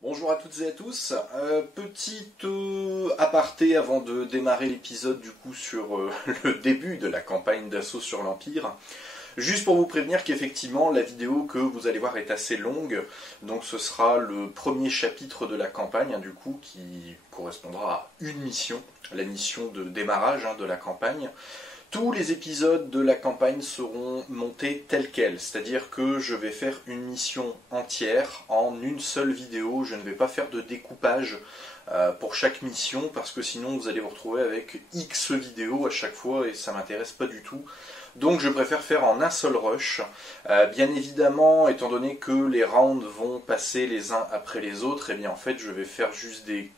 Bonjour à toutes et à tous. Petite aparté avant de démarrer l'épisode du coup sur le début de la campagne d'assaut sur l'Empire. Juste pour vous prévenir qu'effectivement la vidéo que vous allez voir est assez longue, donc ce sera le premier chapitre de la campagne du coup qui correspondra à une mission, la mission de démarrage de la campagne. Tous les épisodes de la campagne seront montés tels quels, c'est-à-dire que je vais faire une mission entière en une seule vidéo, je ne vais pas faire de découpage pour chaque mission parce que sinon vous allez vous retrouver avec X vidéos à chaque fois et ça m'intéresse pas du tout. Donc je préfère faire en un seul rush. Bien évidemment, étant donné que les rounds vont passer les uns après les autres, et bien en fait je vais faire juste des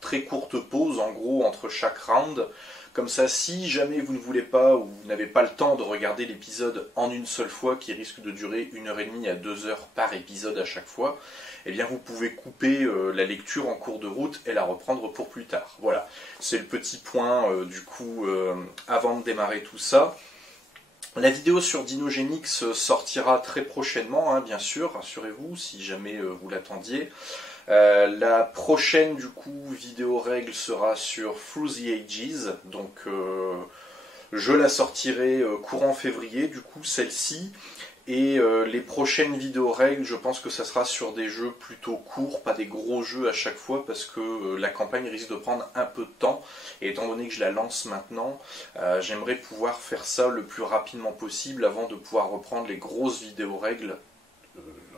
très courtes pauses en gros entre chaque round. Comme ça, si jamais vous ne voulez pas ou vous n'avez pas le temps de regarder l'épisode en une seule fois, qui risque de durer 1h30 à 2h par épisode à chaque fois, eh bien vous pouvez couper la lecture en cours de route et la reprendre pour plus tard. Voilà, c'est le petit point du coup avant de démarrer tout ça. La vidéo sur Dinogenix sortira très prochainement, bien sûr, rassurez-vous, si jamais vous l'attendiez. La prochaine du coup vidéo règle sera sur Through the Ages, donc je la sortirai courant février du coup celle-ci, et les prochaines vidéos règles je pense que ça sera sur des jeux plutôt courts, pas des gros jeux à chaque fois parce que la campagne risque de prendre un peu de temps, et étant donné que je la lance maintenant, j'aimerais pouvoir faire ça le plus rapidement possible avant de pouvoir reprendre les grosses vidéos règles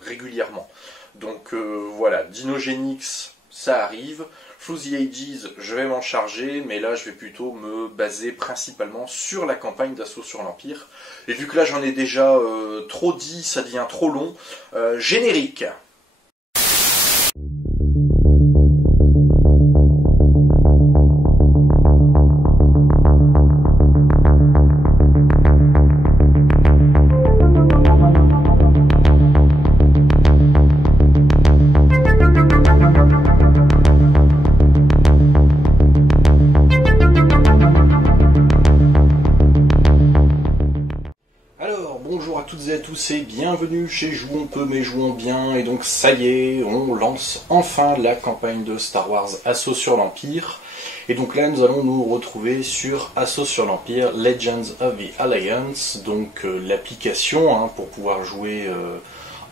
régulièrement. Donc voilà, Dinogenix, ça arrive. Through the Ages, je vais m'en charger, mais là je vais plutôt me baser principalement sur la campagne d'assaut sur l'Empire. Et vu que là j'en ai déjà trop dit, ça devient trop long, générique. Et bienvenue chez Jouons peu mais jouons bien, et donc ça y est, on lance enfin la campagne de Star Wars Assaut sur l'Empire, et donc là nous allons nous retrouver sur Assaut sur l'Empire Legends of the Alliance, donc l'application pour pouvoir jouer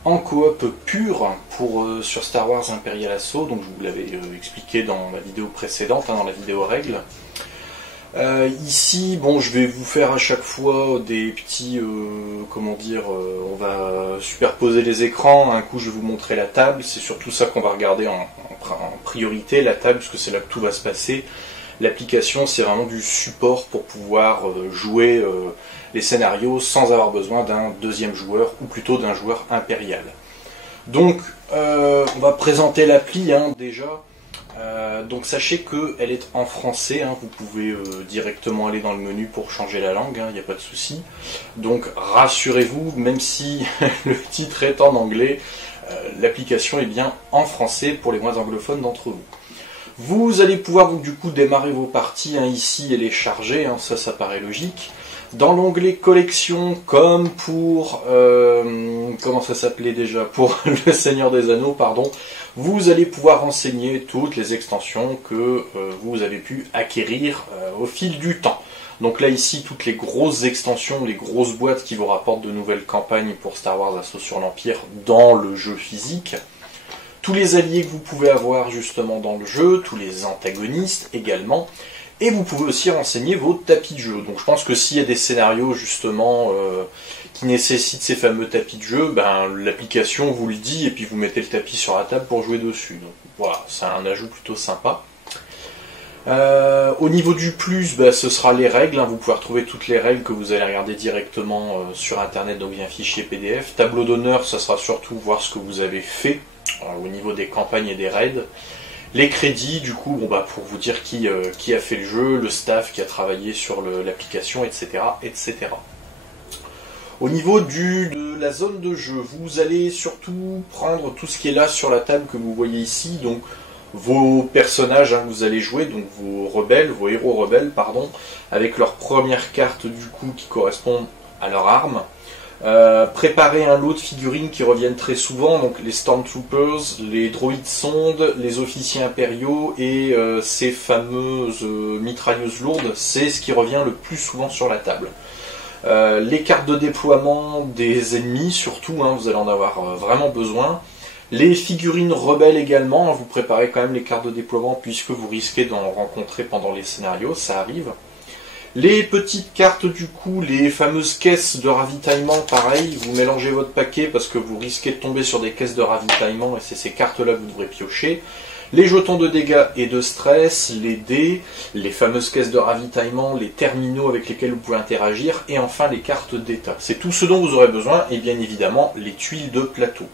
en coop pur sur Star Wars Imperial Assault, donc je vous l'avais expliqué dans ma vidéo précédente, dans la vidéo règle. Ici, bon, je vais vous faire à chaque fois des petits, on va superposer les écrans. Un coup, je vais vous montrer la table. C'est surtout ça qu'on va regarder en priorité, la table, parce que c'est là que tout va se passer. L'application, c'est vraiment du support pour pouvoir jouer les scénarios sans avoir besoin d'un deuxième joueur, ou plutôt d'un joueur impérial. Donc, on va présenter l'appli déjà. Donc sachez qu'elle est en français, vous pouvez directement aller dans le menu pour changer la langue, il n'y a pas de souci. Donc rassurez-vous, même si le titre est en anglais, l'application est bien en français pour les moins anglophones d'entre vous. Vous allez pouvoir donc, du coup démarrer vos parties, ici elle est chargée, ça paraît logique. Dans l'onglet collection, comme pour comment ça s'appelait déjà, pour le Seigneur des Anneaux, pardon, vous allez pouvoir renseigner toutes les extensions que vous avez pu acquérir au fil du temps. Donc là ici, toutes les grosses extensions, les grosses boîtes qui vous rapportent de nouvelles campagnes pour Star Wars Assaut sur l'Empire dans le jeu physique. Tous les alliés que vous pouvez avoir justement dans le jeu, tous les antagonistes également. Et vous pouvez aussi renseigner vos tapis de jeu. Donc je pense que s'il y a des scénarios justement qui nécessitent ces fameux tapis de jeu, l'application vous le dit et puis vous mettez le tapis sur la table pour jouer dessus. Donc voilà, c'est un ajout plutôt sympa. Au niveau du plus, ce sera les règles. Vous pouvez retrouver toutes les règles que vous allez regarder directement sur internet, donc via un fichier PDF. Tableau d'honneur, ça sera surtout voir ce que vous avez fait au niveau des campagnes et des raids. Les crédits, du coup, pour vous dire qui a fait le jeu, le staff qui a travaillé sur l'application, etc., etc. Au niveau de la zone de jeu, vous allez surtout prendre tout ce qui est là sur la table que vous voyez ici, donc vos personnages que vous allez jouer, donc vos héros rebelles, avec leur première carte du coup qui correspond à leur arme. Préparez un lot de figurines qui reviennent très souvent, donc les Stormtroopers, les droïdes sondes, les officiers impériaux et ces fameuses mitrailleuses lourdes, c'est ce qui revient le plus souvent sur la table. Les cartes de déploiement des ennemis surtout, hein, vous allez en avoir vraiment besoin. Les figurines rebelles également, hein, vous préparez quand même les cartes de déploiement puisque vous risquez d'en rencontrer pendant les scénarios, ça arrive. Les petites cartes du coup, les fameuses caisses de ravitaillement, pareil, vous mélangez votre paquet parce que vous risquez de tomber sur des caisses de ravitaillement et c'est ces cartes-là que vous devrez piocher. Les jetons de dégâts et de stress, les dés, les fameuses caisses de ravitaillement, les terminaux avec lesquels vous pouvez interagir et enfin les cartes d'état. C'est tout ce dont vous aurez besoin et bien évidemment les tuiles de plateau.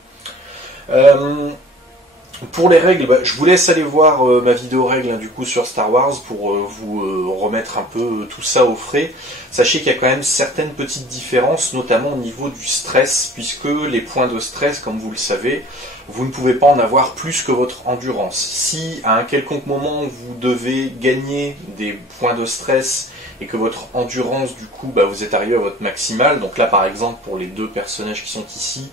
Pour les règles, je vous laisse aller voir ma vidéo règles du coup sur Star Wars pour vous remettre un peu tout ça au frais. Sachez qu'il y a quand même certaines petites différences, notamment au niveau du stress, puisque les points de stress, comme vous le savez, vous ne pouvez pas en avoir plus que votre endurance. Si à un quelconque moment vous devez gagner des points de stress et que votre endurance du coup vous êtes arrivé à votre maximale, donc là par exemple pour les deux personnages qui sont ici,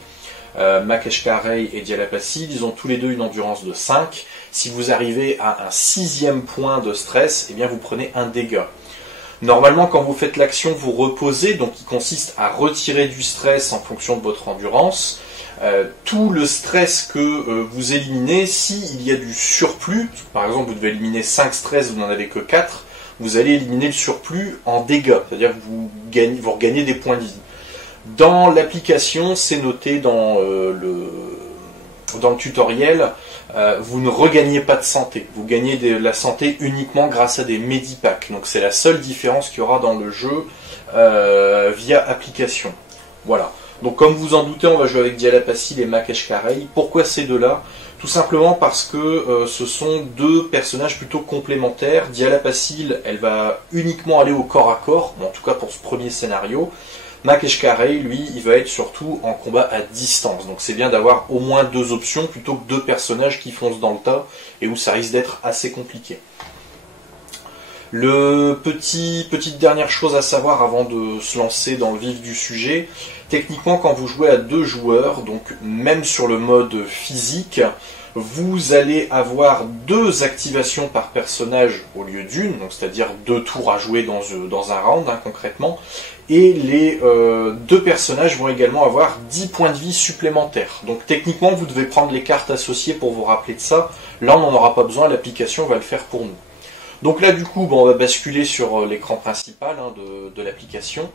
Makesh Karei et Diala Passil, ils ont tous les deux une endurance de 5. Si vous arrivez à un 6e point de stress, eh bien vous prenez un dégât. Normalement, quand vous faites l'action, vous reposez, donc qui consiste à retirer du stress en fonction de votre endurance. Tout le stress que vous éliminez, s'il y a du surplus, par exemple vous devez éliminer 5 stress, vous n'en avez que 4, vous allez éliminer le surplus en dégâts, c'est-à-dire que vous regagnez des points de vie. Dans l'application, c'est noté dans le tutoriel, vous ne regagnez pas de santé. Vous gagnez de la santé uniquement grâce à des Medipacks. Donc c'est la seule différence qu'il y aura dans le jeu via application. Voilà. Donc comme vous en doutez, on va jouer avec Diala Passil et Makesh Karei. Pourquoi ces deux-là? Tout simplement parce que ce sont deux personnages plutôt complémentaires. Diala Passil, elle va uniquement aller au corps à corps, en tout cas pour ce premier scénario. Makesh Karei, lui, il va être surtout en combat à distance. Donc c'est bien d'avoir au moins deux options plutôt que deux personnages qui foncent dans le tas et où ça risque d'être assez compliqué. Petite dernière chose à savoir avant de se lancer dans le vif du sujet, techniquement quand vous jouez à 2 joueurs, donc même sur le mode physique, vous allez avoir 2 activations par personnage au lieu d'une, donc c'est-à-dire 2 tours à jouer dans un round concrètement, et les 2 personnages vont également avoir 10 points de vie supplémentaires. Donc techniquement vous devez prendre les cartes associées pour vous rappeler de ça, là on n'en aura pas besoin, l'application va le faire pour nous. Donc là du coup on va basculer sur l'écran principal de l'application.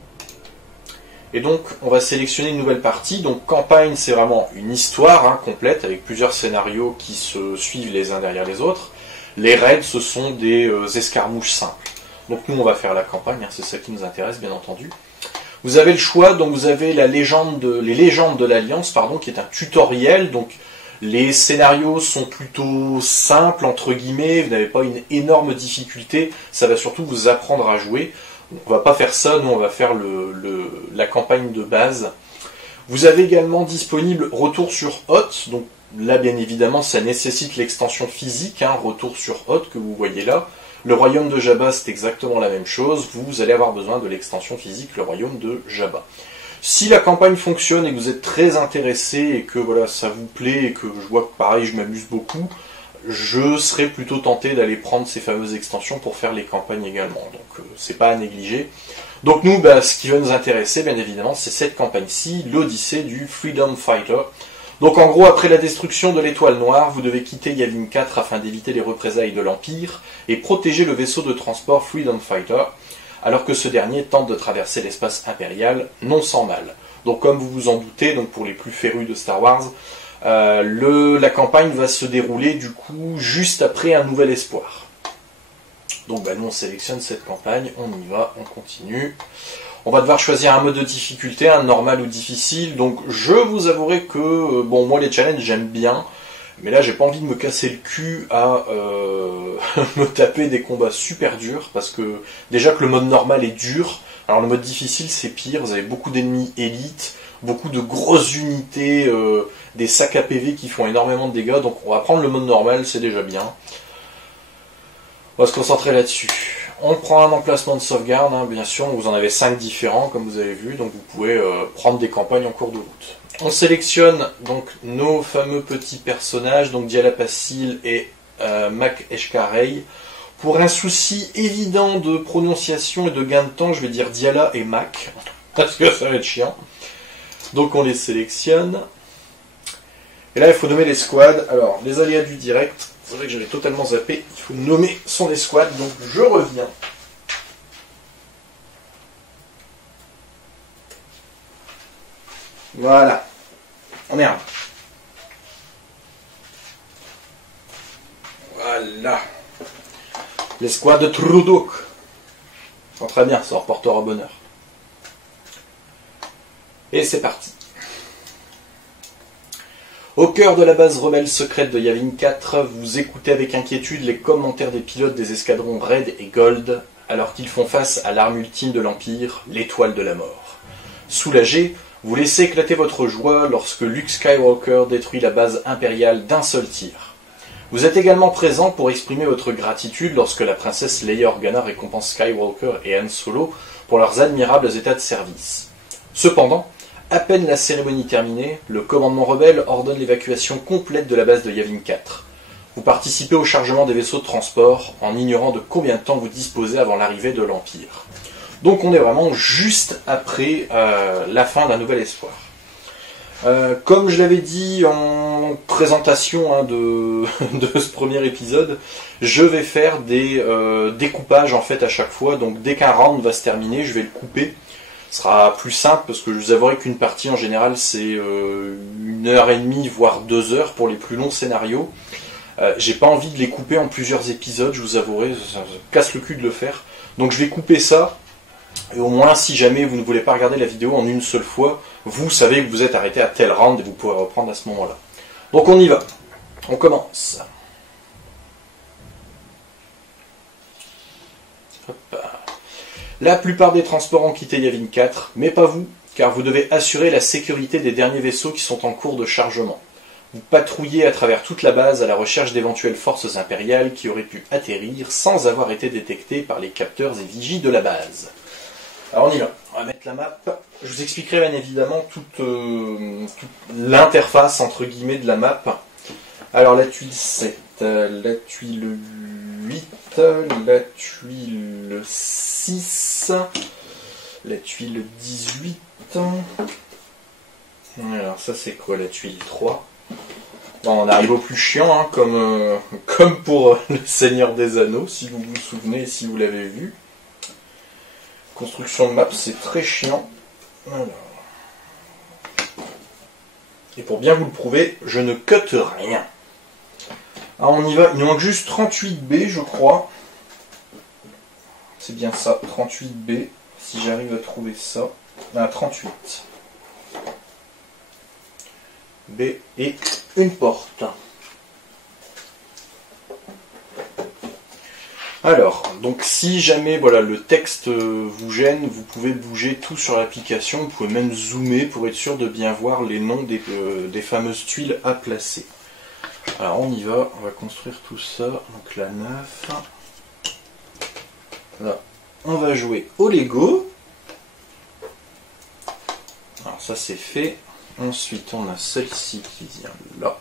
Et donc on va sélectionner une nouvelle partie. Donc campagne, c'est vraiment une histoire complète avec plusieurs scénarios qui se suivent les uns derrière les autres. Les raids, ce sont des escarmouches simples. Donc nous on va faire la campagne, c'est ça qui nous intéresse bien entendu. Vous avez le choix, donc vous avez les légendes de l'Alliance, qui est un tutoriel. Donc les scénarios sont plutôt simples entre guillemets, vous n'avez pas une énorme difficulté, ça va surtout vous apprendre à jouer. On va pas faire ça, nous on va faire la campagne de base. Vous avez également disponible Retour sur Hoth, donc là bien évidemment ça nécessite l'extension physique, Retour sur Hoth que vous voyez là. Le royaume de Jabba c'est exactement la même chose, vous allez avoir besoin de l'extension physique, le royaume de Jabba. Si la campagne fonctionne et que vous êtes très intéressé et que voilà ça vous plaît et que je vois que pareil je m'amuse beaucoup, je serais plutôt tenté d'aller prendre ces fameuses extensions pour faire les campagnes également, donc c'est pas à négliger. Donc nous, ce qui va nous intéresser bien évidemment c'est cette campagne-ci, l'Odyssée du Freedom Fighter. Donc en gros, après la destruction de l'étoile noire, vous devez quitter Yavin 4 afin d'éviter les représailles de l'Empire et protéger le vaisseau de transport Freedom Fighter, alors que ce dernier tente de traverser l'espace impérial, non sans mal. Donc comme vous vous en doutez, donc pour les plus férus de Star Wars, la campagne va se dérouler du coup juste après Un Nouvel Espoir. Donc nous on sélectionne cette campagne, on y va, on continue. On va devoir choisir un mode de difficulté, un normal ou difficile. Donc je vous avouerai que moi les challenges j'aime bien, mais là j'ai pas envie de me casser le cul à me taper des combats super durs, parce que déjà que le mode normal est dur, alors le mode difficile c'est pire, vous avez beaucoup d'ennemis élites, beaucoup de grosses unités, des sacs à PV qui font énormément de dégâts, donc on va prendre le mode normal, c'est déjà bien. On va se concentrer là-dessus. on prend un emplacement de sauvegarde, hein, bien sûr, vous en avez 5 différents comme vous avez vu, donc vous pouvez prendre des campagnes en cours de route. On sélectionne donc nos fameux petits personnages, donc Diala Passil et Mac Eshkarei. Pour un souci évident de prononciation et de gain de temps, je vais dire Diala et Mac, parce que ça va être chiant. Donc on les sélectionne. Et là il faut nommer les squads. Alors les aléas du direct, c'est vrai que j'avais totalement zappé, il faut nommer son escouade, donc je reviens. Voilà. Oh merde. Voilà. L'escouade de Trudok. Oh, très bien, ça reportera bonheur. Et c'est parti. Au cœur de la base rebelle secrète de Yavin 4, vous écoutez avec inquiétude les commentaires des pilotes des escadrons Red et Gold, alors qu'ils font face à l'arme ultime de l'Empire, l'étoile de la mort. Soulagé, vous laissez éclater votre joie lorsque Luke Skywalker détruit la base impériale d'un seul tir. Vous êtes également présent pour exprimer votre gratitude lorsque la princesse Leia Organa récompense Skywalker et Han Solo pour leurs admirables états de service. Cependant, à peine la cérémonie terminée, le commandement rebelle ordonne l'évacuation complète de la base de Yavin 4. Vous participez au chargement des vaisseaux de transport en ignorant de combien de temps vous disposez avant l'arrivée de l'Empire. Donc on est vraiment juste après la fin d'un nouvel espoir. Comme je l'avais dit en présentation de ce premier épisode, je vais faire des découpages en fait à chaque fois. Donc dès qu'un round va se terminer, je vais le couper. Ce sera plus simple parce que je vous avouerai qu'une partie en général c'est 1h30 voire 2 heures pour les plus longs scénarios. J'ai pas envie de les couper en plusieurs épisodes, je vous avouerai, ça casse le cul de le faire. Donc je vais couper ça. Et au moins, si jamais vous ne voulez pas regarder la vidéo en une seule fois, vous savez que vous êtes arrêté à tel round et vous pourrez reprendre à ce moment-là. Donc on y va. On commence. Hop. La plupart des transports ont quitté Yavin 4, mais pas vous, car vous devez assurer la sécurité des derniers vaisseaux qui sont en cours de chargement. Vous patrouillez à travers toute la base à la recherche d'éventuelles forces impériales qui auraient pu atterrir sans avoir été détectées par les capteurs et vigies de la base. Alors on y va, on va mettre la map. Je vous expliquerai bien évidemment toute l'interface entre guillemets de la map. Alors la tuile 7, la tuile 8, la tuile 6, la tuile 18. Alors ça c'est quoi la tuile 3? Bon, on arrive au plus chiant, hein, comme pour le Seigneur des Anneaux, si vous vous souvenez, si vous l'avez vu. Construction de map, c'est très chiant. Alors. Et pour bien vous le prouver, je ne cut rien. Alors on y va, il nous manque juste 38B, je crois. C'est bien ça, 38B, si j'arrive à trouver ça. Ah, 38. B et une porte. Alors, donc si jamais voilà, le texte vous gêne, vous pouvez bouger tout sur l'application, vous pouvez même zoomer pour être sûr de bien voir les noms des fameuses tuiles à placer. Alors on y va, on va construire tout ça, donc la 9. Là, on va jouer au Lego. Alors ça c'est fait. Ensuite on a celle-ci qui vient là.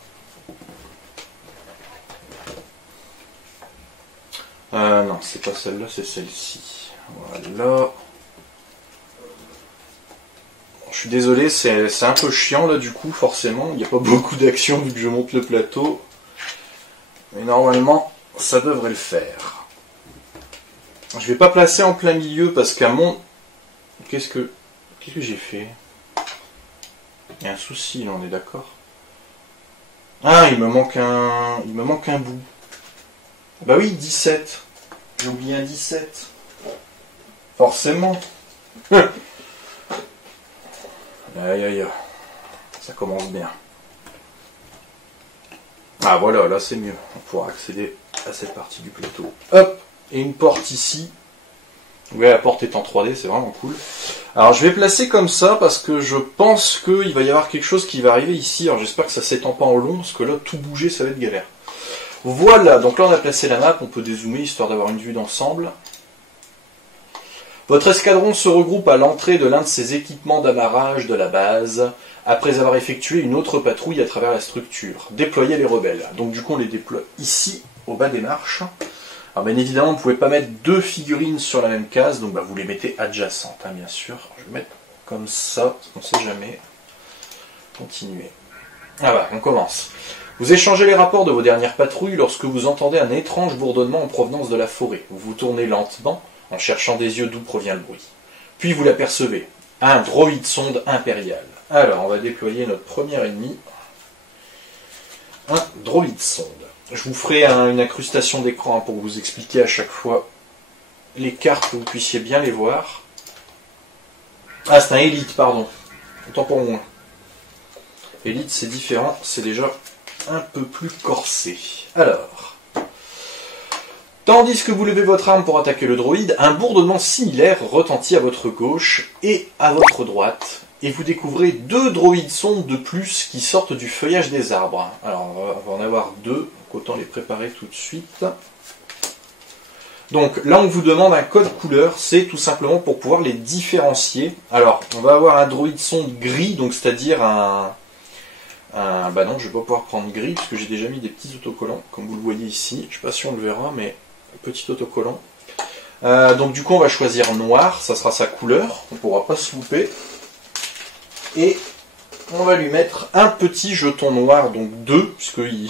Non, c'est pas celle-là, c'est celle-ci. Voilà. Je suis désolé, c'est un peu chiant là du coup, forcément. Il n'y a pas beaucoup d'action vu que je monte le plateau. Mais normalement, ça devrait le faire. Je vais pas placer en plein milieu parce qu'à mon... Qu'est-ce que j'ai fait? Il y a un souci là, on est d'accord? Ah, il me manque un bout. Bah oui, 17. J'ai oublié un 17. Forcément. Aïe aïe aïe. Ça commence bien. Ah voilà, là c'est mieux. On pourra accéder à cette partie du plateau. Hop. Et une porte ici. Ouais, la porte est en 3D, c'est vraiment cool. Alors je vais placer comme ça parce que je pense qu'il va y avoir quelque chose qui va arriver ici. Alors j'espère que ça s'étend pas en long parce que là tout bouger ça va être galère. Voilà, donc là on a placé la map, on peut dézoomer histoire d'avoir une vue d'ensemble. Votre escadron se regroupe à l'entrée de l'un de ces équipements d'amarrage de la base, après avoir effectué une autre patrouille à travers la structure. Déployez les rebelles. Donc du coup on les déploie ici, au bas des marches. Alors bien évidemment, vous ne pouvez pas mettre deux figurines sur la même case, donc vous les mettez adjacentes, hein, bien sûr. Je vais mettre comme ça, on ne sait jamais. Continuez. Ah bah, on commence. Vous échangez les rapports de vos dernières patrouilles lorsque vous entendez un étrange bourdonnement en provenance de la forêt. Vous vous tournez lentement, en cherchant des yeux d'où provient le bruit. Puis vous l'apercevez. Un droïde sonde impérial. Alors, on va déployer notre premier ennemi. Un droïde sonde. Je vous ferai une incrustation d'écran pour vous expliquer à chaque fois les cartes, que vous puissiez bien les voir. Ah, c'est un élite, pardon. Autant pour moi. Élite, c'est différent, c'est déjà un peu plus corsé. Alors, tandis que vous levez votre arme pour attaquer le droïde, un bourdonnement similaire retentit à votre gauche et à votre droite, et vous découvrez deux droïdes sondes de plus qui sortent du feuillage des arbres. Alors, on va en avoir deux, donc autant les préparer tout de suite. Donc là, on vous demande un code couleur, c'est tout simplement pour pouvoir les différencier. Alors, on va avoir un droïde sonde gris, donc c'est-à-dire bah non, je vais pas pouvoir prendre gris, parce que j'ai déjà mis des petits autocollants, comme vous le voyez ici. Je sais pas si on le verra, mais petit autocollant. Donc du coup, on va choisir noir, ça sera sa couleur, on ne pourra pas se louper. Et on va lui mettre un petit jeton noir, donc 2, puisqu'il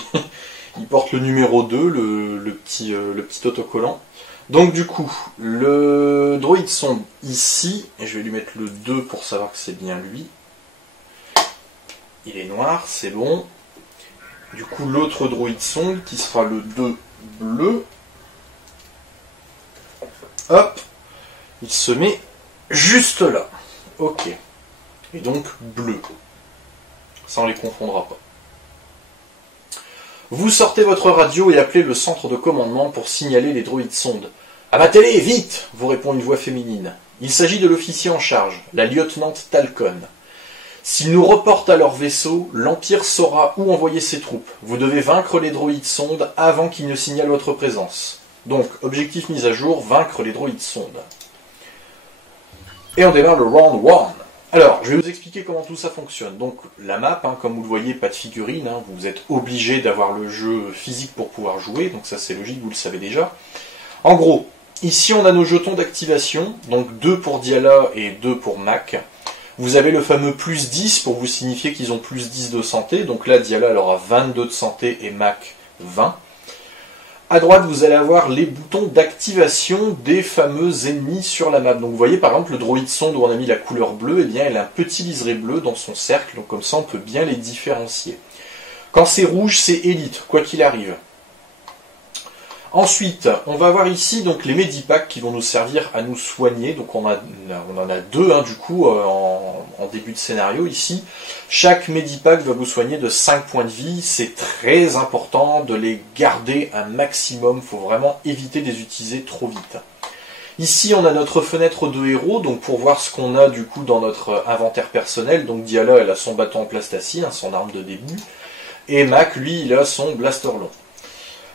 il porte le numéro 2, le petit autocollant. Donc du coup, le droïde sonde ici, et je vais lui mettre le 2 pour savoir que c'est bien lui. Il est noir, c'est bon. Du coup, l'autre droïde sonde, qui sera le 2 bleu. Hop, il se met juste là. Ok. Et donc, bleu. Ça, on ne les confondra pas. Vous sortez votre radio et appelez le centre de commandement pour signaler les droïdes sondes. « Abattez-les, vite !» vous répond une voix féminine. Il s'agit de l'officier en charge, la lieutenant Talcon. S'ils nous reportent à leur vaisseau, l'Empire saura où envoyer ses troupes. Vous devez vaincre les droïdes sondes avant qu'ils ne signalent votre présence. Donc, objectif mis à jour, vaincre les droïdes sondes. Et on démarre le round 1. Alors, je vais vous expliquer comment tout ça fonctionne. Donc, la map, comme vous le voyez, pas de figurine, vous êtes obligé d'avoir le jeu physique pour pouvoir jouer, donc ça c'est logique, vous le savez déjà. En gros, ici on a nos jetons d'activation, donc 2 pour Diala et 2 pour Mac. Vous avez le fameux plus 10 pour vous signifier qu'ils ont plus 10 de santé. Donc là, Diala elle aura 22 de santé et Mac 20. À droite, vous allez avoir les boutons d'activation des fameux ennemis sur la map. Donc vous voyez par exemple le droïde sonde où on a mis la couleur bleue, eh bien elle a un petit liseré bleu dans son cercle. Donc comme ça, on peut bien les différencier. Quand c'est rouge, c'est élite, quoi qu'il arrive. Ensuite, on va avoir ici donc les medipacks qui vont nous servir à nous soigner. Donc on en a 2 du coup en début de scénario ici. Chaque medipack va vous soigner de 5 points de vie. C'est très important de les garder un maximum. Il faut vraiment éviter de les utiliser trop vite. Ici on a notre fenêtre de héros, donc pour voir ce qu'on a du coup dans notre inventaire personnel. Donc Diala elle a son bâton en plastasine, son arme de début. Et Mac lui il a son blaster long.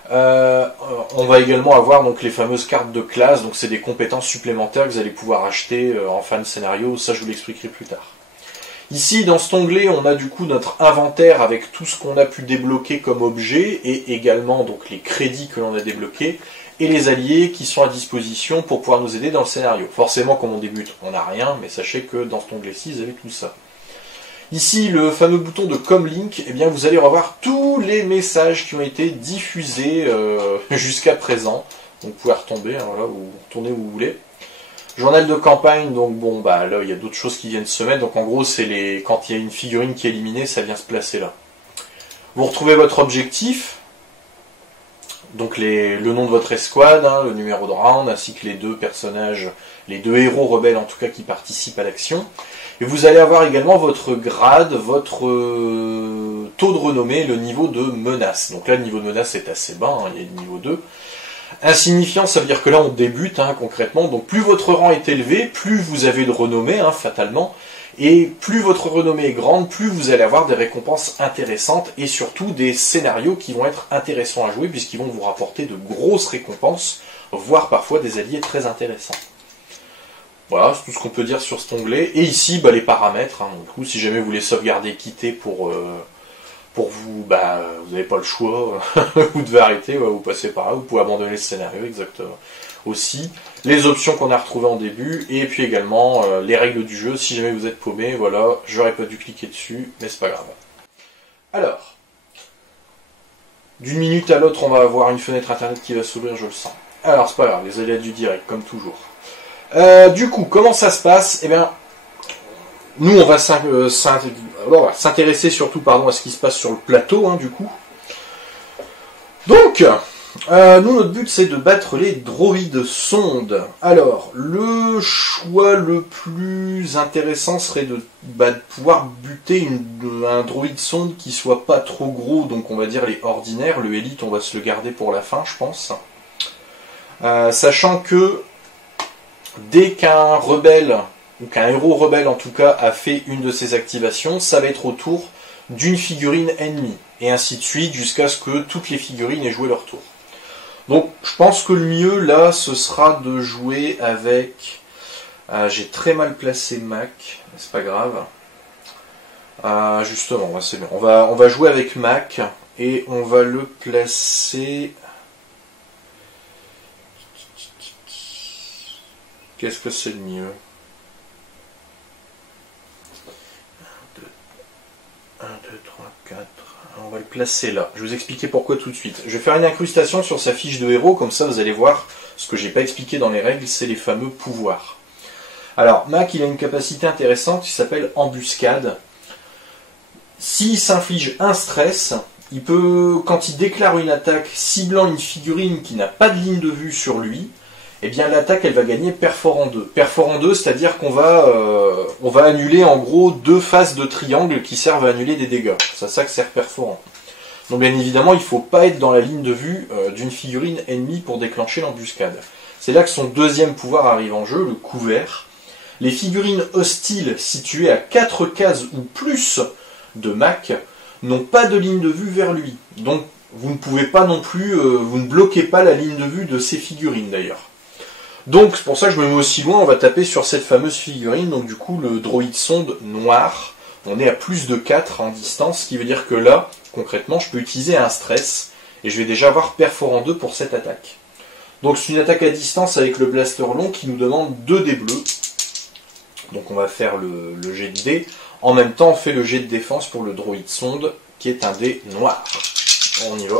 On va également avoir donc les fameuses cartes de classe, donc c'est des compétences supplémentaires que vous allez pouvoir acheter en fin de scénario, ça je vous l'expliquerai plus tard. Ici dans cet onglet on a du coup notre inventaire avec tout ce qu'on a pu débloquer comme objet et également donc les crédits que l'on a débloqués et les alliés qui sont à disposition pour pouvoir nous aider dans le scénario. Forcément comme on débute on n'a rien, mais sachez que dans cet onglet-ci vous avez tout ça. Ici, le fameux bouton de Comlink, eh bien, vous allez revoir tous les messages qui ont été diffusés jusqu'à présent. Donc, vous pouvez retomber, voilà, ou retourner où vous voulez. Journal de campagne, donc bon, bah là, il y a d'autres choses qui viennent se mettre. Donc, en gros, c'est quand il y a une figurine qui est éliminée, ça vient se placer là. Vous retrouvez votre objectif. Donc, le nom de votre escouade, le numéro de round, ainsi que les 2 personnages, les 2 héros rebelles en tout cas qui participent à l'action. Et vous allez avoir également votre grade, votre taux de renommée, le niveau de menace. Donc là, le niveau de menace est assez bas, il y a le niveau 2. Insignifiant, ça veut dire que là, on débute concrètement. Donc plus votre rang est élevé, plus vous avez de renommée, fatalement. Et plus votre renommée est grande, plus vous allez avoir des récompenses intéressantes et surtout des scénarios qui vont être intéressants à jouer puisqu'ils vont vous rapporter de grosses récompenses, voire parfois des alliés très intéressants. Voilà, c'est tout ce qu'on peut dire sur cet onglet. Et ici, bah, les paramètres. Hein. Donc, du coup, si jamais vous voulez sauvegarder, quitter pour vous, bah, vous n'avez pas le choix, vous devez arrêter, vous passez par là, vous pouvez abandonner le scénario, exactement. Aussi, les options qu'on a retrouvées en début, et puis également les règles du jeu. Si jamais vous êtes paumé, voilà, j'aurais pas dû cliquer dessus, mais c'est pas grave. Alors, d'une minute à l'autre, on va avoir une fenêtre internet qui va s'ouvrir, je le sens. Alors, c'est pas grave, les aléas du direct, comme toujours. Du coup, comment ça se passe? Eh bien, nous, on va s'intéresser surtout à ce qui se passe sur le plateau, hein, du coup. Donc, nous, notre but, c'est de battre les droïdes sondes. Alors, le choix le plus intéressant serait de pouvoir buter un droïde sonde qui soit pas trop gros, donc on va dire les ordinaires. Le élite, on va se le garder pour la fin, je pense. Sachant que dès qu'un rebelle, ou qu'un héros rebelle en tout cas, a fait une de ses activations, ça va être au tour d'une figurine ennemie. Et ainsi de suite, jusqu'à ce que toutes les figurines aient joué leur tour. Donc, je pense que le mieux, là, ce sera de jouer avec... j'ai très mal placé Mac, c'est pas grave. Justement, c'est bien. On va jouer avec Mac, et on va le placer... Qu'est-ce que c'est le mieux? 1, 2, 3, 4... On va le placer là. Je vais vous expliquer pourquoi tout de suite. Je vais faire une incrustation sur sa fiche de héros, comme ça vous allez voir ce que j'ai pas expliqué dans les règles, c'est les fameux pouvoirs. Alors, Mac, il a une capacité intéressante qui s'appelle embuscade. S'il s'inflige un stress, il peut, quand il déclare une attaque ciblant une figurine qui n'a pas de ligne de vue sur lui, eh bien l'attaque elle va gagner perforant 2. Perforant 2, c'est-à-dire qu'on on va annuler en gros 2 faces de triangle qui servent à annuler des dégâts. C'est ça que sert perforant. Donc bien évidemment, il ne faut pas être dans la ligne de vue d'une figurine ennemie pour déclencher l'embuscade. C'est là que son deuxième pouvoir arrive en jeu, le couvert. Les figurines hostiles situées à 4 cases ou plus de Mac n'ont pas de ligne de vue vers lui. Donc vous ne pouvez pas non plus, vous ne bloquez pas la ligne de vue de ces figurines d'ailleurs. Donc c'est pour ça que je me mets aussi loin, on va taper sur cette fameuse figurine, donc du coup le droïde sonde noir, on est à plus de 4 en distance, ce qui veut dire que là, concrètement, je peux utiliser un stress, et je vais déjà avoir perforant 2 pour cette attaque. Donc c'est une attaque à distance avec le blaster long qui nous demande 2 dés bleus, donc on va faire le jet de dés, en même temps on fait le jet de défense pour le droïde sonde, qui est un dé noir. On y va.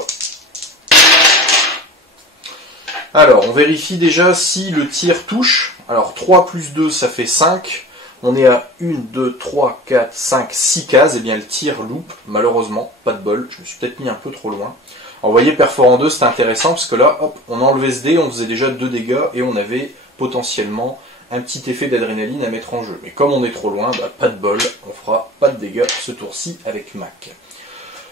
Alors, on vérifie déjà si le tir touche. Alors, 3 plus 2, ça fait 5. On est à 1, 2, 3, 4, 5, 6 cases. Et bien, le tir loupe, malheureusement. Pas de bol. Je me suis peut-être mis un peu trop loin. Alors, vous voyez, perforant 2, c'est intéressant, parce que là, hop, on a enlevé ce dé, on faisait déjà 2 dégâts, et on avait potentiellement un petit effet d'adrénaline à mettre en jeu. Mais comme on est trop loin, bah, pas de bol. On fera pas de dégâts ce tour-ci avec Mac.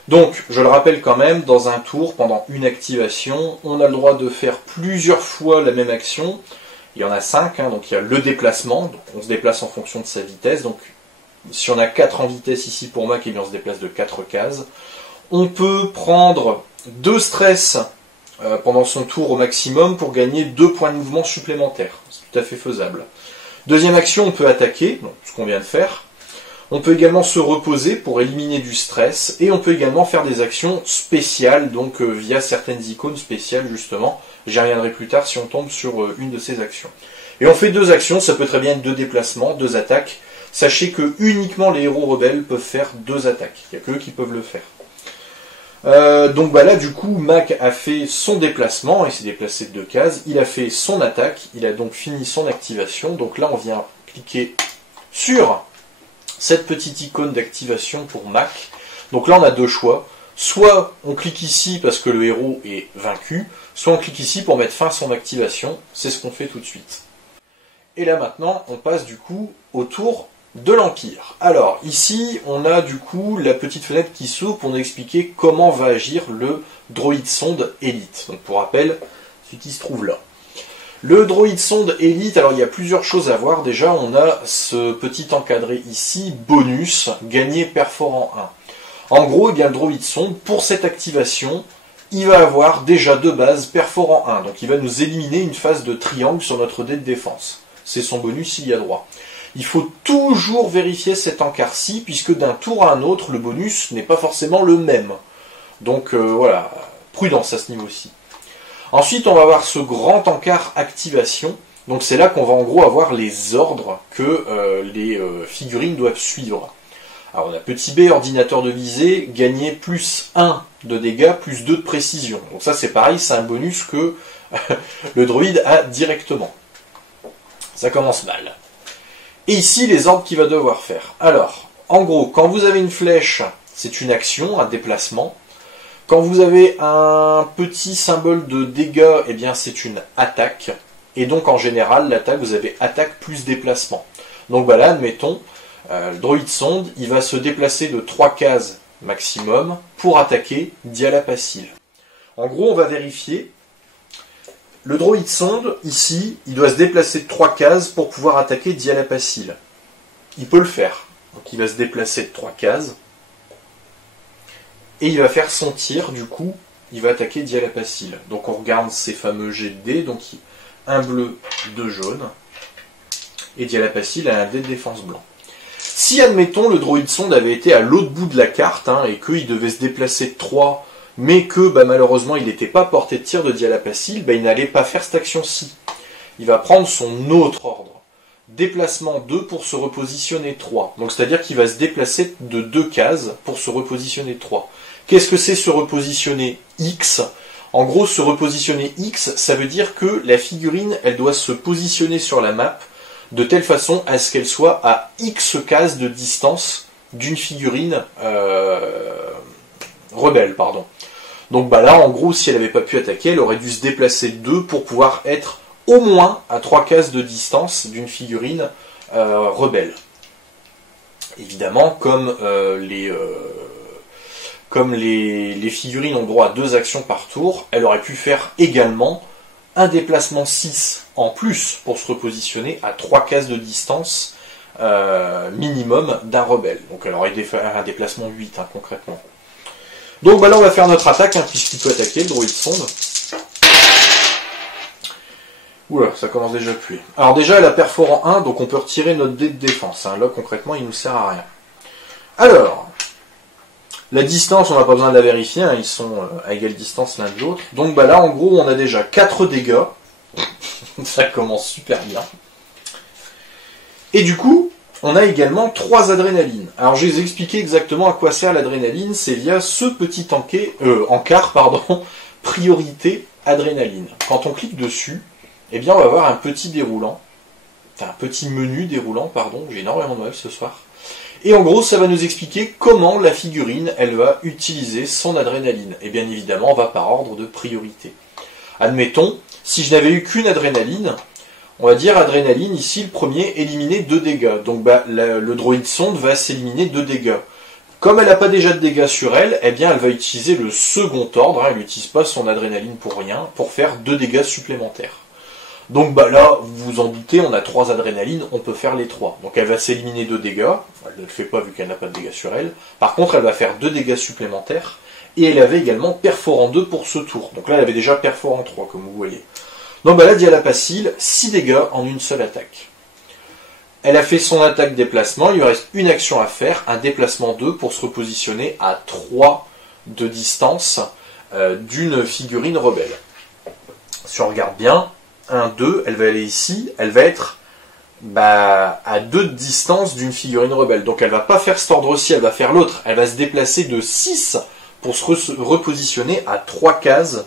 Donc, je le rappelle quand même, dans un tour, pendant une activation, on a le droit de faire plusieurs fois la même action. Il y en a 5, hein, donc il y a le déplacement, donc on se déplace en fonction de sa vitesse. Donc, si on a 4 en vitesse ici pour Mac, eh bien on se déplace de 4 cases. On peut prendre 2 stress pendant son tour au maximum pour gagner 2 points de mouvement supplémentaires. C'est tout à fait faisable. Deuxième action, on peut attaquer, donc ce qu'on vient de faire. On peut également se reposer pour éliminer du stress, et on peut également faire des actions spéciales, donc via certaines icônes spéciales justement. J'y reviendrai plus tard si on tombe sur une de ces actions. Et on fait 2 actions, ça peut très bien être 2 déplacements, 2 attaques. Sachez que uniquement les héros rebelles peuvent faire 2 attaques, il n'y a que eux qui peuvent le faire. Donc bah là du coup, Mac a fait son déplacement, il s'est déplacé de 2 cases, il a fait son attaque, il a donc fini son activation, donc là on vient cliquer sur cette petite icône d'activation pour Mac. Donc là on a 2 choix, soit on clique ici parce que le héros est vaincu, soit on clique ici pour mettre fin à son activation, c'est ce qu'on fait tout de suite. Et là maintenant on passe du coup au tour de l'Empire. Alors ici on a du coup la petite fenêtre qui s'ouvre pour nous expliquer comment va agir le droïde sonde élite. Donc pour rappel, celui qui se trouve là. Le droïde sonde élite, alors il y a plusieurs choses à voir. Déjà, on a ce petit encadré ici, bonus, gagner perforant 1. En gros, eh bien, le droïde sonde, pour cette activation, il va avoir déjà de base perforant 1. Donc il va nous éliminer une phase de triangle sur notre dé de défense. c'est son bonus s'il y a droit. Il faut toujours vérifier cet encart-ci, puisque d'un tour à un autre, le bonus n'est pas forcément le même. Donc voilà, prudence à ce niveau-ci. Ensuite, on va avoir ce grand encart activation. Donc c'est là qu'on va en gros avoir les ordres que les figurines doivent suivre. Alors on a petit b, ordinateur de visée, gagner plus 1 de dégâts, plus 2 de précision. Donc ça c'est pareil, c'est un bonus que le droïde a directement. Ça commence mal. Et ici, les ordres qu'il va devoir faire. Alors, en gros, quand vous avez une flèche, c'est une action, un déplacement. Quand vous avez un petit symbole de dégâts, eh bien c'est une attaque. Et donc en général, l'attaque, vous avez attaque plus déplacement. Donc bah là, admettons, le droïde sonde, il va se déplacer de 3 cases maximum pour attaquer Dialapacil. En gros, on va vérifier. Le droïde sonde, ici, il doit se déplacer de 3 cases pour pouvoir attaquer Dialapacil. Il peut le faire. Donc il va se déplacer de 3 cases. Et il va faire son tir, du coup, il va attaquer Dialapacil. Donc on regarde ces fameux jets de dés. Donc un bleu, 2 jaunes. Et Dialapacil a un dé de défense blanc. Si, admettons, le droïde sonde avait été à l'autre bout de la carte, et qu'il devait se déplacer de 3, mais que malheureusement il n'était pas à portée de tir de Dialapacil, il n'allait pas faire cette action-ci. Il va prendre son autre ordre. Déplacement 2 pour se repositionner 3. Donc c'est-à-dire qu'il va se déplacer de 2 cases pour se repositionner 3. Qu'est-ce que c'est se repositionner X ? En gros, se repositionner X, ça veut dire que la figurine, elle doit se positionner sur la map de telle façon à ce qu'elle soit à X cases de distance d'une figurine rebelle, pardon. Donc là, en gros, si elle n'avait pas pu attaquer, elle aurait dû se déplacer de 2 pour pouvoir être au moins à 3 cases de distance d'une figurine rebelle. Évidemment, comme les figurines ont droit à 2 actions par tour, elle aurait pu faire également un déplacement 6 en plus pour se repositionner à 3 cases de distance minimum d'un rebelle. Donc elle aurait dû faire un déplacement 8 concrètement. Donc là on va faire notre attaque puisqu'il peut attaquer le droïde sonde. Oula, ça commence déjà à puer. Alors déjà elle a perforant 1, donc on peut retirer notre dé de défense. Là concrètement il nous sert à rien. Alors, la distance, on n'a pas besoin de la vérifier, ils sont à égale distance l'un de l'autre. Donc là, en gros, on a déjà 4 dégâts. Ça commence super bien. Et du coup, on a également 3 adrénalines. Alors, je vais vous expliquer exactement à quoi sert l'adrénaline. C'est via ce petit encart, priorité adrénaline. Quand on clique dessus, eh bien, on va avoir un petit déroulant. Enfin, un petit menu déroulant, pardon. J'ai énormément de mal ce soir. Et en gros, ça va nous expliquer comment la figurine, elle va utiliser son adrénaline. Et bien évidemment, on va par ordre de priorité. Admettons, si je n'avais eu qu'une adrénaline, on va dire adrénaline, ici, le premier, éliminer 2 dégâts. Donc le droïde sonde va s'éliminer 2 dégâts. Comme elle n'a pas déjà de dégâts sur elle, eh bien elle va utiliser le second ordre, elle n'utilise pas son adrénaline pour rien, pour faire 2 dégâts supplémentaires. Donc là, vous vous en doutez, on a 3 adrénalines, on peut faire les 3. Donc elle va s'éliminer 2 dégâts, elle ne le fait pas vu qu'elle n'a pas de dégâts sur elle. Par contre, elle va faire 2 dégâts supplémentaires, et elle avait également perforant 2 pour ce tour. Donc là, elle avait déjà perforant 3, comme vous voyez. Donc là, Dialapacil, 6 dégâts en une seule attaque. Elle a fait son attaque déplacement, il lui reste une action à faire, un déplacement 2 pour se repositionner à 3 de distance d'une figurine rebelle. Si on regarde bien, 1, 2, elle va aller ici, elle va être à 2 de distance d'une figurine rebelle. Donc elle va pas faire cet ordre-ci, elle va faire l'autre. Elle va se déplacer de 6 pour se repositionner à 3 cases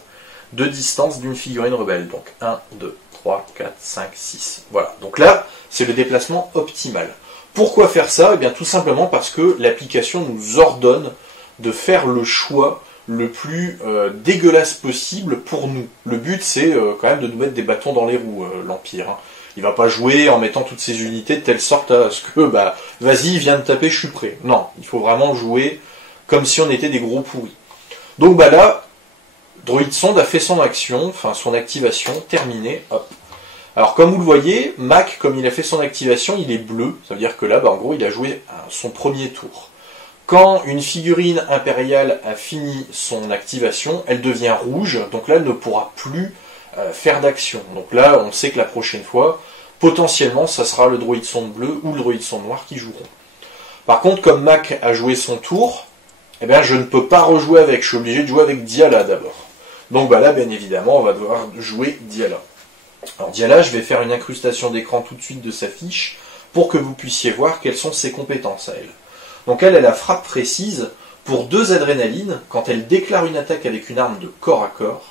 de distance d'une figurine rebelle. Donc 1, 2, 3, 4, 5, 6. Voilà. Donc là, c'est le déplacement optimal. Pourquoi faire ça ? Eh bien tout simplement parce que l'application nous ordonne de faire le choix le plus dégueulasse possible pour nous. Le but, c'est quand même de nous mettre des bâtons dans les roues, l'Empire. Il va pas jouer en mettant toutes ses unités de telle sorte à ce que, vas-y, viens de taper, je suis prêt. Non, il faut vraiment jouer comme si on était des gros pourris. Donc là, Droïde Sonde a fait son action, enfin son activation, terminée, hop. Alors comme vous le voyez, Mac, comme il a fait son activation, il est bleu. Ça veut dire que là, en gros, il a joué son premier tour. Quand une figurine impériale a fini son activation, elle devient rouge, donc là elle ne pourra plus faire d'action. Donc là on sait que la prochaine fois, potentiellement ça sera le droïde sonde bleu ou le droïde sonde noir qui joueront. Par contre, comme Mac a joué son tour, eh bien, je ne peux pas rejouer avec, je suis obligé de jouer avec Diala d'abord. Donc bah là, bien évidemment, on va devoir jouer Diala. Alors Diala, je vais faire une incrustation d'écran tout de suite de sa fiche pour que vous puissiez voir quelles sont ses compétences à elle. Donc elle a la frappe précise pour 2 adrénalines quand elle déclare une attaque avec une arme de corps à corps.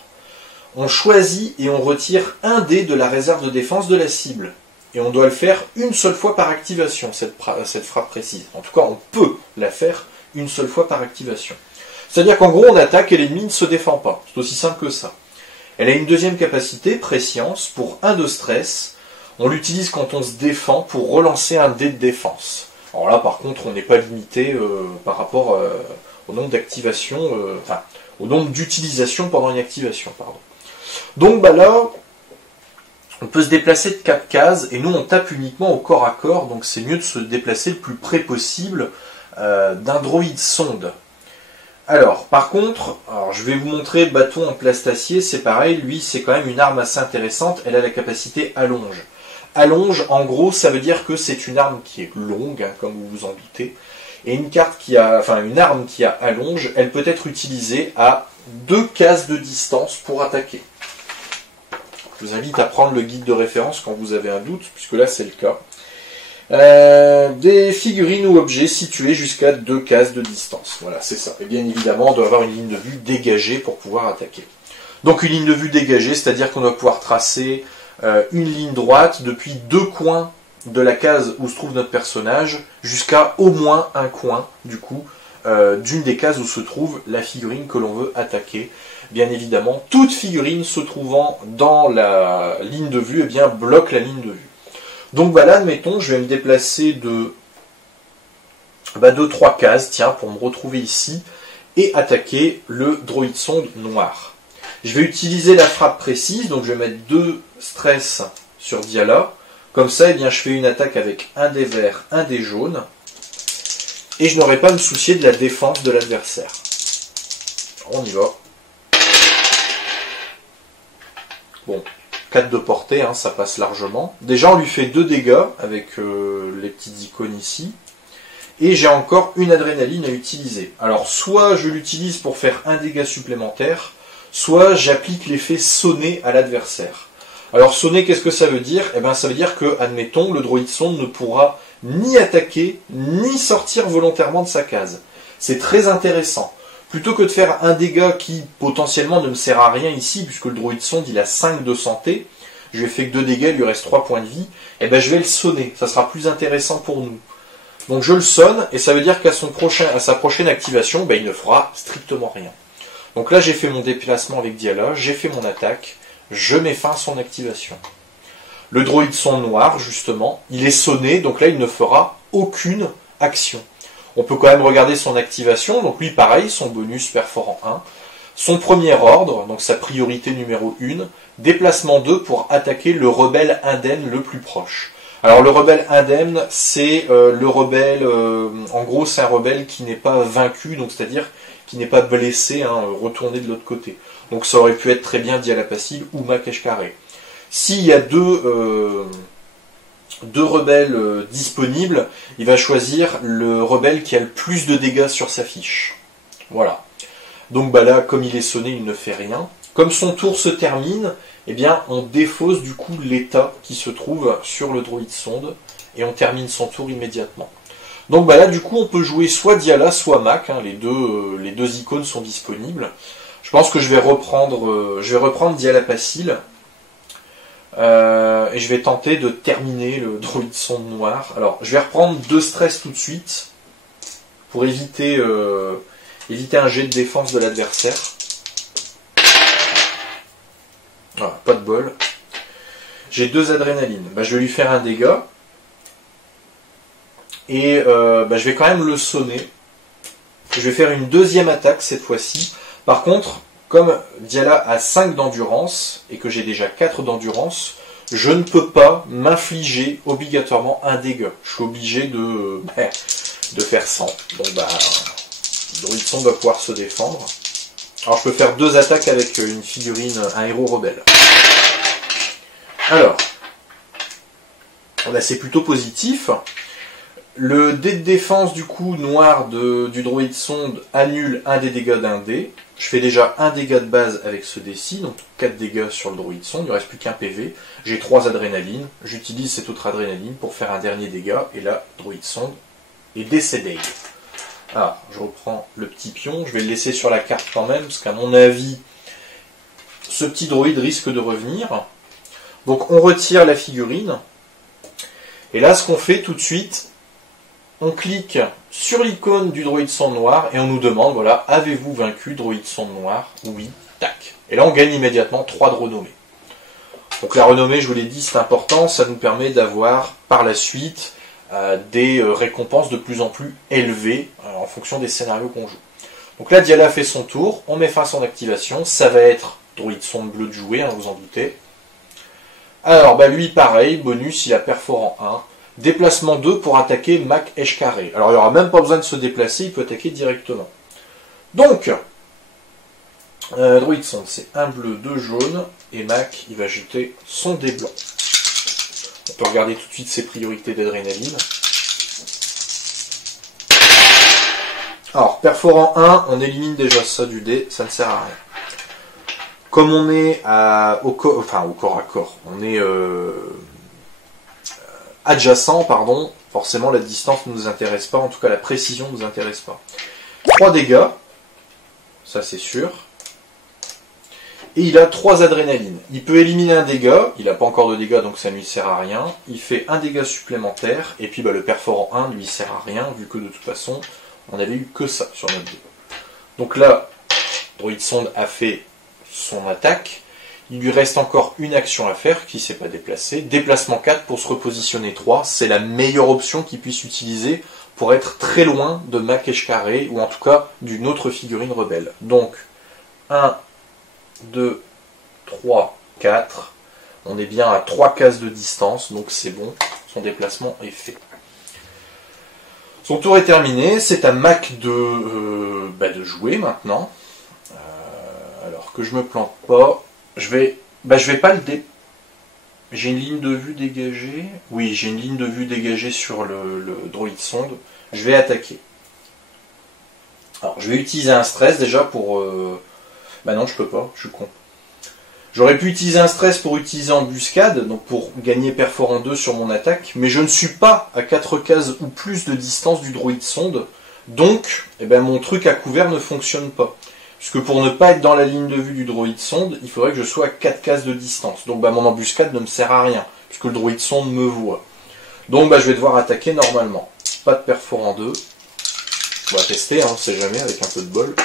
On choisit et on retire un dé de la réserve de défense de la cible. Et on doit le faire une seule fois par activation, cette frappe précise. En tout cas, on peut la faire une seule fois par activation. C'est-à-dire qu'en gros, on attaque et l'ennemi ne se défend pas. C'est aussi simple que ça. Elle a une deuxième capacité, préscience, pour 1 de stress. On l'utilise quand on se défend pour relancer un dé de défense. Alors là, par contre, on n'est pas limité par rapport au nombre d'activations, enfin, au nombre d'utilisations pendant une activation, pardon. Donc bah là, on peut se déplacer de 4 cases, et nous on tape uniquement au corps à corps, donc c'est mieux de se déplacer le plus près possible d'un droïde sonde. Alors, par contre, je vais vous montrer bâton en plastacier, c'est pareil, lui c'est quand même une arme assez intéressante, elle a la capacité allonge. Allonge, en gros, ça veut dire que c'est une arme qui est longue, hein, comme vous vous en doutez, et une arme qui a allonge, elle peut être utilisée à 2 cases de distance pour attaquer. Je vous invite à prendre le guide de référence quand vous avez un doute, puisque là c'est le cas. Des figurines ou objets situés jusqu'à 2 cases de distance. Voilà, c'est ça. Et bien évidemment, on doit avoir une ligne de vue dégagée pour pouvoir attaquer. Donc une ligne de vue dégagée, c'est-à-dire qu'on doit pouvoir tracer une ligne droite depuis 2 coins de la case où se trouve notre personnage, jusqu'à au moins un coin, du coup, d'une des cases où se trouve la figurine que l'on veut attaquer. Bien évidemment, toute figurine se trouvant dans la ligne de vue, eh bien, bloque la ligne de vue. Donc bah là, admettons, je vais me déplacer de 3 cases, tiens, pour me retrouver ici, et attaquer le droïde sonde noir. Je vais utiliser la frappe précise, donc je vais mettre 2 stress sur Diala. Comme ça, eh bien, je fais une attaque avec un dé vert, un dé jaune, et je n'aurai pas à me soucier de la défense de l'adversaire. On y va. Bon, 4 de portée, hein, ça passe largement. Déjà, on lui fait 2 dégâts avec les petites icônes ici. Et j'ai encore une adrénaline à utiliser. Alors, soit je l'utilise pour faire un dégât supplémentaire, soit j'applique l'effet sonner à l'adversaire. Alors, sonner, qu'est-ce que ça veut dire? Eh bien, ça veut dire que, admettons, le droïde sonde ne pourra ni attaquer, ni sortir volontairement de sa case. C'est très intéressant. Plutôt que de faire un dégât qui potentiellement ne me sert à rien ici, puisque le droïde sonde il a 5 de santé, je lui ai fait que 2 dégâts, il lui reste 3 points de vie, et ben je vais le sonner, ça sera plus intéressant pour nous. Donc je le sonne, et ça veut dire qu'à sa prochaine activation, ben, il ne fera strictement rien. Donc là j'ai fait mon déplacement avec Diala, j'ai fait mon attaque, je mets fin à son activation. Le droïde sonde noir, justement, il est sonné, donc là il ne fera aucune action. On peut quand même regarder son activation, donc lui pareil, son bonus perforant 1. Son premier ordre, donc sa priorité numéro 1, déplacement 2 pour attaquer le rebelle indemne le plus proche. Alors le rebelle indemne, c'est le rebelle, en gros c'est un rebelle qui n'est pas vaincu, donc c'est-à-dire qui n'est pas blessé, hein, retourné de l'autre côté. Donc ça aurait pu être très bien Diala Passil ou Makesh Carré. S'il y a deux rebelles disponibles, il va choisir le rebelle qui a le plus de dégâts sur sa fiche. Voilà. Donc bah là, comme il est sonné, il ne fait rien. Comme son tour se termine, eh bien, on défausse du coup l'état qui se trouve sur le droïde sonde et on termine son tour immédiatement. Donc bah là, du coup, on peut jouer soit Diala, soit Mac. Hein, les deux icônes sont disponibles. Je pense que je vais reprendre Diala Passil. Et je vais tenter de terminer le droïde sonde noir. Alors, je vais reprendre 2 stress tout de suite pour éviter un jet de défense de l'adversaire. Voilà, pas de bol. J'ai 2 adrénalines. Bah, je vais lui faire un dégât. Et je vais quand même le sonner. Je vais faire une deuxième attaque cette fois-ci. Par contre, comme Diala a 5 d'endurance, et que j'ai déjà 4 d'endurance, je ne peux pas m'infliger obligatoirement un dégât. Je suis obligé de faire 100. Donc le droïde sonde va pouvoir se défendre. Alors je peux faire 2 attaques avec une figurine, un héros rebelle. Alors, Là, c'est plutôt positif. Le dé de défense du coup noir du droïde sonde annule un des dégâts d'un dé. Je fais déjà un dégât de base avec ce dé-ci, donc 4 dégâts sur le droïde sonde, il ne reste plus qu'un PV. J'ai 3 adrénalines, j'utilise cette autre adrénaline pour faire un dernier dégât, et là, droïde sonde est décédé. Alors, je reprends le petit pion, je vais le laisser sur la carte quand même, parce qu'à mon avis, ce petit droïde risque de revenir. Donc on retire la figurine, et là ce qu'on fait tout de suite, on clique sur l'icône du droïde sonde noir et on nous demande, voilà, avez-vous vaincu droïde sonde noir? Oui, tac. Et là on gagne immédiatement 3 de renommée. Donc la renommée, je vous l'ai dit, c'est important, ça nous permet d'avoir par la suite des récompenses de plus en plus élevées en fonction des scénarios qu'on joue. Donc là Diala fait son tour, on met fin à son activation, ça va être droïde sonde bleu de jouer, hein, vous en doutez. Alors bah lui pareil, bonus, il a perforant 1. Déplacement 2 pour attaquer Mac Eshkaré. Alors il n'y aura même pas besoin de se déplacer, il peut attaquer directement. Donc, droïde sonde, c'est 1 bleu, 2 jaune, et Mac, il va jeter son dé blanc. On peut regarder tout de suite ses priorités d'adrénaline. Alors, perforant 1, on élimine déjà ça du dé, ça ne sert à rien. Comme on est au corps à corps, on est adjacent, pardon, forcément la distance ne nous intéresse pas, en tout cas la précision ne nous intéresse pas. 3 dégâts, ça c'est sûr. Et il a 3 adrénalines. Il peut éliminer un dégât, il n'a pas encore de dégâts donc ça ne lui sert à rien. Il fait un dégât supplémentaire, et puis bah, le perforant 1 ne lui sert à rien, vu que de toute façon, on n'avait eu que ça sur notre dé. Donc là, droïde sonde a fait son attaque. Il lui reste encore une action à faire qui ne s'est pas déplacée. Déplacement 4 pour se repositionner 3. C'est la meilleure option qu'il puisse utiliser pour être très loin de Mac Eshkaré ou en tout cas d'une autre figurine rebelle. Donc 1, 2, 3, 4. On est bien à 3 cases de distance, donc c'est bon. Son déplacement est fait. Son tour est terminé. C'est à Mac de jouer maintenant. Alors que je me plante pas. Je vais pas le dé. J'ai une ligne de vue dégagée. Oui, j'ai une ligne de vue dégagée sur le droïde sonde. Je vais attaquer. Alors, je vais utiliser un stress déjà pour... Bah non, je peux pas, je suis con. J'aurais pu utiliser un stress pour utiliser embuscade, donc pour gagner perforant 2 sur mon attaque, mais je ne suis pas à 4 cases ou plus de distance du droïde sonde, donc mon truc à couvert ne fonctionne pas. Puisque pour ne pas être dans la ligne de vue du droïde sonde, il faudrait que je sois à 4 cases de distance. Donc mon embuscade ne me sert à rien, puisque le droïde sonde me voit. Donc je vais devoir attaquer normalement. Pas de perforant 2. On va tester, on sait jamais, avec un peu de bol.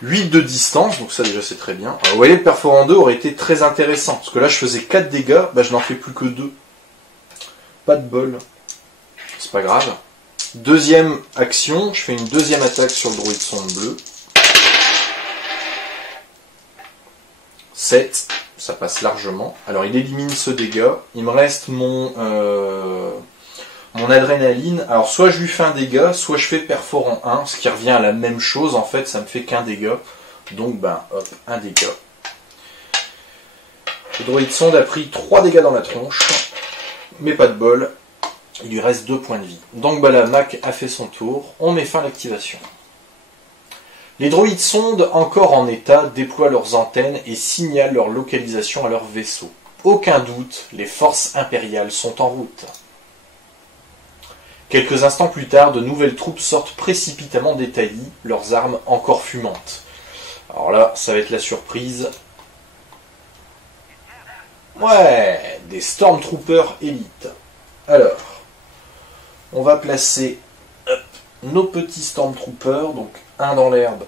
8 de distance, donc ça déjà c'est très bien. Alors, vous voyez, le perforant 2 aurait été très intéressant, parce que là je faisais 4 dégâts, je n'en fais plus que 2. Pas de bol. C'est pas grave. Deuxième action, je fais une deuxième attaque sur le droïde sonde bleu. 7, ça passe largement. Alors il élimine ce dégât. Il me reste mon adrénaline. Alors soit je lui fais un dégât, soit je fais perforant 1, ce qui revient à la même chose en fait, ça me fait qu'un dégât. Donc hop, un dégât. Le droïde sonde a pris 3 dégâts dans la tronche, mais pas de bol. Il lui reste 2 points de vie. Donc la Mac a fait son tour. On met fin à l'activation. Les droïdes sondes, encore en état, déploient leurs antennes et signalent leur localisation à leur vaisseau. Aucun doute, les forces impériales sont en route. Quelques instants plus tard, de nouvelles troupes sortent précipitamment des taillis, leurs armes encore fumantes. Alors là, ça va être la surprise. Ouais, des Stormtroopers élites. Alors, on va placer nos petits Stormtroopers, donc un dans l'herbe,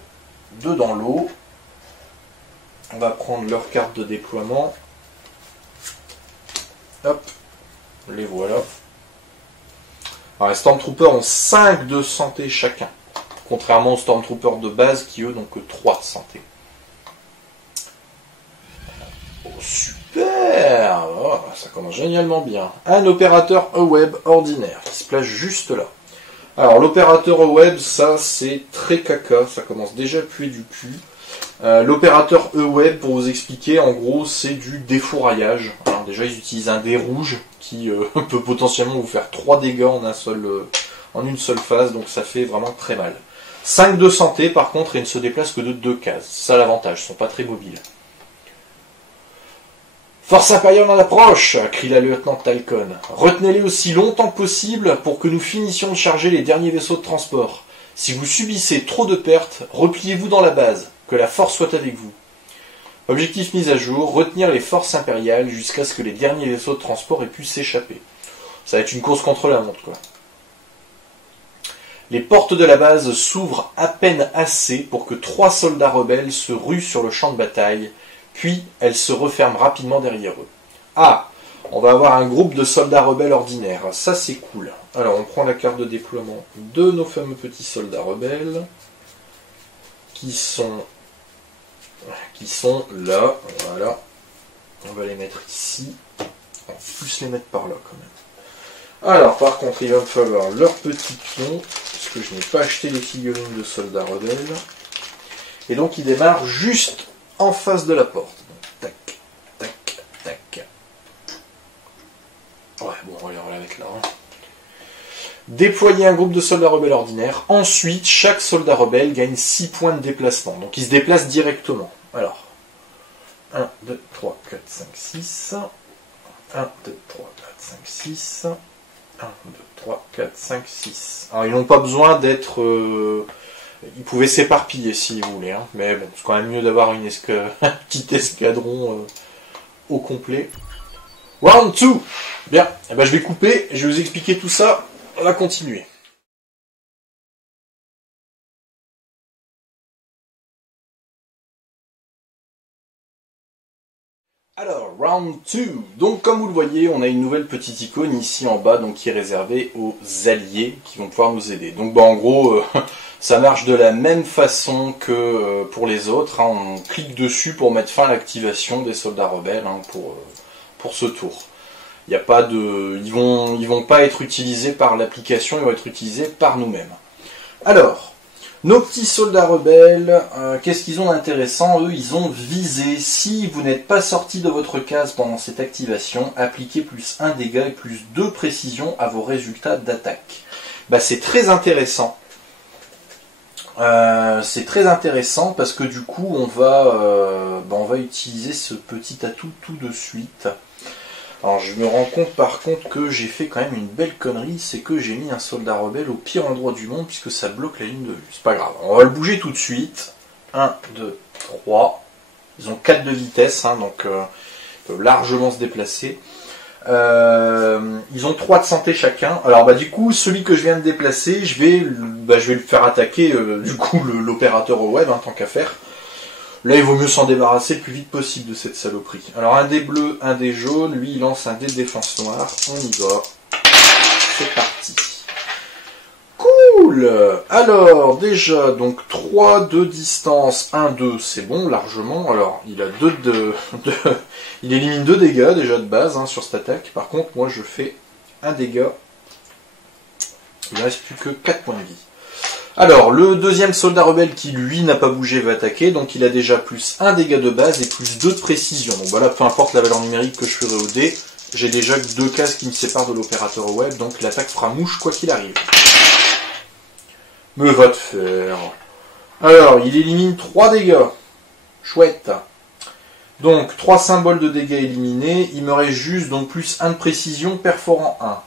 2 dans l'eau. On va prendre leur carte de déploiement. Hop, les voilà. Alors les Stormtroopers ont 5 de santé chacun, contrairement aux Stormtroopers de base qui eux n'ont que 3 de santé. Oh, super, oh, ça commence génialement bien. Un opérateur E-Web ordinaire qui se place juste là. Alors l'opérateur E-Web, ça c'est très caca, ça commence déjà à puer du cul. L'opérateur E-Web, pour vous expliquer, en gros, c'est du défouraillage. Alors, déjà, ils utilisent un dé rouge qui peut potentiellement vous faire 3 dégâts en une seule phase, donc ça fait vraiment très mal. 5 de santé, par contre, et ne se déplace que de 2 cases. C'est ça l'avantage, ils sont pas très mobiles. Force impériale en approche, crie la lieutenant Talcon. Retenez-les aussi longtemps que possible pour que nous finissions de charger les derniers vaisseaux de transport. Si vous subissez trop de pertes, repliez-vous dans la base. Que la force soit avec vous. Objectif mis à jour, retenir les forces impériales jusqu'à ce que les derniers vaisseaux de transport aient pu s'échapper. Ça va être une course contre la montre, quoi. Les portes de la base s'ouvrent à peine assez pour que 3 soldats rebelles se ruent sur le champ de bataille, puis elles se referment rapidement derrière eux. Ah, on va avoir un groupe de soldats rebelles ordinaires, ça c'est cool. Alors on prend la carte de déploiement de nos fameux petits soldats rebelles, qui sont là, voilà. On va les mettre ici. On va plus les mettre par là quand même. Alors par contre il va me falloir leur petit pion, parce que je n'ai pas acheté les figurines de soldats rebelles. Et donc ils démarrent juste en face de la porte. Donc, tac, tac, tac. Ouais, bon, on va la mettre là. Hein. Déployer un groupe de soldats rebelles ordinaires. Ensuite, chaque soldat rebelle gagne 6 points de déplacement. Donc il se déplace directement. Alors, 1, 2, 3, 4, 5, 6. 1, 2, 3, 4, 5, 6. 1, 2, 3, 4, 5, 6. Alors ils n'ont pas besoin d'être... Ils pouvaient s'éparpiller si vous voulez. Hein. Mais bon, c'est quand même mieux d'avoir un petit escadron au complet. Round 2. Bien, eh ben, je vais couper, je vais vous expliquer tout ça. On va continuer. Alors, round 2. Donc, comme vous le voyez, on a une nouvelle petite icône ici en bas, donc qui est réservée aux alliés qui vont pouvoir nous aider. Donc, en gros, ça marche de la même façon que pour les autres. Hein. On clique dessus pour mettre fin à l'activation des soldats rebelles hein, pour ce tour. Il y a pas de, ils vont pas être utilisés par l'application, ils vont être utilisés par nous-mêmes. Alors, nos petits soldats rebelles, qu'est-ce qu'ils ont d'intéressant? Eux, ils ont visé. Si vous n'êtes pas sorti de votre case pendant cette activation, appliquez plus 1 dégât et plus 2 précision à vos résultats d'attaque. Bah, c'est très intéressant. C'est très intéressant parce que du coup, on va utiliser ce petit atout tout de suite. Alors je me rends compte par contre que j'ai fait quand même une belle connerie, c'est que j'ai mis un soldat rebelle au pire endroit du monde puisque ça bloque la ligne de vue. C'est pas grave, on va le bouger tout de suite. 1, 2, 3. Ils ont 4 de vitesse, hein, donc ils peuvent largement se déplacer. Ils ont 3 de santé chacun. Alors du coup, celui que je viens de déplacer, je vais le faire attaquer du coup l'opérateur au web, hein, tant qu'à faire. Là, il vaut mieux s'en débarrasser le plus vite possible de cette saloperie. Alors, un dé bleu, un dé jaune. Lui, il lance un dé de défense noire. On y va. C'est parti. Cool. Alors, déjà, donc 3 de distance, 1, 2, c'est bon, largement. Alors, il a il élimine 2 dégâts, déjà de base, hein, sur cette attaque. Par contre, moi, je fais un dégât. Il ne reste plus que 4 points de vie. Alors, le deuxième soldat rebelle qui, lui, n'a pas bougé, va attaquer. Donc, il a déjà plus 1 dégât de base et plus 2 de précision. Donc, voilà, peu importe la valeur numérique que je ferai au dé, j'ai déjà 2 cases qui me séparent de l'opérateur web. Donc, l'attaque fera mouche quoi qu'il arrive. Me va te faire. Alors, il élimine 3 dégâts. Chouette. Donc, 3 symboles de dégâts éliminés. Il me reste juste, donc, plus 1 de précision, perforant 1.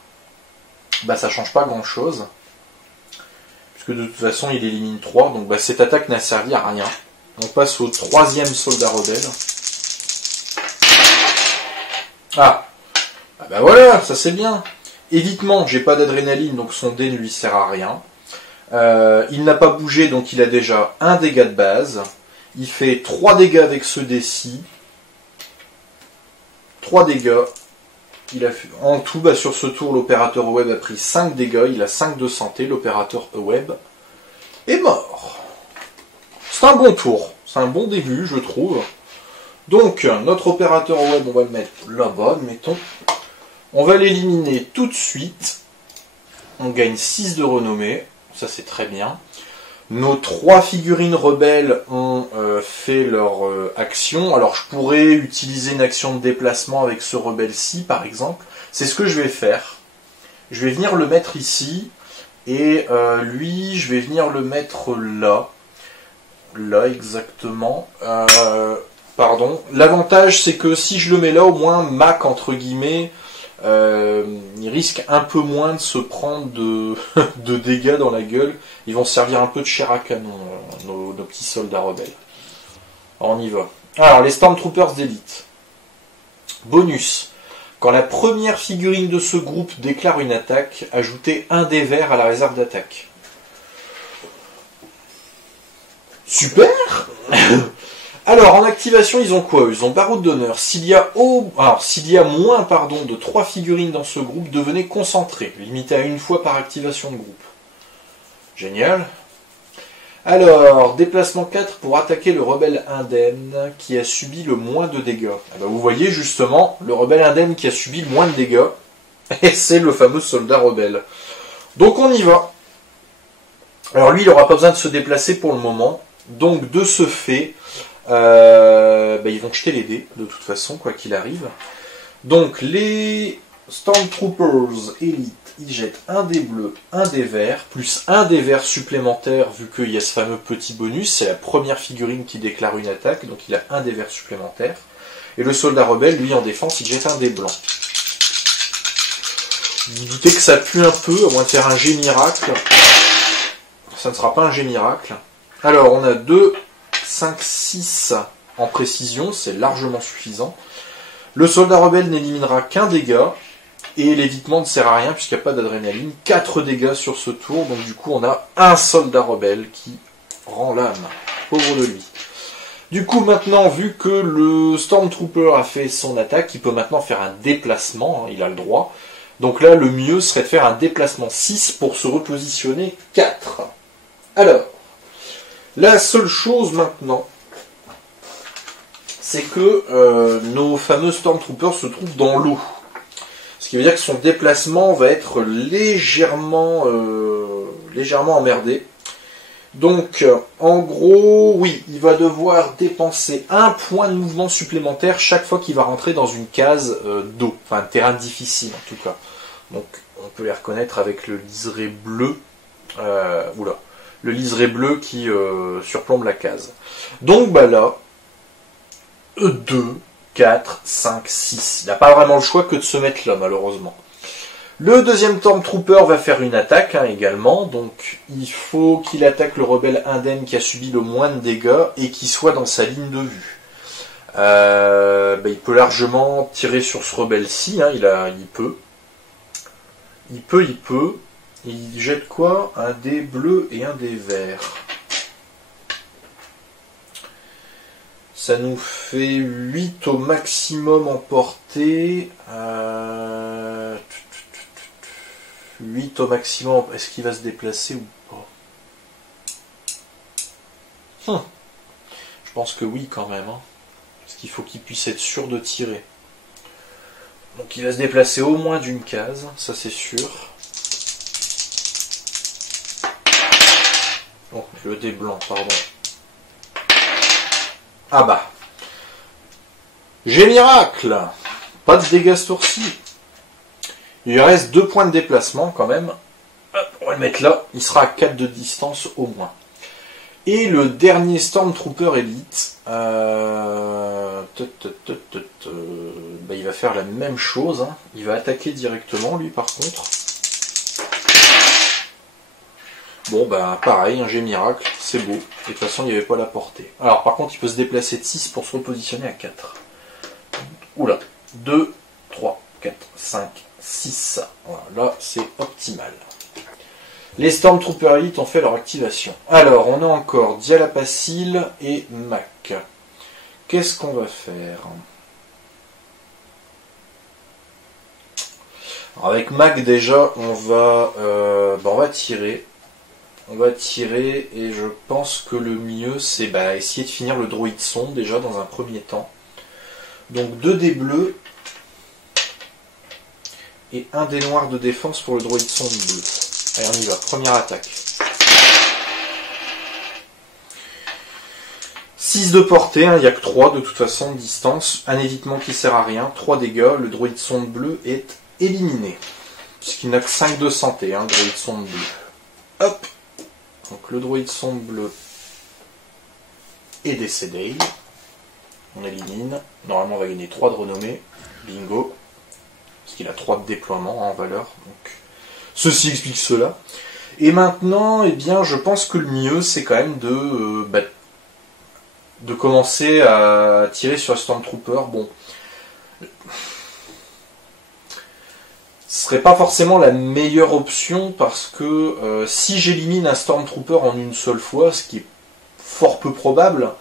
Bah, ça change pas grand-chose. Puisque de toute façon il élimine 3, donc cette attaque n'a servi à rien. On passe au 3e soldat rebelle. Ah bah voilà, ça c'est bien. Évitement, j'ai pas d'adrénaline, donc son dé ne lui sert à rien. Il n'a pas bougé, donc il a déjà 1 dégât de base. Il fait 3 dégâts avec ce dé-ci. 3 dégâts. Il a fait, en tout, sur ce tour, l'opérateur web a pris 5 dégâts, il a 5 de santé, l'opérateur web est mort. C'est un bon tour, c'est un bon début, je trouve. Donc, notre opérateur web, on va le mettre là-bas, admettons. On va l'éliminer tout de suite. On gagne 6 de renommée, ça c'est très bien. Nos 3 figurines rebelles ont fait leur action. Alors je pourrais utiliser une action de déplacement avec ce rebelle-ci par exemple. C'est ce que je vais faire. Je vais venir le mettre ici. Et lui, je vais venir le mettre là. Là exactement. Pardon. L'avantage c'est que si je le mets là, au moins Mac entre guillemets, il risque un peu moins de se prendre de dégâts dans la gueule. Ils vont servir un peu de chair à canon, nos petits soldats rebelles. Alors, on y va. Alors, les Stormtroopers d'élite. Bonus. Quand la première figurine de ce groupe déclare une attaque, ajoutez un dé vert à la réserve d'attaque. Super. Alors, en activation, ils ont quoi? Ils ont baroud d'honneur. S'il y a moins de 3 figurines dans ce groupe, devenez concentré, limité à une fois par activation de groupe. Génial. Alors, déplacement 4 pour attaquer le rebelle indemne qui a subi le moins de dégâts. Eh ben, vous voyez justement, le rebelle indemne qui a subi le moins de dégâts, et c'est le fameux soldat rebelle. Donc on y va. Alors lui, il n'aura pas besoin de se déplacer pour le moment. Donc de ce fait, ils vont jeter les dés, de toute façon, quoi qu'il arrive. Donc les Stormtroopers Elite, ils jettent un dé bleu, un dé vert, plus un dé vert supplémentaire, vu qu'il y a ce fameux petit bonus. C'est la première figurine qui déclare une attaque, donc il a un dé vert supplémentaire. Et le soldat rebelle, lui, en défense, il jette un dé blanc. Vous doutez que ça pue un peu, à moins de faire un jet miracle. Ça ne sera pas un jet miracle. Alors, on a 2, 5, 6 en précision, c'est largement suffisant. Le soldat rebelle n'éliminera qu'un dégât, et l'évitement ne sert à rien puisqu'il n'y a pas d'adrénaline. 4 dégâts sur ce tour, donc du coup on a un soldat rebelle qui rend l'âme. Pauvre de lui. Du coup maintenant, vu que le Stormtrooper a fait son attaque, il peut maintenant faire un déplacement, il a le droit. Donc là, le mieux serait de faire un déplacement 6 pour se repositionner 4. Alors, la seule chose maintenant, c'est que nos fameux Stormtroopers se trouvent dans l'eau. Ce qui veut dire que son déplacement va être légèrement emmerdé. Donc, en gros, oui, il va devoir dépenser un point de mouvement supplémentaire chaque fois qu'il va rentrer dans une case d'eau. Enfin, un terrain difficile en tout cas. Donc, on peut les reconnaître avec le liseré bleu. Le liseré bleu qui surplombe la case. Donc, là, 2, 4, 5, 6. Il n'a pas vraiment le choix que de se mettre là, malheureusement. Le deuxième Stormtrooper va faire une attaque également, donc il faut qu'il attaque le rebelle indemne qui a subi le moins de dégâts et qui soit dans sa ligne de vue. Il peut largement tirer sur ce rebelle-ci, il peut. Il jette quoi? Un dé bleu et un dé vert. Ça nous fait 8 au maximum en portée. 8 au maximum. Est-ce qu'il va se déplacer ou pas? Je pense que oui quand même. Parce qu'il faut qu'il puisse être sûr de tirer. Donc il va se déplacer au moins d'une case, ça c'est sûr. Oh, le dé blanc, pardon. Ah bah. J'ai miracle. Pas de dégâts ce tour-ci. Il lui reste 2 points de déplacement quand même. Hop, on va le mettre là. Il sera à 4 de distance au moins. Et le dernier Stormtrooper Elite, il va faire la même chose. Il va attaquer directement lui par contre. Bon pareil, un jet miracle, c'est beau. Et de toute façon il n'y avait pas la portée. Alors par contre il peut se déplacer de 6 pour se repositionner à 4. Oula, 2, 3, 4, 5, 6. Voilà, là c'est optimal. Les Stormtroopers Elite ont fait leur activation. Alors, on a encore Dialapacil et Mac. Qu'est-ce qu'on va faire? Alors, avec Mac, déjà, on va tirer. On va tirer, et je pense que le mieux, c'est essayer de finir le droïde son, déjà, dans un premier temps. Donc, 2 dés bleus. Et 1 dé noir de défense pour le droïde son bleu. Allez, on y va. Première attaque. 6 de portée, hein, il n'y a que 3 de toute façon de distance. Un évitement qui sert à rien, 3 dégâts, le droïde sonde bleu est éliminé. Puisqu'il n'a que 5 de santé, hein, le droïde sonde bleu. Hop. Donc le droïde sonde bleu est décédé. On élimine. Normalement on va gagner 3 de renommée. Bingo. Parce qu'il a 3 de déploiement en valeur. Donc, ceci explique cela. Et maintenant, eh bien, je pense que le mieux, c'est quand même de commencer à tirer sur le Stormtrooper. Bon, ce serait pas forcément la meilleure option parce que si j'élimine un Stormtrooper en une seule fois, ce qui est fort peu probable,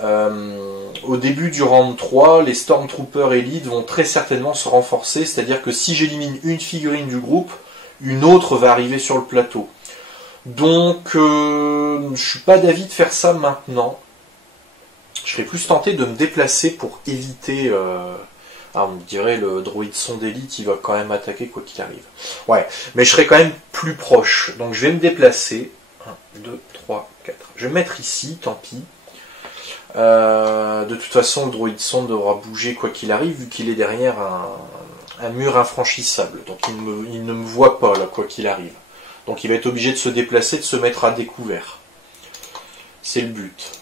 au début du round 3, les Stormtroopers Elite vont très certainement se renforcer, c'est-à-dire que si j'élimine une figurine du groupe, une autre va arriver sur le plateau. Donc, je suis pas d'avis de faire ça maintenant. Je serais plus tenté de me déplacer pour éviter... on me dirait le droïde sonde élite, il va quand même attaquer quoi qu'il arrive. Ouais, mais je serais quand même plus proche. Donc je vais me déplacer. 1, 2, 3, 4. Je vais me mettre ici, tant pis. De toute façon, le droïde sonde devra bouger quoi qu'il arrive, vu qu'il est derrière un mur infranchissable. Donc il ne me voit pas, là, quoi qu'il arrive. Donc il va être obligé de se déplacer, de se mettre à découvert. C'est le but.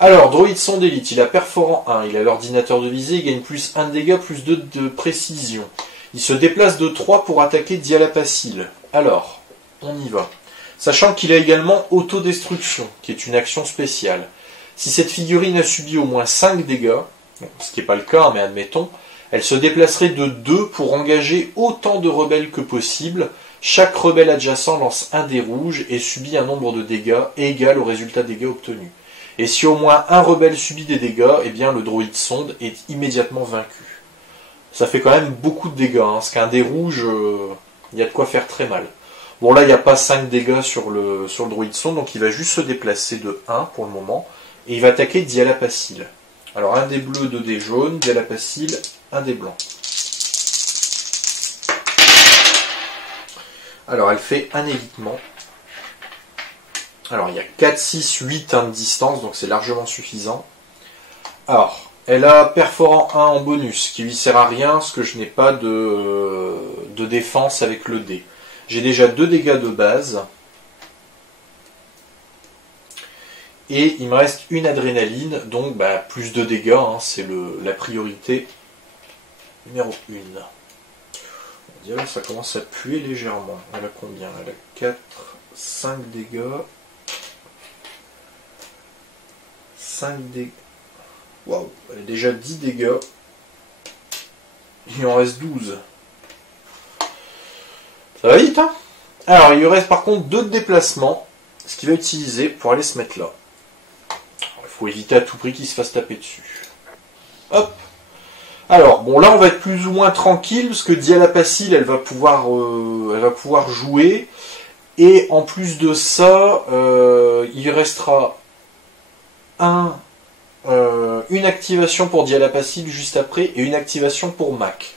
Alors, droïde sonde élite, il a perforant 1, il a l'ordinateur de visée, il gagne plus 1 de dégâts, plus 2 de précision. Il se déplace de 3 pour attaquer Dialapacil. Alors, on y va. Sachant qu'il a également autodestruction, qui est une action spéciale. Si cette figurine a subi au moins 5 dégâts, ce qui n'est pas le cas, mais admettons, elle se déplacerait de 2 pour engager autant de rebelles que possible. Chaque rebelle adjacent lance un dé rouge et subit un nombre de dégâts égal au résultat des dégâts obtenus. Et si au moins un rebelle subit des dégâts, eh bien le droïde sonde est immédiatement vaincu. Ça fait quand même beaucoup de dégâts, hein, parce qu'un dé rouge, il y a de quoi faire très mal. Bon là, il n'y a pas 5 dégâts sur le droïde sonde, donc il va juste se déplacer de 1 pour le moment, et il va attaquer Dialapacil. Alors un dé bleu, 2 dés jaunes, Dialapacil, un dé blanc. Alors elle fait un évitement. Alors il y a 4, 6, 8 de distance, donc c'est largement suffisant. Alors, elle a perforant 1 en bonus, qui lui sert à rien, parce que je n'ai pas de défense avec le dé. J'ai déjà 2 dégâts de base. Et il me reste une adrénaline, donc plus de dégâts, hein, c'est la priorité numéro 1. On dirait que ça commence à puer légèrement. Elle a combien? Elle a 4, 5 dégâts. 5 dégâts. Waouh, elle a déjà 10 dégâts. Il en reste 12. Ça va vite, hein? Alors, il lui reste par contre 2 de déplacement, ce qu'il va utiliser pour aller se mettre là. Il faut éviter à tout prix qu'il se fasse taper dessus. Hop. Alors, bon, là, on va être plus ou moins tranquille, parce que Dialapacil, elle va pouvoir jouer. Et en plus de ça, il restera une activation pour Dialapacil juste après, et une activation pour Mac.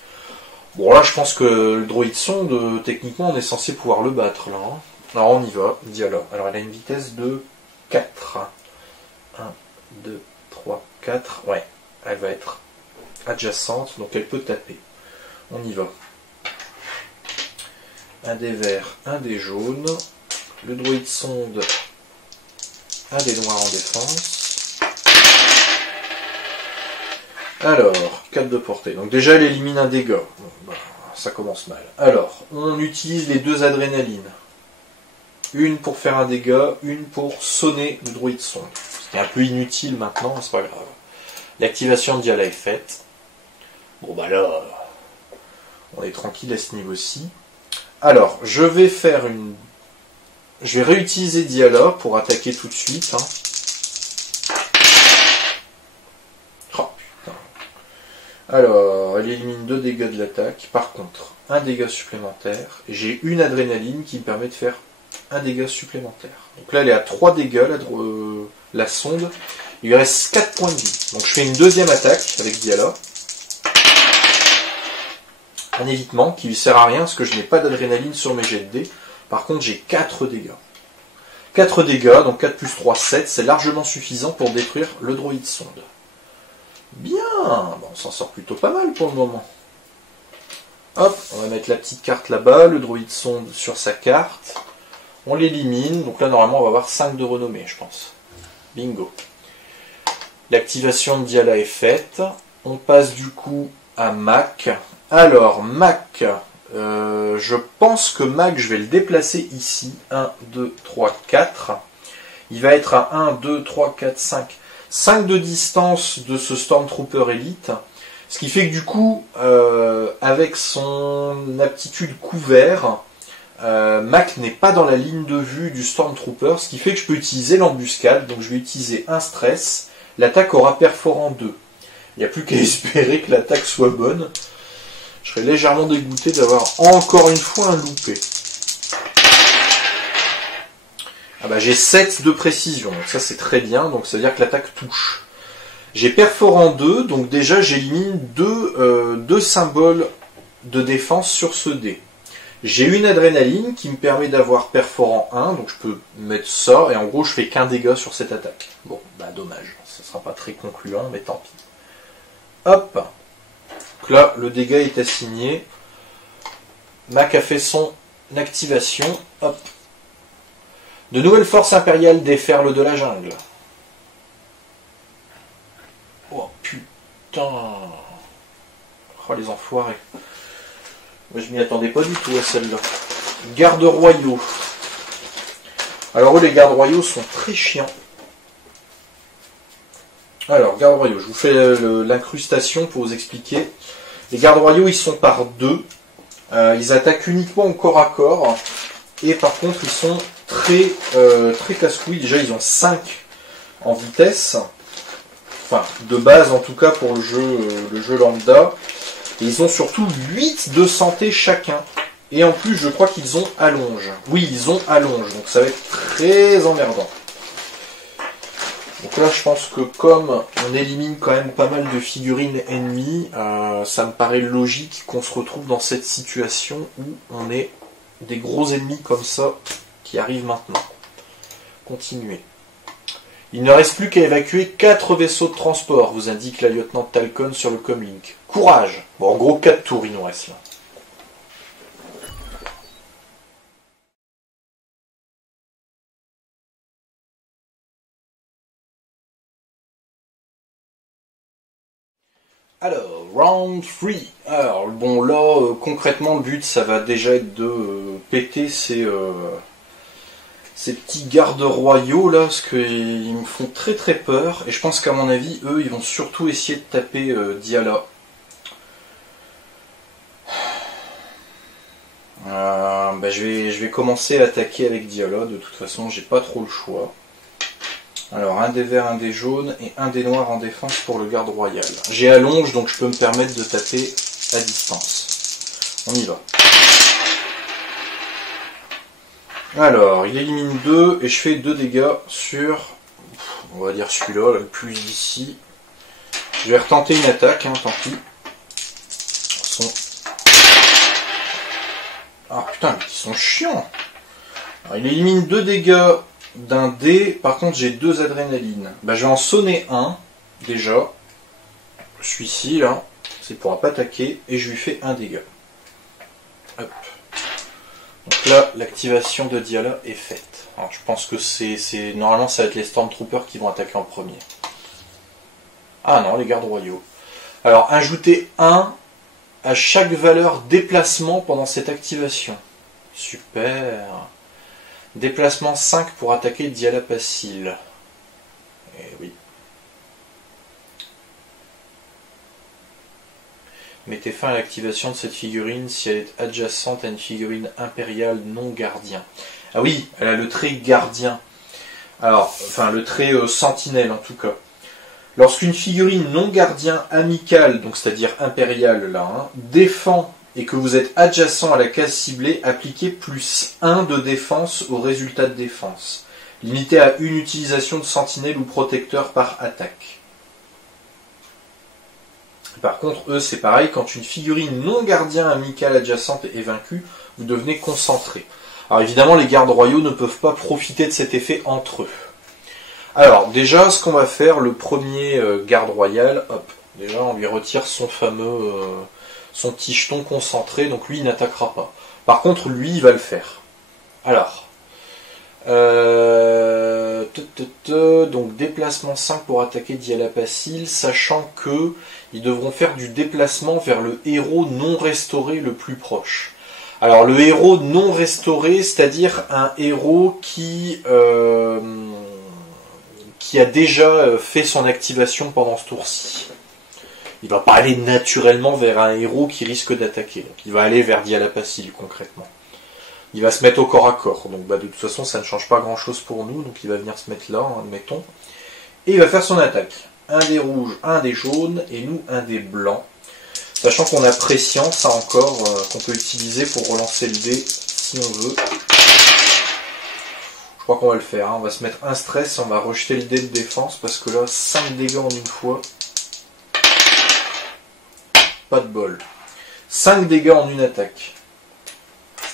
Bon, là, je pense que le droïde sonde, techniquement, on est censé pouvoir le battre, là. Hein. Alors, on y va, Diala. Alors, elle a une vitesse de 4. 1, 2, 3, 4. Ouais, elle va être adjacente, donc elle peut taper. On y va. Un dé vert, un dé jaune. Le droïde sonde, un dé noir en défense. Alors, 4 de portée. Donc déjà, elle élimine un dégât. Bon, ça commence mal. Alors, on utilise les 2 adrénalines. Une pour faire un dégât, une pour sonner le droïde sonde. Ce qui est un peu inutile maintenant, c'est pas grave. L'activation de Diala est faite. Bon bah là, on est tranquille à ce niveau-ci. Alors, je vais réutiliser Diala pour attaquer tout de suite. Hein. Oh putain. Alors, elle élimine 2 dégâts de l'attaque. Par contre, un dégât supplémentaire. J'ai une adrénaline qui me permet de faire un dégât supplémentaire. Donc là, elle est à 3 dégâts, la sonde. Il lui reste 4 points de vie. Donc je fais une deuxième attaque avec Diala. Un évitement qui lui sert à rien parce que je n'ai pas d'adrénaline sur mes jets de dés. Par contre, j'ai 4 dégâts. 4 dégâts, donc 4 plus 3, 7, c'est largement suffisant pour détruire le droïde sonde. Bien, bon, on s'en sort plutôt pas mal pour le moment. Hop, on va mettre la petite carte là-bas, le droïde sonde sur sa carte. On l'élimine, donc là normalement on va avoir 5 de renommée, je pense. Bingo. L'activation de Diala est faite. On passe du coup à Mac. Alors, Mac, je pense que Mac, je vais le déplacer ici. 1, 2, 3, 4. Il va être à 1, 2, 3, 4, 5. 5 de distance de ce Stormtrooper Elite. Ce qui fait que du coup, avec son aptitude couvert, Mac n'est pas dans la ligne de vue du Stormtrooper, ce qui fait que je peux utiliser l'embuscade. Donc je vais utiliser un stress. L'attaque aura perforant 2. Il n'y a plus qu'à espérer que l'attaque soit bonne. Je serais légèrement dégoûté d'avoir encore une fois un loupé. Ah bah j'ai 7 de précision, donc ça c'est très bien, donc ça veut dire que l'attaque touche. J'ai perforant 2, donc déjà j'élimine 2 symboles de défense sur ce dé. J'ai une adrénaline qui me permet d'avoir perforant 1, donc je peux mettre ça, et en gros je fais qu'un dégât sur cette attaque. Bon, bah dommage, ça sera pas très concluant, mais tant pis. Hop, donc là le dégât est assigné. Mac a fait son activation, hop. De nouvelles forces impériales déferlent de la jungle. Oh putain. Oh les enfoirés. Moi je m'y attendais pas du tout à celle-là. Gardes royaux. Alors eux les gardes royaux sont très chiants. Alors gardes royaux, je vous fais l'incrustation pour vous expliquer. Les gardes royaux ils sont par 2. Ils attaquent uniquement au corps à corps. Et par contre ils sont très casse-couilles. Déjà ils ont 5 en vitesse. Enfin de base en tout cas pour le jeu lambda. Et ils ont surtout 8 de santé chacun. Et en plus, je crois qu'ils ont allonge. Oui, ils ont allonge. Donc ça va être très emmerdant. Donc là, je pense que comme on élimine quand même pas mal de figurines ennemies, ça me paraît logique qu'on se retrouve dans cette situation où on est des gros ennemis comme ça qui arrivent maintenant. Continuez. Il ne reste plus qu'à évacuer 4 vaisseaux de transport, vous indique la lieutenant Talcon sur le comlink. Courage! Bon, en gros, 4 tours il nous reste là. Alors, round 3. Alors, bon, là, concrètement, le but, ça va déjà être de péter ces petits gardes royaux, là, parce qu'ils me font très très peur. Et je pense qu'à mon avis, eux, ils vont surtout essayer de taper Diala. Je vais commencer à attaquer avec Diala. De toute façon, j'ai pas trop le choix. Alors, un des verts, un des jaunes et un des noirs en défense pour le garde royal. J'ai allonge, donc je peux me permettre de taper à distance. On y va. Alors, il élimine 2 et je fais 2 dégâts sur, on va dire celui-là, le plus ici. Je vais retenter une attaque, hein, tant pis. Ah putain, ils sont chiants. Alors, il élimine 2 dégâts d'un dé, par contre j'ai 2 adrénalines. Bah, je vais en sonner un, déjà. Celui-ci, là, c'est pourra pas attaquer, et je lui fais 1 dégât. Hop. Donc là, l'activation de Diala est faite. Alors, je pense que normalement ça va être les Stormtroopers qui vont attaquer en premier. Ah non, les gardes royaux. Alors, ajoutez 1 à chaque valeur déplacement pendant cette activation. Super. Déplacement 5 pour attaquer Diala Passil. Eh oui. Mettez fin à l'activation de cette figurine si elle est adjacente à une figurine impériale non gardien. Ah oui, elle a le trait gardien. Alors, enfin le trait sentinelle en tout cas. Lorsqu'une figurine non gardien amicale, donc c'est-à-dire impériale là, hein, défend et que vous êtes adjacent à la case ciblée, appliquez plus 1 de défense au résultat de défense. Limité à une utilisation de sentinelle ou protecteur par attaque. Par contre, eux, c'est pareil, quand une figurine non gardien amicale adjacente est vaincue, vous devenez concentré. Alors évidemment, les gardes royaux ne peuvent pas profiter de cet effet entre eux. Alors déjà, ce qu'on va faire, le premier garde royal, hop, déjà on lui retire son fameux, son petit jeton concentré, donc lui il n'attaquera pas. Par contre, lui il va le faire. Alors, donc déplacement 5 pour attaquer Dialapacil, sachant que ils devront faire du déplacement vers le héros non restauré le plus proche. Alors le héros non restauré, c'est-à-dire un héros qui a déjà fait son activation pendant ce tour-ci. Il va pas aller naturellement vers un héros qui risque d'attaquer. Donc il va aller vers Dialapacil concrètement. Il va se mettre au corps à corps. Donc de toute façon ça ne change pas grand-chose pour nous. Donc il va venir se mettre là, admettons. Et il va faire son attaque. Un des rouges, un des jaunes, et nous un des blancs. Sachant qu'on a Prescience, ça encore, qu'on peut utiliser pour relancer le dé si on veut. Je crois qu'on va le faire. On va se mettre un stress et on va rejeter le dé de défense parce que là, 5 dégâts en une fois. Pas de bol. 5 dégâts en une attaque. Ça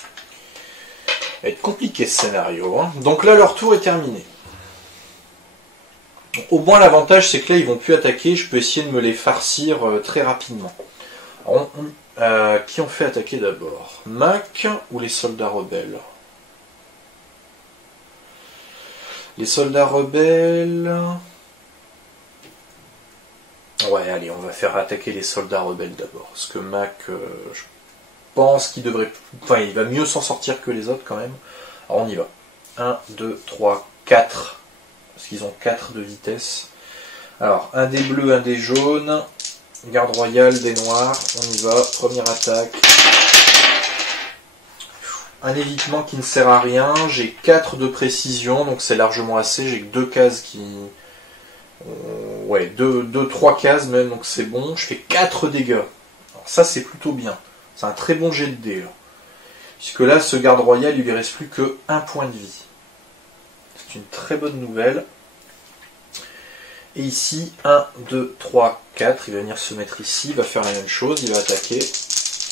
va être compliqué ce scénario. Donc là, leur tour est terminé. Au moins, l'avantage, c'est que là, ils vont plus attaquer. Je peux essayer de me les farcir très rapidement. Alors, qui ont fait attaquer d'abord? Mac ou les soldats rebelles? Les soldats rebelles... Ouais, allez, on va faire attaquer les soldats rebelles d'abord. Parce que Mac, je pense qu'il devrait... Enfin, il va mieux s'en sortir que les autres quand même. Alors, on y va. 1, 2, 3, 4. Parce qu'ils ont 4 de vitesse. Alors, un des bleus, un des jaunes. Garde royale, des noirs. On y va. Première attaque. Un évitement qui ne sert à rien. J'ai 4 de précision, donc c'est largement assez. J'ai que 2 cases qui... Ouais, 3 cases même, donc c'est bon. Je fais 4 dégâts. Alors ça, c'est plutôt bien. C'est un très bon jet de dés. Là. Puisque là, ce garde royal, il lui reste plus que 1 point de vie. C'est une très bonne nouvelle. Et ici, 1, 2, 3, 4. Il va venir se mettre ici. Il va faire la même chose. Il va attaquer.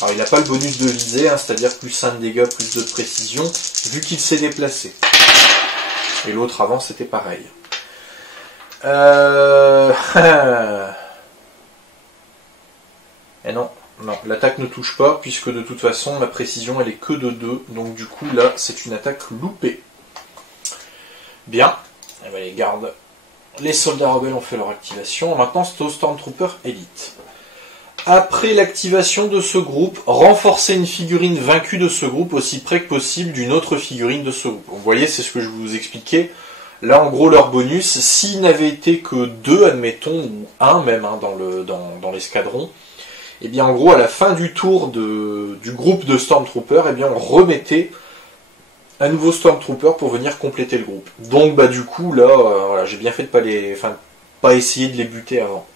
Alors il n'a pas le bonus de visée, c'est-à-dire plus 1 de dégâts, plus 2 de précision, vu qu'il s'est déplacé. Et l'autre avant c'était pareil. Et non, l'attaque ne touche pas, puisque de toute façon ma précision elle est que de 2, donc du coup là c'est une attaque loupée. Bien, et bien les gardes, les soldats rebelles ont fait leur activation, maintenant c'est au Stormtrooper Elite. Après l'activation de ce groupe, renforcer une figurine vaincue de ce groupe aussi près que possible d'une autre figurine de ce groupe. Vous voyez, c'est ce que je vous expliquais. Là, en gros, leur bonus, s'il n'avait été que 2, admettons, ou 1 même dans l'escadron, et bien en gros, à la fin du tour du groupe de Stormtroopers, et bien on remettait un nouveau Stormtrooper pour venir compléter le groupe. Donc, du coup, là, voilà, j'ai bien fait de pas essayer de les buter avant.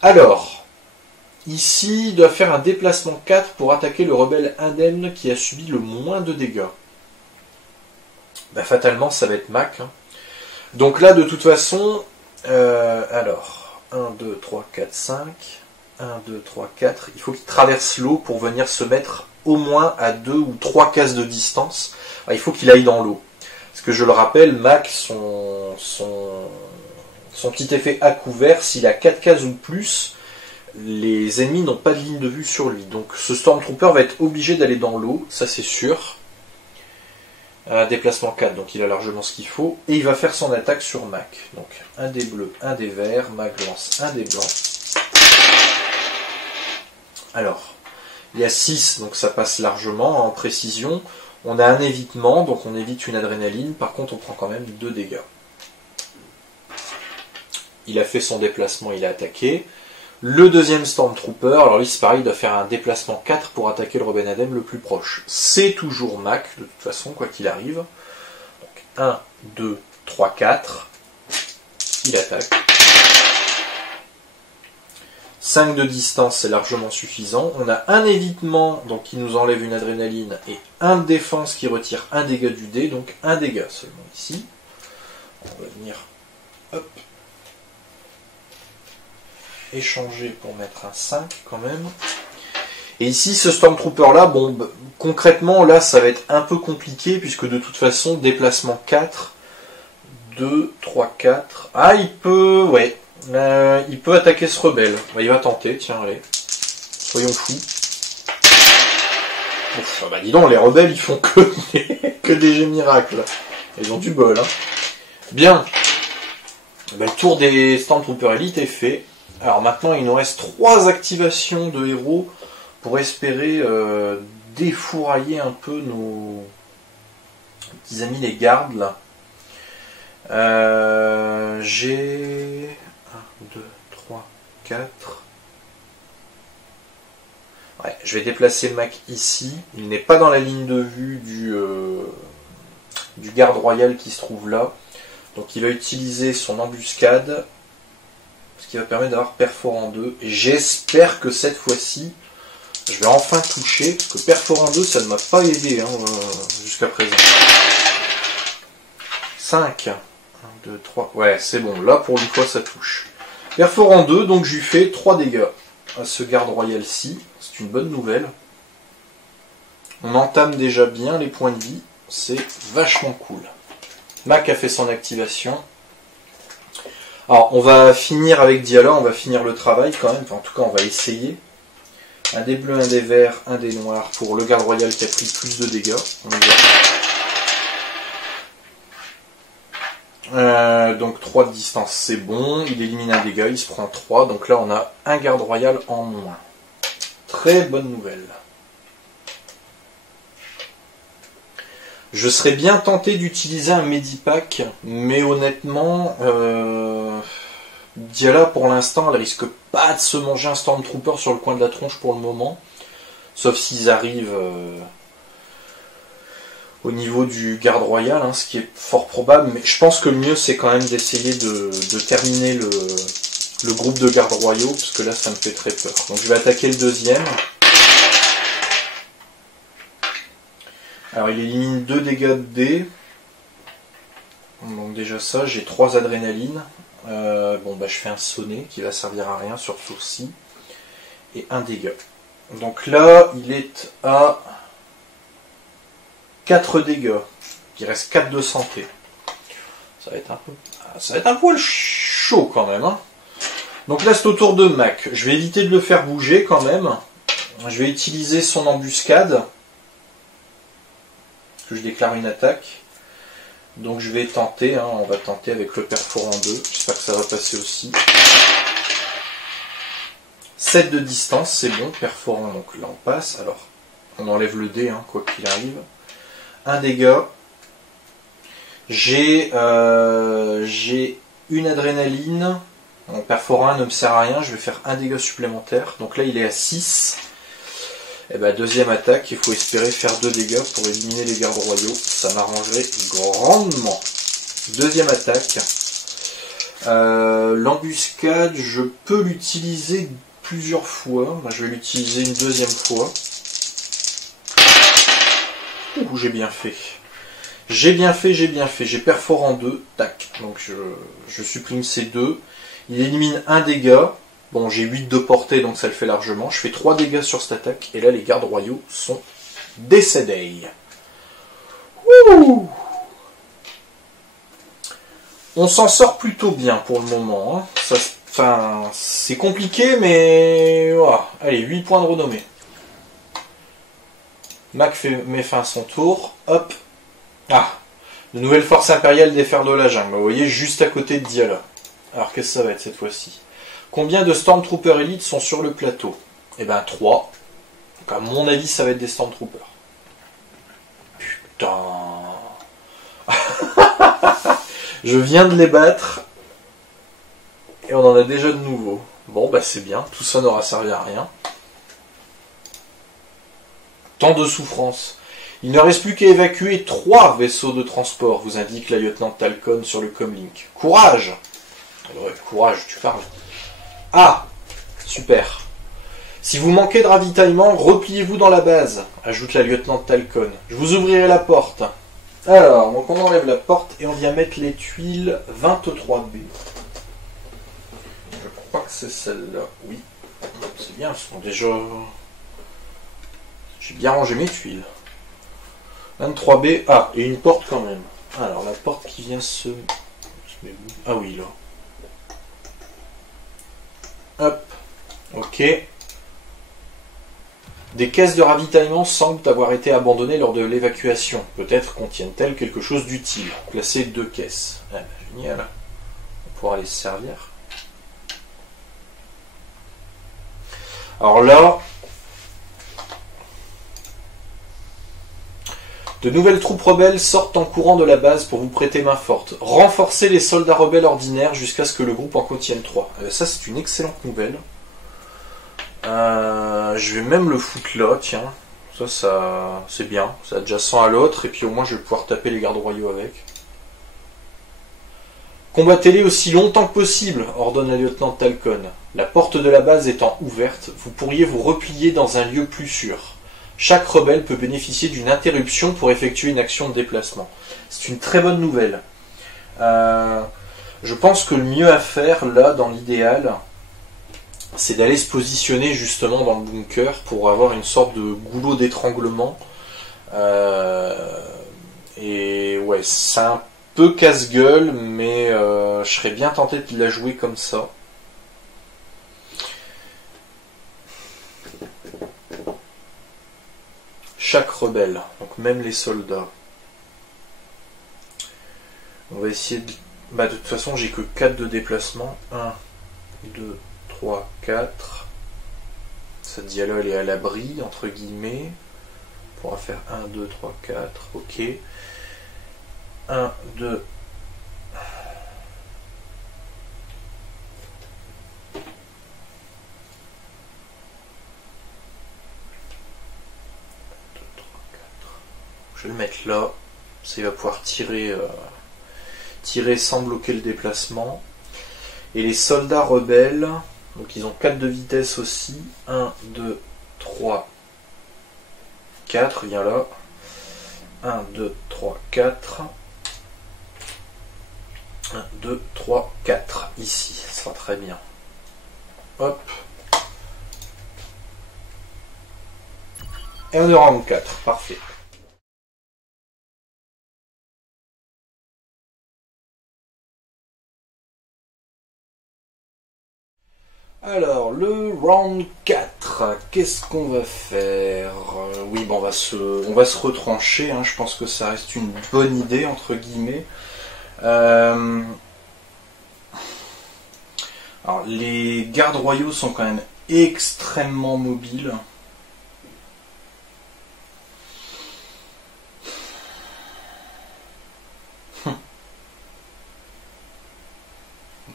Alors... Ici, il doit faire un déplacement 4 pour attaquer le rebelle indemne qui a subi le moins de dégâts. Fatalement, ça va être Mac. Donc là, de toute façon, alors, 1, 2, 3, 4, 5. 1, 2, 3, 4. Il faut qu'il traverse l'eau pour venir se mettre au moins à 2 ou 3 cases de distance. Alors, il faut qu'il aille dans l'eau. Parce que je le rappelle, Mac, son petit effet à couvert, s'il a 4 cases ou plus... Les ennemis n'ont pas de ligne de vue sur lui. Donc ce Stormtrooper va être obligé d'aller dans l'eau, ça c'est sûr. Déplacement 4, donc il a largement ce qu'il faut. Et il va faire son attaque sur Mac. Donc un des bleus, un des verts. Mac lance un des blancs. Alors, il y a 6, donc ça passe largement en précision. On a un évitement, donc on évite une adrénaline. Par contre, on prend quand même 2 dégâts. Il a fait son déplacement, il a attaqué. Le deuxième Stormtrooper, alors lui c'est pareil, il doit faire un déplacement 4 pour attaquer le rebelle indemne le plus proche. C'est toujours Mac, de toute façon, quoi qu'il arrive. Donc 1, 2, 3, 4. Il attaque. 5 de distance, c'est largement suffisant. On a un évitement, donc qui nous enlève une adrénaline, et un de défense qui retire un dégât du dé, donc un dégât seulement ici. On va venir... Hop. Échanger pour mettre un 5 quand même. Et ici, ce Stormtrooper là, bon, concrètement, là, ça va être un peu compliqué, puisque de toute façon, déplacement 4, 2, 3, 4... Ah, il peut... Ouais. Il peut attaquer ce rebelle. Bah, il va tenter, tiens, allez. Soyons fous. Ouf, bah dis donc, les rebelles, ils font que des jets miracles. Ils ont du bol, hein. Bien. Bah, le tour des Stormtrooper Elite est fait. Alors maintenant, il nous reste 3 activations de héros pour espérer défourailler un peu nos petits amis les gardes, là. J'ai 1, 2, 3, 4... Ouais, je vais déplacer Mac ici. Il n'est pas dans la ligne de vue du garde royal qui se trouve là. Donc il va utiliser son embuscade, ce qui va permettre d'avoir perforant 2. Et j'espère que cette fois-ci, je vais enfin toucher, parce que perforant 2, ça ne m'a pas aidé hein, jusqu'à présent. 5. 1, 2, 3. Ouais, c'est bon. Là, pour une fois, ça touche. Perforant 2, donc je lui fais 3 dégâts à ce garde royal-ci. C'est une bonne nouvelle. On entame déjà bien les points de vie. C'est vachement cool. Mac a fait son activation. Alors, on va finir avec Diala. On va finir le travail quand même. Enfin, en tout cas, on va essayer. Un des bleus, un des verts, un des noirs pour le garde royal qui a pris plus de dégâts. On y va. Donc 3 de distance, c'est bon. Il élimine un dégât, il se prend 3. Donc là, on a un garde royal en moins. Très bonne nouvelle. Je serais bien tenté d'utiliser un Medipack, mais honnêtement, Diala pour l'instant, elle risque pas de se manger un Stormtrooper sur le coin de la tronche pour le moment. Sauf s'ils arrivent au niveau du garde royal, hein, ce qui est fort probable. Mais je pense que le mieux c'est quand même d'essayer de terminer le groupe de gardes royaux, parce que là ça me fait très peur. Donc je vais attaquer le deuxième. Alors il élimine 2 dégâts de dés. Donc déjà ça, j'ai 3 adrénalines. Bon bah je fais un sonnet qui va servir à rien sur sourcil. Et 1 dégât. Donc là il est à 4 dégâts. Il reste 4 de santé. Ça va être un poil chaud quand même. Hein. Donc là c'est au tour de Mac. Je vais éviter de le faire bouger quand même. Je vais utiliser son embuscade. Que je déclare une attaque. Donc je vais tenter, hein, on va tenter avec le perforant 2. J'espère que ça va passer aussi. 7 de distance, c'est bon, perforant, donc là on passe. Alors, on enlève le dé, hein, quoi qu'il arrive. 1 dégât. J'ai une adrénaline. Mon perforant 1 ne me sert à rien, je vais faire 1 dégât supplémentaire. Donc là il est à 6. Et ben, deuxième attaque, il faut espérer faire 2 dégâts pour éliminer les gardes royaux. Ça m'arrangerait grandement. Deuxième attaque. L'embuscade, je peux l'utiliser plusieurs fois. Je vais l'utiliser une deuxième fois. Ouh, j'ai bien fait. J'ai bien fait. J'ai perforant 2. Tac. Donc je supprime ces 2. Il élimine 1 dégât. Bon, j'ai 8 de portée, donc ça le fait largement. Je fais 3 dégâts sur cette attaque, et là, les gardes royaux sont décédés. Ouh, on s'en sort plutôt bien pour le moment. Hein. Enfin, c'est compliqué, mais... Oh, allez, 8 points de renommée. Mac met fin à son tour. Hop. Ah, de nouvelles forces impériales déferlent de la jungle. Vous voyez, juste à côté de Diala. Alors, qu'est-ce que ça va être cette fois-ci ? Combien de Stormtrooper Elite sont sur le plateau? Eh ben 3. Donc à mon avis, ça va être des Stormtroopers. Putain. Je viens de les battre. Et on en a déjà de nouveaux. Bon, bah c'est bien. Tout ça n'aura servi à rien. Tant de souffrance. Il ne reste plus qu'à évacuer 3 vaisseaux de transport, vous indique la lieutenant Talcon sur le comlink. Courage! Ouais, courage, tu parles. Ah, super. Si vous manquez de ravitaillement, repliez-vous dans la base, ajoute la lieutenant Talcon. Je vous ouvrirai la porte. Alors, donc on enlève la porte et on vient mettre les tuiles 23B. Je crois que c'est celle-là, oui. C'est bien, elles sont déjà J'ai bien rangé mes tuiles. 23B. Ah, et une porte quand même. Alors, la porte qui vient se... Ah oui, là. Hop. Ok. Des caisses de ravitaillement semblent avoir été abandonnées lors de l'évacuation. Peut-être contiennent-elles quelque chose d'utile. Placer 2 caisses. Ah, bah, génial. On va pouvoir les servir. Alors là... De nouvelles troupes rebelles sortent en courant de la base pour vous prêter main forte. Renforcez les soldats rebelles ordinaires jusqu'à ce que le groupe en contienne 3. Ça, c'est une excellente nouvelle. Je vais même le foutre là, tiens. Ça c'est bien. C'est adjacent à l'autre, et puis au moins je vais pouvoir taper les gardes royaux avec. Combattez-les aussi longtemps que possible, ordonne la lieutenant Talcon. La porte de la base étant ouverte, vous pourriez vous replier dans un lieu plus sûr. Chaque rebelle peut bénéficier d'une interruption pour effectuer une action de déplacement. C'est une très bonne nouvelle. Je pense que le mieux à faire, là, dans l'idéal, c'est d'aller se positionner justement dans le bunker pour avoir une sorte de goulot d'étranglement. Et ouais, c'est un peu casse-gueule, mais je serais bien tenté de la jouer comme ça. Chaque rebelle, donc même les soldats. On va essayer de... Bah de toute façon j'ai que 4 de déplacement. 1, 2, 3, 4. Cette dia-là elle est à l'abri, entre guillemets. On pourra faire 1, 2, 3, 4. Ok. 1, 2... Je vais le mettre là, ça il va pouvoir tirer sans bloquer le déplacement. Et les soldats rebelles, donc ils ont 4 de vitesse aussi. 1, 2, 3, 4, viens là. 1, 2, 3, 4. 1, 2, 3, 4. Ici, ça sera très bien. Hop. Et on est en round 4, parfait. Alors, le round 4, qu'est-ce qu'on va faire? Oui, bon, on va se retrancher, hein, je pense que ça reste une bonne idée, entre guillemets. Alors, les gardes royaux sont quand même extrêmement mobiles. Ils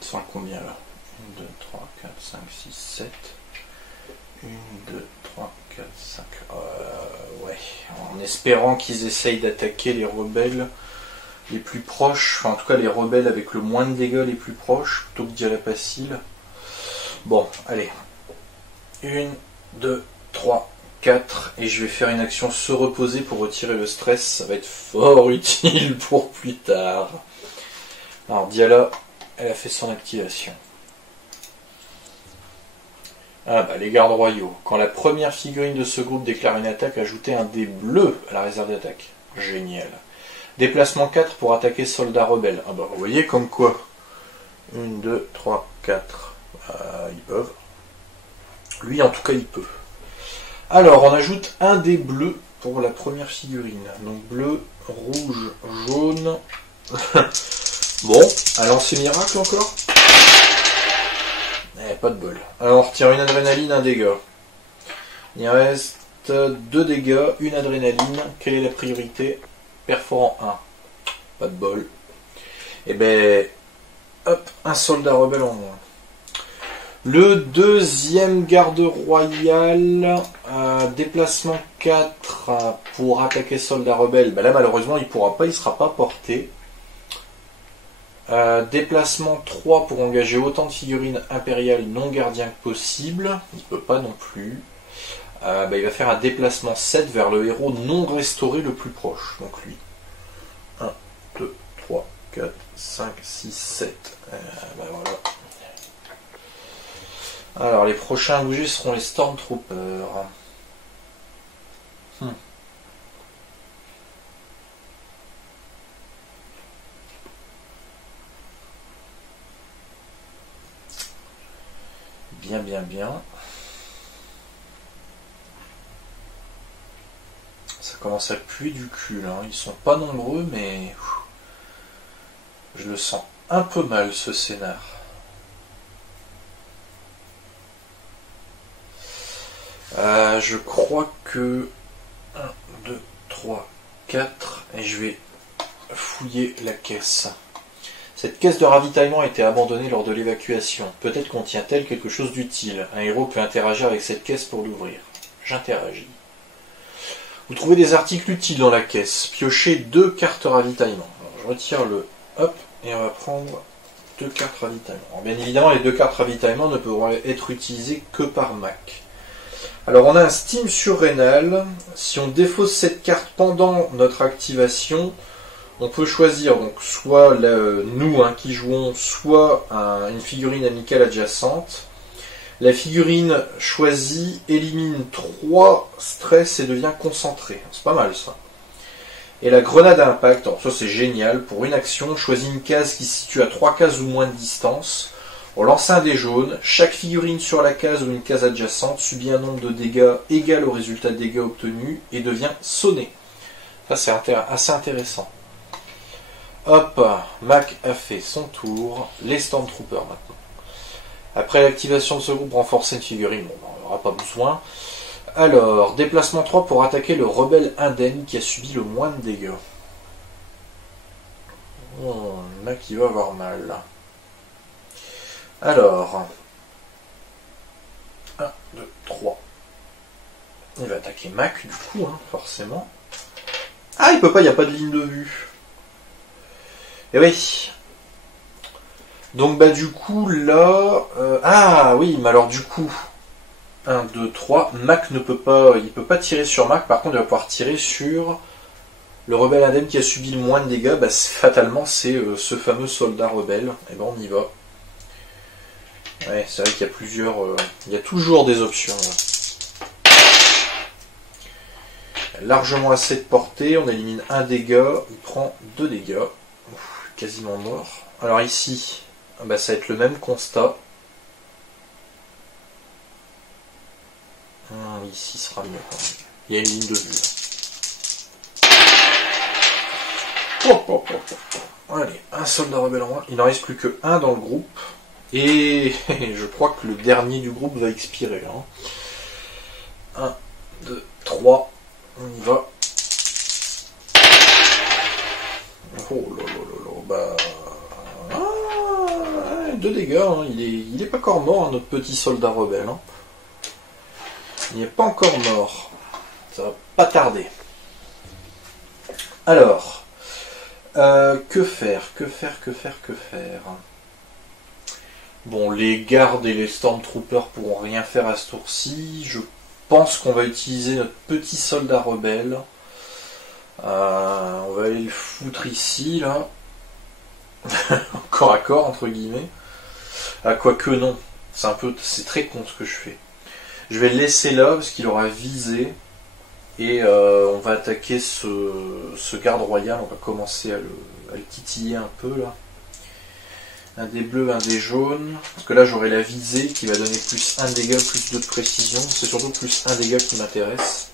sont à combien là? 1, 2, 3, 4, 5, 6, 7. 1, 2, 3, 4, 5. Ouais. En espérant qu'ils essayent d'attaquer les rebelles les plus proches. Enfin, en tout cas, les rebelles avec le moins de dégâts les plus proches, plutôt que Dialapacil. Bon, allez. 1, 2, 3, 4. Et je vais faire une action se reposer pour retirer le stress. Ça va être fort utile pour plus tard. Alors, Diala, elle a fait son activation. Ah bah les gardes royaux. Quand la première figurine de ce groupe déclare une attaque, ajoutez un dé bleu à la réserve d'attaque. Génial. Déplacement 4 pour attaquer soldats rebelles. Ah bah vous voyez comme quoi. 1, 2, 3, 4. Ils peuvent. Lui en tout cas il peut. Alors on ajoute un dé bleu pour la première figurine. Donc bleu, rouge, jaune. Bon, à lancer miracle encore. Pas de bol. Alors on retire une adrénaline, un dégât. Il reste 2 dégâts, une adrénaline. Quelle est la priorité? Perforant 1. Pas de bol. Et ben, hop, un soldat rebelle en moins. Le deuxième garde royal, déplacement 4 pour attaquer soldat rebelle. Ben là malheureusement il pourra pas, il sera pas porté. Déplacement 3 pour engager autant de figurines impériales non gardiens que possible. Il peut pas non plus. Il va faire un déplacement 7 vers le héros non restauré le plus proche. Donc lui. 1, 2, 3, 4, 5, 6, 7. Voilà. Alors les prochains à bouger seront les Stormtroopers. bien, bien, bien. Ça commence à puer du cul, là. Ils sont pas nombreux, mais... je le sens un peu mal, ce scénar. Je crois que... 1, 2, 3, 4... Et je vais fouiller la caisse. Cette caisse de ravitaillement a été abandonnée lors de l'évacuation. Peut-être contient-elle quelque chose d'utile. Un héros peut interagir avec cette caisse pour l'ouvrir. J'interagis. Vous trouvez des articles utiles dans la caisse. Piochez 2 cartes ravitaillement. Alors, je retire le hop et on va prendre 2 cartes ravitaillement. Alors, bien évidemment, les 2 cartes ravitaillement ne pourront être utilisées que par Mac. Alors on a un Steam surrénal. Si on défausse cette carte pendant notre activation, on peut choisir donc soit nous qui jouons, soit une figurine amicale adjacente. La figurine choisie élimine 3 stress et devient concentrée. C'est pas mal ça. Et la grenade à impact, alors ça c'est génial. Pour une action, on choisit une case qui se situe à 3 cases ou moins de distance. On lance un dé jaune. Chaque figurine sur la case ou une case adjacente subit un nombre de dégâts égal au résultat de dégâts obtenus et devient sonné. Ça c'est assez intéressant. Hop, Mac a fait son tour. Les Stormtroopers maintenant. Après l'activation de ce groupe, renforcer une figurine, bon, on n'aura pas besoin. Alors, déplacement 3 pour attaquer le rebelle indemne qui a subi le moins de dégâts. Oh, le Mac il va avoir mal. Alors, 1, 2, 3. Il va attaquer Mac du coup, forcément. Ah, il peut pas, il n'y a pas de ligne de vue. Eh oui. Donc bah du coup là... ah oui, mais alors du coup... 1, 2, 3... Mac ne peut pas... Il peut pas tirer sur Mac, par contre il va pouvoir tirer sur... le rebelle indemne qui a subi le moins de dégâts. Bah fatalement c'est ce fameux soldat rebelle. Et ben on y va. Ouais, c'est vrai qu'il y a plusieurs... il y a toujours des options. Largement assez de portée, on élimine un dégât, il prend 2 dégâts. Ouf, quasiment mort. Alors ici... bah, ça va être le même constat. Ici sera mieux quand même. Il y a une ligne de vue là. Allez, un soldat rebelle en moins. Il n'en reste plus que un dans le groupe. Et je crois que le dernier du groupe va expirer. 1, 2, 3. On y va. Oh là là là là. Bah... 2 dégâts, il est pas encore mort, notre petit soldat rebelle. Il n'est pas encore mort. Ça va pas tarder. Alors, que faire. Bon, les gardes et les Stormtroopers pourront rien faire à ce tour-ci. Je pense qu'on va utiliser notre petit soldat rebelle. On va aller le foutre ici, là. Corps à corps, entre guillemets. Ah, quoique non. C'est très con ce que je fais. Je vais le laisser là, parce qu'il aura visé. Et on va attaquer ce garde royal. On va commencer à le titiller un peu, là. Un dé bleu, un dé jaune. Parce que là, j'aurai la visée qui va donner plus 1 dégât, plus 2 de précision. C'est surtout plus 1 dégât qui m'intéresse.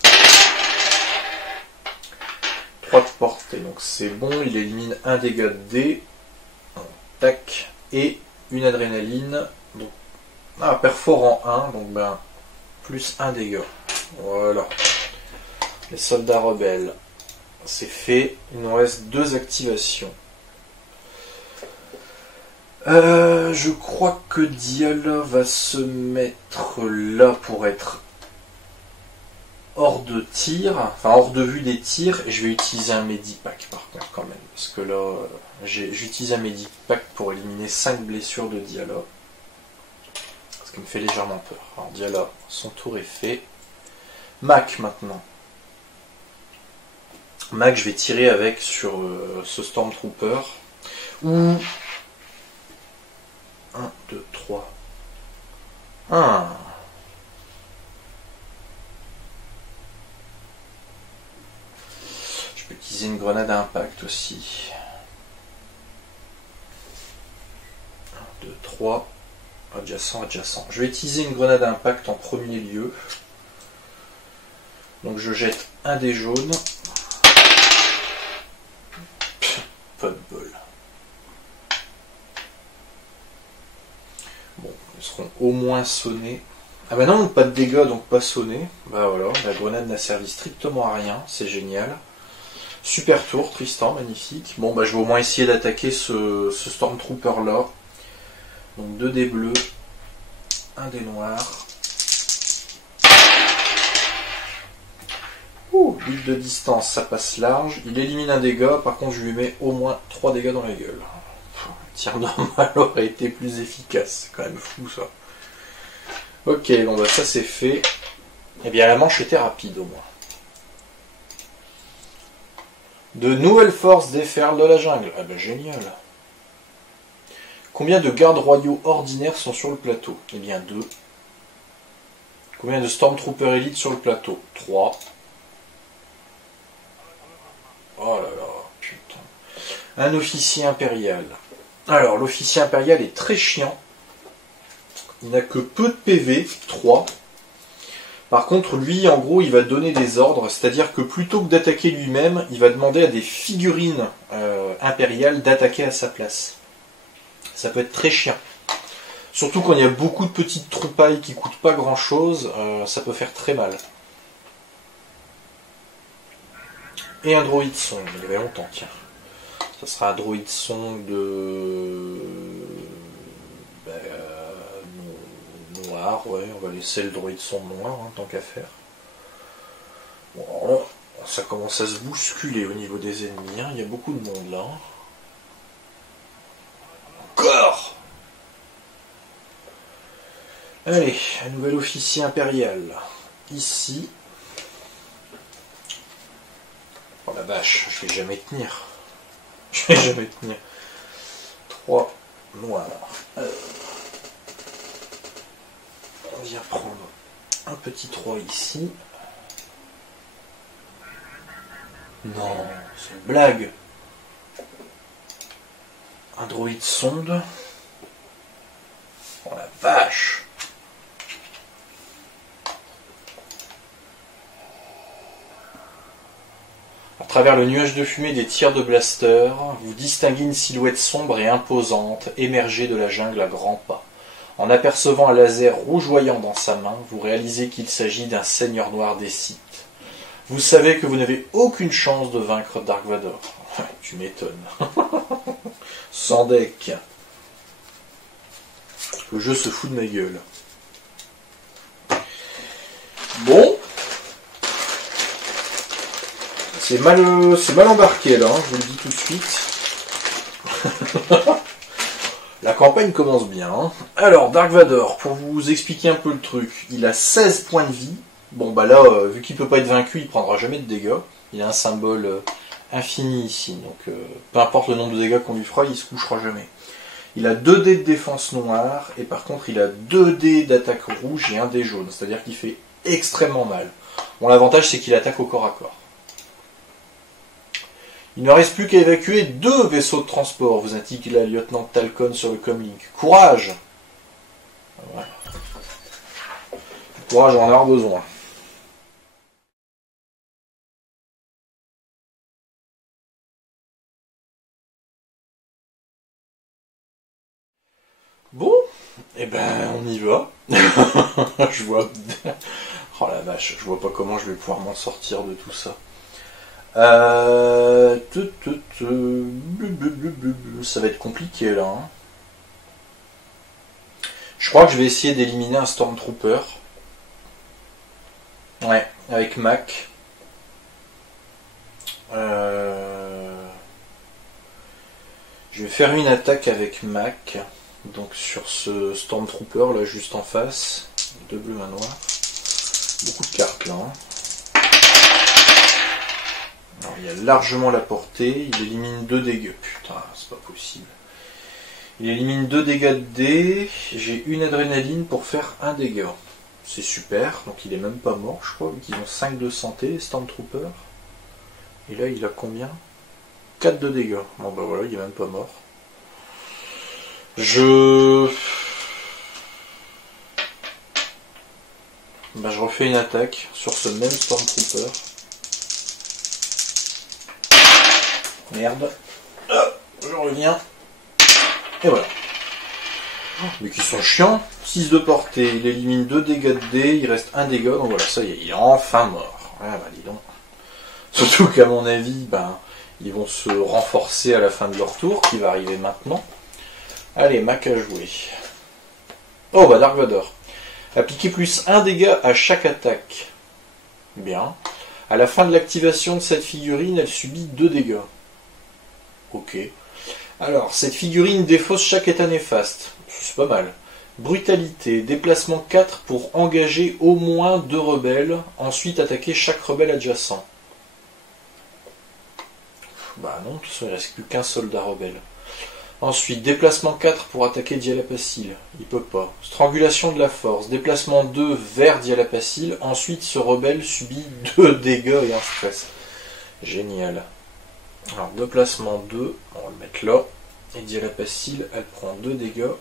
3 de portée. Donc c'est bon. Il élimine 1 dégât de dé. Tac. Et une adrénaline. Donc, perforant 1. Donc ben, plus 1 dégât. Voilà. Les soldats rebelles. C'est fait. Il nous reste 2 activations. Je crois que Diala va se mettre là pour être hors de tir, enfin hors de vue des tirs, et je vais utiliser un Medipack par contre quand même, parce que là j'utilise un Medipack pour éliminer 5 blessures de Diala, ce qui me fait légèrement peur. Alors Diala, son tour est fait. Mac maintenant. Mac, je vais tirer avec sur ce Stormtrooper, ou 1, 2, 3. Ah. Je peux utiliser une grenade à impact aussi. 1, 2, 3. Adjacent, adjacent. Je vais utiliser une grenade à impact en premier lieu. Donc je jette un dé jaune. Pas de bol. Bon, ils seront au moins sonnés. Ah bah non, pas de dégâts, donc pas sonnés. Bah voilà, la grenade n'a servi strictement à rien, c'est génial. Super tour, Tristan, magnifique. Bon bah je vais au moins essayer d'attaquer ce Stormtrooper là. Donc 2 dés bleus, 1 dé noir. Bulle de distance, ça passe large. Il élimine un dégât, par contre je lui mets au moins 3 dégâts dans la gueule. Un tir normal aurait été plus efficace, c'est quand même fou ça. Ok, bon bah ça c'est fait. Eh bien la manche était rapide au moins. De nouvelles forces déferlent de la jungle. Ah ben génial. Combien de gardes royaux ordinaires sont sur le plateau? Eh bien 2. Combien de Stormtrooper Elite sur le plateau? 3. Oh là là, putain. Un officier impérial. Alors, l'officier impérial est très chiant. Il n'a que peu de PV, 3. Par contre, lui, en gros, il va donner des ordres. C'est-à-dire que plutôt que d'attaquer lui-même, il va demander à des figurines impériales d'attaquer à sa place. Ça peut être très chiant. Surtout quand il y a beaucoup de petites troupailles qui coûtent pas grand-chose, ça peut faire très mal. Et un droïde sonde, il y avait longtemps, tiens. Ça sera un droïde sonde de... noir, ouais, on va laisser le droïde sonde noir, hein, tant qu'à faire. Bon, alors là, ça commence à se bousculer au niveau des ennemis, hein. Il y a beaucoup de monde là. Encore! Allez, un nouvel officier impérial. Ici. Oh la vache, je vais jamais tenir. Je vais jamais tenir. 3 noirs. On vient prendre un petit 3 ici. Non, c'est une blague. Un droïde sonde. Oh la vache. À travers le nuage de fumée des tirs de blaster, vous distinguez une silhouette sombre et imposante émerger de la jungle à grands pas. En apercevant un laser rougeoyant dans sa main, vous réalisez qu'il s'agit d'un seigneur noir des Sith. Vous savez que vous n'avez aucune chance de vaincre Dark Vador. Tu m'étonnes. Sans deck. Le jeu se fout de ma gueule. Bon. C'est mal embarqué là, hein, je vous le dis tout de suite. La campagne commence bien. Hein. Alors, Dark Vador, pour vous expliquer un peu le truc, il a 16 points de vie. Bon bah là, vu qu'il peut pas être vaincu, il prendra jamais de dégâts. Il a un symbole infini ici, donc peu importe le nombre de dégâts qu'on lui fera, il se couchera jamais. Il a 2 dés de défense noire, et par contre il a 2 dés d'attaque rouge et 1 dé jaune, c'est-à-dire qu'il fait extrêmement mal. Bon, l'avantage c'est qu'il attaque au corps à corps. Il ne reste plus qu'à évacuer 2 vaisseaux de transport, vous indique la lieutenant Talcon sur le comlink. Courage! Ouais. Courage, on en a besoin. Bon, eh ben on y va. Je vois... Oh la vache, je vois pas comment je vais pouvoir m'en sortir de tout ça. Ça va être compliqué là. Hein. Je crois que je vais essayer d'éliminer un Stormtrooper. Ouais, avec Mac. Je vais faire une attaque avec Mac. Donc sur ce Stormtrooper là juste en face. 2 bleus, 1 noir. Beaucoup de cartes là. Hein. Alors, il a largement la portée, il élimine 2 dégâts. Putain, c'est pas possible. Il élimine 2 dégâts de dés, j'ai une adrénaline pour faire 1 dégât. C'est super, donc il est même pas mort, je crois, vu qu'ils ont 5 de santé, Stormtrooper. Et là, il a combien? 4 de dégâts. Bon bah voilà, il est même pas mort. Bah, je refais une attaque sur ce même Stormtrooper. Merde. Je reviens. Et voilà. Mais qui sont chiants. 6 de portée, il élimine 2 dégâts de dés, il reste 1 dégât, donc voilà, ça y est, il est enfin mort. Ah bah dis donc. Surtout qu'à mon avis, ben, ils vont se renforcer à la fin de leur tour, qui va arriver maintenant. Allez, Mac à jouer. Oh bah Dark Vador. Appliquez plus 1 dégât à chaque attaque. Bien. À la fin de l'activation de cette figurine, elle subit 2 dégâts. Ok. Alors, cette figurine défausse chaque état néfaste. C'est pas mal. Brutalité, déplacement 4 pour engager au moins 2 rebelles, ensuite attaquer chaque rebelle adjacent. Bah non, de toute façon, il ne reste plus qu'un soldat rebelle. Ensuite, déplacement 4 pour attaquer Dialapacil. Il peut pas. Strangulation de la force, déplacement 2 vers Dialapacil, ensuite ce rebelle subit 2 dégâts et un stress. Génial. Alors, déplacement 2, on va le mettre là. Et Dialapacil, elle prend 2 dégâts.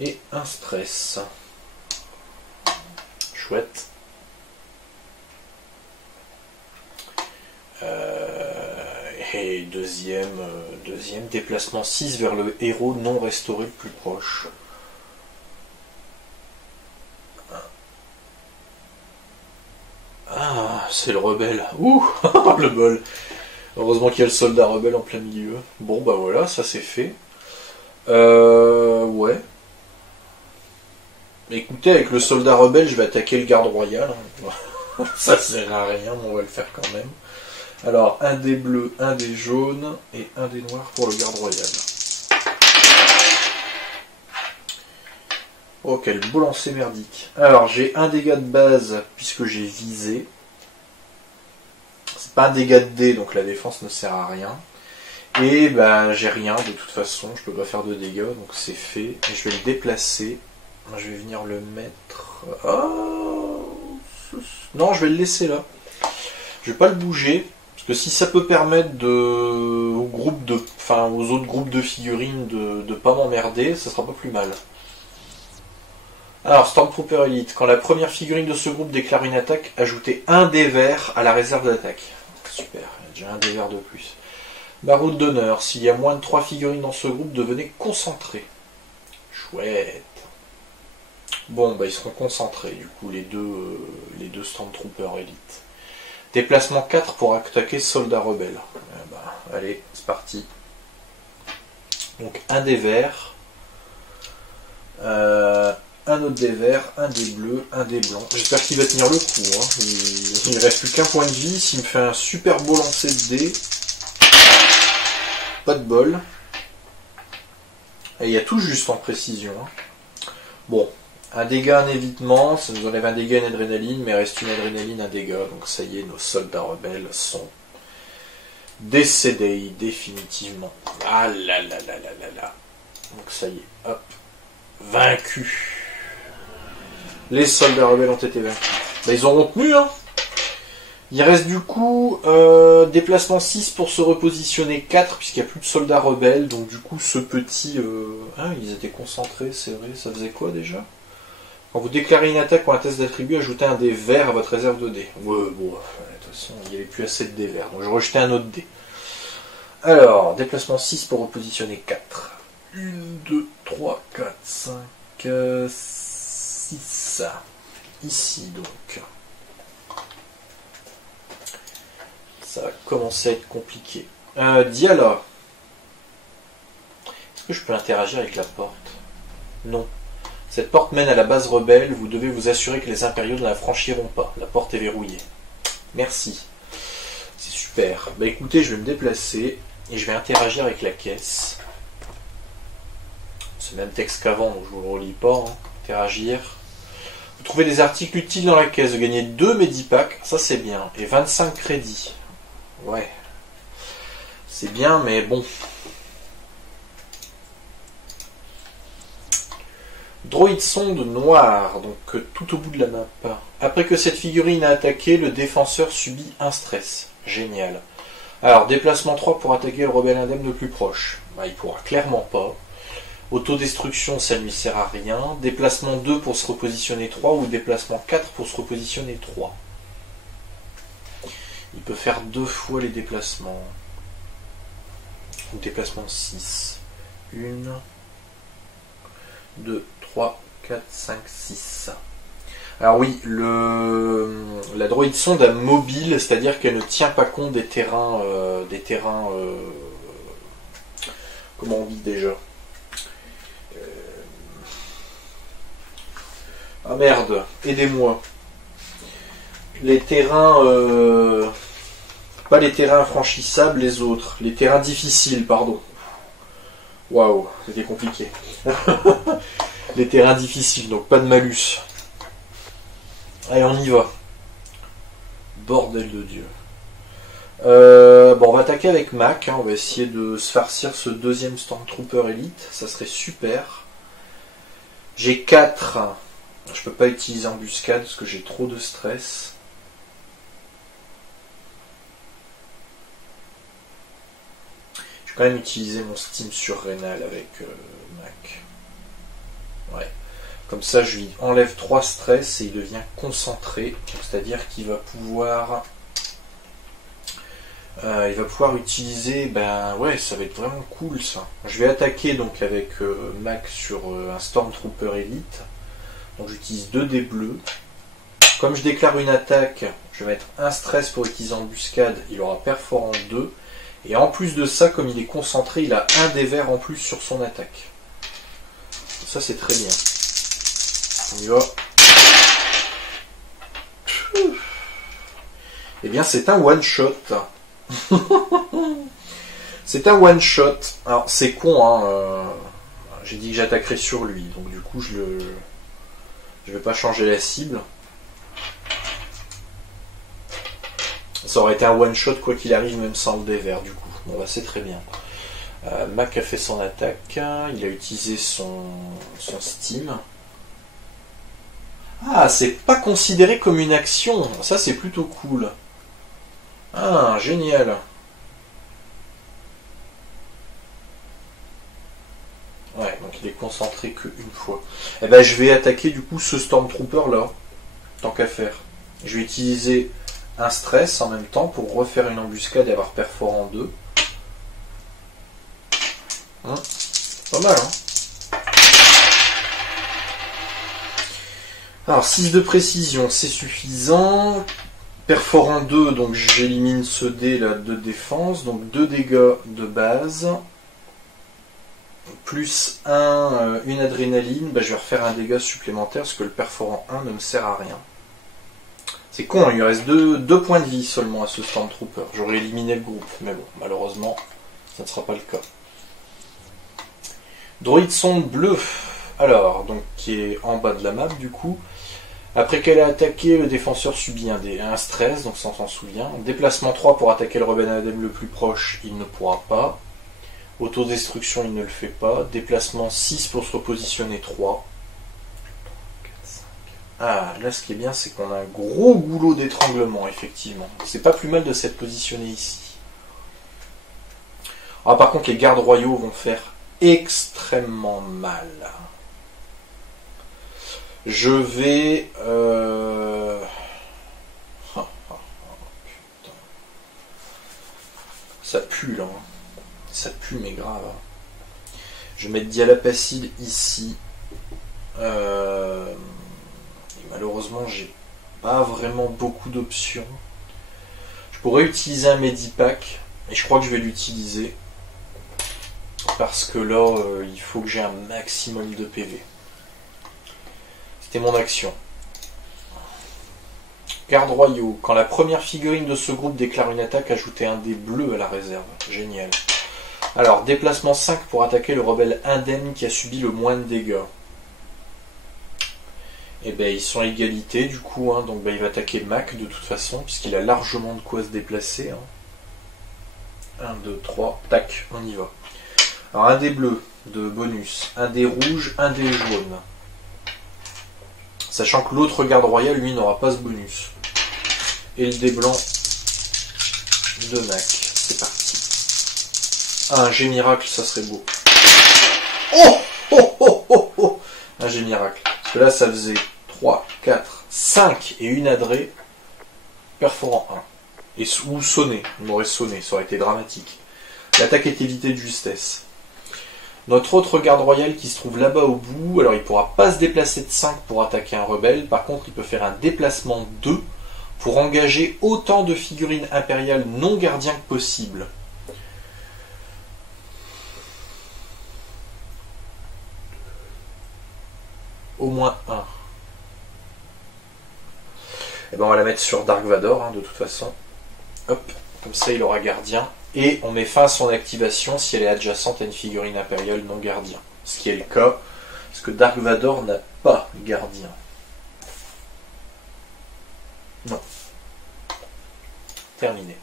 Et un stress. Chouette. Et deuxième déplacement 6 vers le héros non restauré le plus proche. Ah, c'est le rebelle. Ouh, le bol. Heureusement qu'il y a le soldat rebelle en plein milieu. Bon bah voilà, ça c'est fait. Ouais. Écoutez, avec le soldat rebelle, je vais attaquer le garde royal. Ça sert à rien, mais on va le faire quand même. Alors, un dé bleu, un dé jaune et un dé noir pour le garde royal. Oh, quel beau lancer merdique. Alors, j'ai un dégât de base puisque j'ai visé. C'est pas un dégât de dé, donc la défense ne sert à rien. Et ben, j'ai rien de toute façon, je peux pas faire de dégâts, donc c'est fait. Et je vais le déplacer. Je vais venir le mettre... Oh, non, je vais le laisser là. Je vais pas le bouger, parce que si ça peut permettre aux autres groupes de figurines de pas m'emmerder, ça sera pas plus mal. Alors, Stormtrooper Elite. Quand la première figurine de ce groupe déclare une attaque, ajoutez un dé vert à la réserve d'attaque. Super, il y a déjà un dé vert de plus. Baroud d'honneur. S'il y a moins de 3 figurines dans ce groupe, devenez concentrés. Chouette. Bon, bah ils seront concentrés, du coup, les deux Stormtroopers Elite. Déplacement 4 pour attaquer soldat rebelle. Allez, c'est parti. Donc un dé vert, un autre dé vert, un dé bleu, un dé blanc. J'espère qu'il va tenir le coup. Hein. Il ne reste plus qu'un point de vie. S'il me fait un super beau lancer de dés, pas de bol. Et il y a tout juste en précision. Hein. Bon. Un dégât, un évitement, ça nous enlève un dégât, une adrénaline, mais reste une adrénaline, un dégât. Donc ça y est, nos soldats rebelles sont décédés définitivement. Ah là là là là là là. Donc ça y est, hop, vaincus. Les soldats rebelles ont été vaincus. Bah, ils auront tenu, hein. Il reste du coup déplacement 6 pour se repositionner 4, puisqu'il n'y a plus de soldats rebelles. Donc du coup, ce petit... ils étaient concentrés, c'est vrai. Ça faisait quoi déjà ? Quand vous déclarez une attaque ou un test d'attribut, ajoutez un dé vert à votre réserve de dés. Ouais, bon, de toute façon, il n'y avait plus assez de dés verts, donc je rejetais un autre dé. Alors, déplacement 6 pour repositionner 4. 1, 2, 3, 4, 5, 6. Ici, donc. Ça va commencer à être compliqué. Diala. Est-ce que je peux interagir avec la porte ? Non. Cette porte mène à la base rebelle, vous devez vous assurer que les impériaux ne la franchiront pas. La porte est verrouillée. Merci. C'est super. Bah écoutez, je vais me déplacer et je vais interagir avec la caisse. C'est le même texte qu'avant, donc je ne vous le relis pas. Hein. Interagir. Vous trouvez des articles utiles dans la caisse. Vous gagnez 2 Medipacks, ça c'est bien. Et 25 crédits. Ouais. C'est bien, mais bon. Droïde sonde noir, donc tout au bout de la map. Après que cette figurine a attaqué, le défenseur subit un stress. Génial. Alors, déplacement 3 pour attaquer le rebelle indemne le plus proche. Bah, il pourra clairement pas. Autodestruction, ça ne lui sert à rien. Déplacement 2 pour se repositionner 3 ou déplacement 4 pour se repositionner 3. Il peut faire 2 fois les déplacements. Ou déplacement 6. 1, 2, 3, 4, 5, 6. Alors oui, la droïde sonde est mobile, c'est-à-dire qu'elle ne tient pas compte des terrains, comment on dit déjà? Ah merde, aidez-moi. Les terrains, pas les terrains infranchissables, les autres. Les terrains difficiles, pardon. Waouh, c'était compliqué. Les terrains difficiles, donc pas de malus. Allez, on y va. Bordel de Dieu. Bon, on va attaquer avec Mac. Hein. On va essayer de se farcir ce deuxième Stormtrooper Elite. Ça serait super. J'ai 4. Je peux pas utiliser embuscade parce que j'ai trop de stress. Je vais quand même utiliser mon Steam surrénal avec Mac. Ouais. Comme ça, je lui enlève 3 stress et il devient concentré. C'est-à-dire qu'il va pouvoir... il va pouvoir utiliser... Ben ouais, ça va être vraiment cool ça. Je vais attaquer donc avec Mac sur un Stormtrooper Elite. Donc j'utilise 2 dés bleus. Comme je déclare une attaque, je vais mettre un stress pour utiliser embuscade. Il aura perforant 2. Et en plus de ça, comme il est concentré, il a un dé vert en plus sur son attaque. Ça c'est très bien. On y va. Eh bien c'est un one shot. C'est un one shot. Alors c'est con, hein. J'ai dit que j'attaquerais sur lui, donc du coup je vais pas changer la cible. Ça aurait été un one shot quoi qu'il arrive, même sans le dé vert du coup. Bon bah c'est très bien. Mac a fait son attaque, il a utilisé son Steam. Ah, c'est pas considéré comme une action. Ça, c'est plutôt cool. Ah, génial. Ouais, donc il est concentré qu'une fois. Eh ben, je vais attaquer du coup ce Stormtrooper là. Tant qu'à faire. Je vais utiliser un stress en même temps pour refaire une embuscade et avoir perforant 2. Hein, pas mal, hein. Alors 6 de précision, c'est suffisant. Perforant 2, donc j'élimine ce dé là de défense. Donc 2 dégâts de base. Plus une adrénaline, bah, je vais refaire un dégât supplémentaire parce que le perforant 1 ne me sert à rien. C'est con, hein, il reste 2 points de vie seulement à ce Stormtrooper. J'aurais éliminé le groupe, mais bon, malheureusement, ça ne sera pas le cas. Droïde sonde bleu. Alors, donc qui est en bas de la map du coup. Après qu'elle a attaqué, le défenseur subit un stress, donc ça on s'en souvient. Déplacement 3 pour attaquer le rebelle Adem le plus proche, il ne pourra pas. Autodestruction, il ne le fait pas. Déplacement 6 pour se repositionner 3. Ah, là ce qui est bien, c'est qu'on a un gros goulot d'étranglement, effectivement. C'est pas plus mal de s'être positionné ici. Ah, par contre, les gardes royaux vont faire extrêmement mal. Je vais... putain. Ça pue là. Ça pue mais grave. Je vais mettre Dialapacide ici. Et malheureusement j'ai pas vraiment beaucoup d'options. Je pourrais utiliser un Medipack. Et je crois que je vais l'utiliser. Parce que là, il faut que j'ai un maximum de PV. C'était mon action. Gardes royaux. Quand la première figurine de ce groupe déclare une attaque, ajoutez un dé bleu à la réserve. Génial. Alors, déplacement 5 pour attaquer le rebelle indemne qui a subi le moins de dégâts. Et ben ils sont à égalité du coup, hein, donc ben, il va attaquer Mac de toute façon, puisqu'il a largement de quoi se déplacer. Hein. 1, 2, 3, tac, on y va. Alors un dé bleu de bonus, un dé rouge, un dé jaune. Sachant que l'autre garde royal, lui, n'aura pas ce bonus. Et le dé blanc de Mac. C'est parti. Ah, un jet miracle, ça serait beau. Oh! un jet miracle. Parce que là, ça faisait 3, 4, 5 et une adresse perforant 1. Ou sonné, on m'aurait sonné, ça aurait été dramatique. L'attaque est évitée de justesse. Notre autre garde royal qui se trouve là-bas au bout, alors il ne pourra pas se déplacer de 5 pour attaquer un rebelle, par contre il peut faire un déplacement 2 pour engager autant de figurines impériales non gardiens que possible. Au moins 1. Et ben on va la mettre sur Dark Vador, hein, de toute façon. Hop, comme ça il aura gardien. Et on met fin à son activation si elle est adjacente à une figurine impériale non gardien. Ce qui est le cas, parce que Dark Vador n'a pas gardien. Non. Terminé.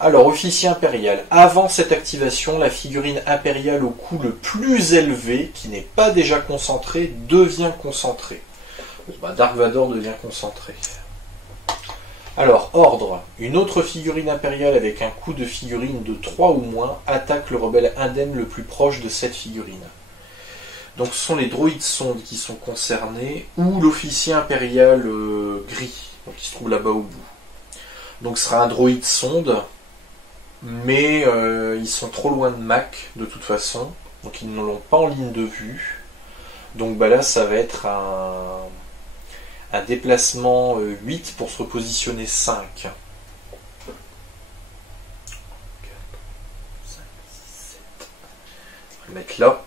Alors, officier impérial. Avant cette activation, la figurine impériale au coût le plus élevé, qui n'est pas déjà concentrée, devient concentrée. Dark Vador devient concentré. Alors, ordre. Une autre figurine impériale avec un coût de figurine de 3 ou moins attaque le rebelle indemne le plus proche de cette figurine. Donc ce sont les droïdes sondes qui sont concernés, ou l'officier impérial gris, donc qui se trouve là-bas au bout. Donc ce sera un droïde sonde, mais ils sont trop loin de Mac de toute façon, donc ils ne l'ont pas en ligne de vue. Donc là ça va être un déplacement 8 pour se repositionner 5. 4, 5, 6, 7. On va le mettre là.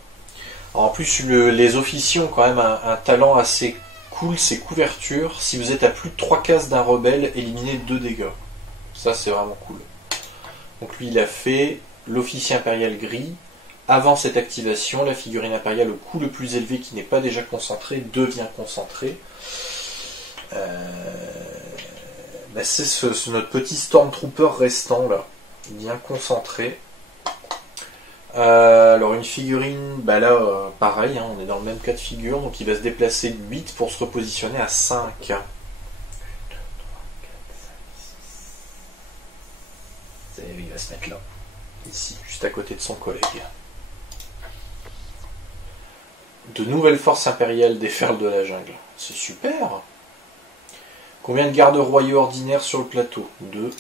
Alors en plus, les officiers ont quand même un talent assez cool, c'est couverture. Si vous êtes à plus de 3 cases d'un rebelle, éliminez 2 dégâts. Ça, c'est vraiment cool. Donc lui, il a fait l'officier impérial gris. Avant cette activation, la figurine impériale au coût le plus élevé qui n'est pas déjà concentré devient concentré. C'est notre petit Stormtrooper restant là, bien concentré. Alors une figurine, là pareil, hein, on est dans le même cas de figure, donc il va se déplacer de 8 pour se repositionner à 5. 2, 3, 4, 5, 6. Il va se mettre là, ici, juste à côté de son collègue. De nouvelles forces impériales déferlent de la jungle. C'est super. Combien de gardes royaux ordinaires sur le plateau? 2.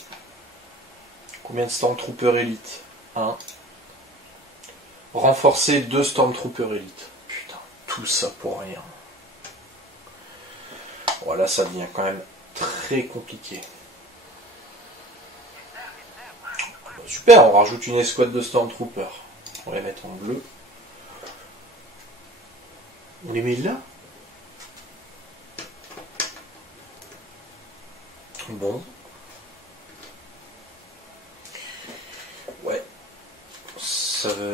Combien de Stormtrooper élite? 1. Renforcer 2 Stormtrooper élite. Putain, tout ça pour rien. Voilà, ça devient quand même très compliqué. Super, on rajoute une escouade de Stormtrooper. On va les mettre en bleu. On les met là? Bon. Ouais.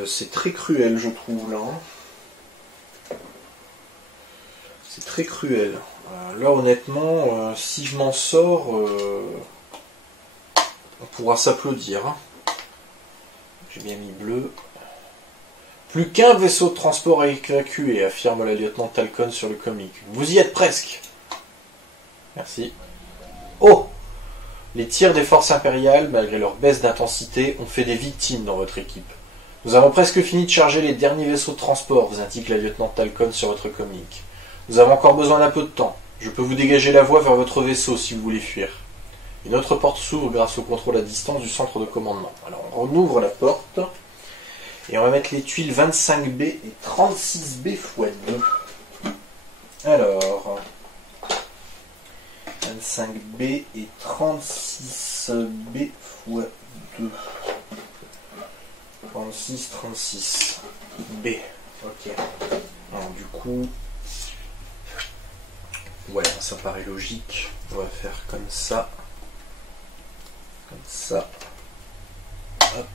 C'est très cruel, je trouve, là. C'est très cruel. Là, honnêtement, si je m'en sors, on pourra s'applaudir. Hein. J'ai bien mis bleu. Plus qu'un vaisseau de transport à évacuer, affirme la lieutenant Talcon sur le comic. Vous y êtes presque. Merci. Oh! Les tirs des forces impériales, malgré leur baisse d'intensité, ont fait des victimes dans votre équipe. Nous avons presque fini de charger les derniers vaisseaux de transport, vous indique la lieutenant Talcon sur votre comic. Nous avons encore besoin d'un peu de temps. Je peux vous dégager la voie vers votre vaisseau si vous voulez fuir. Une autre porte s'ouvre grâce au contrôle à distance du centre de commandement. Alors on ouvre la porte et on va mettre les tuiles 25B et 36B x 2. Alors 25B et 36B x 2. 36 B. Ok. Alors du coup, ouais, ça paraît logique. On va faire comme ça. Comme ça. Hop.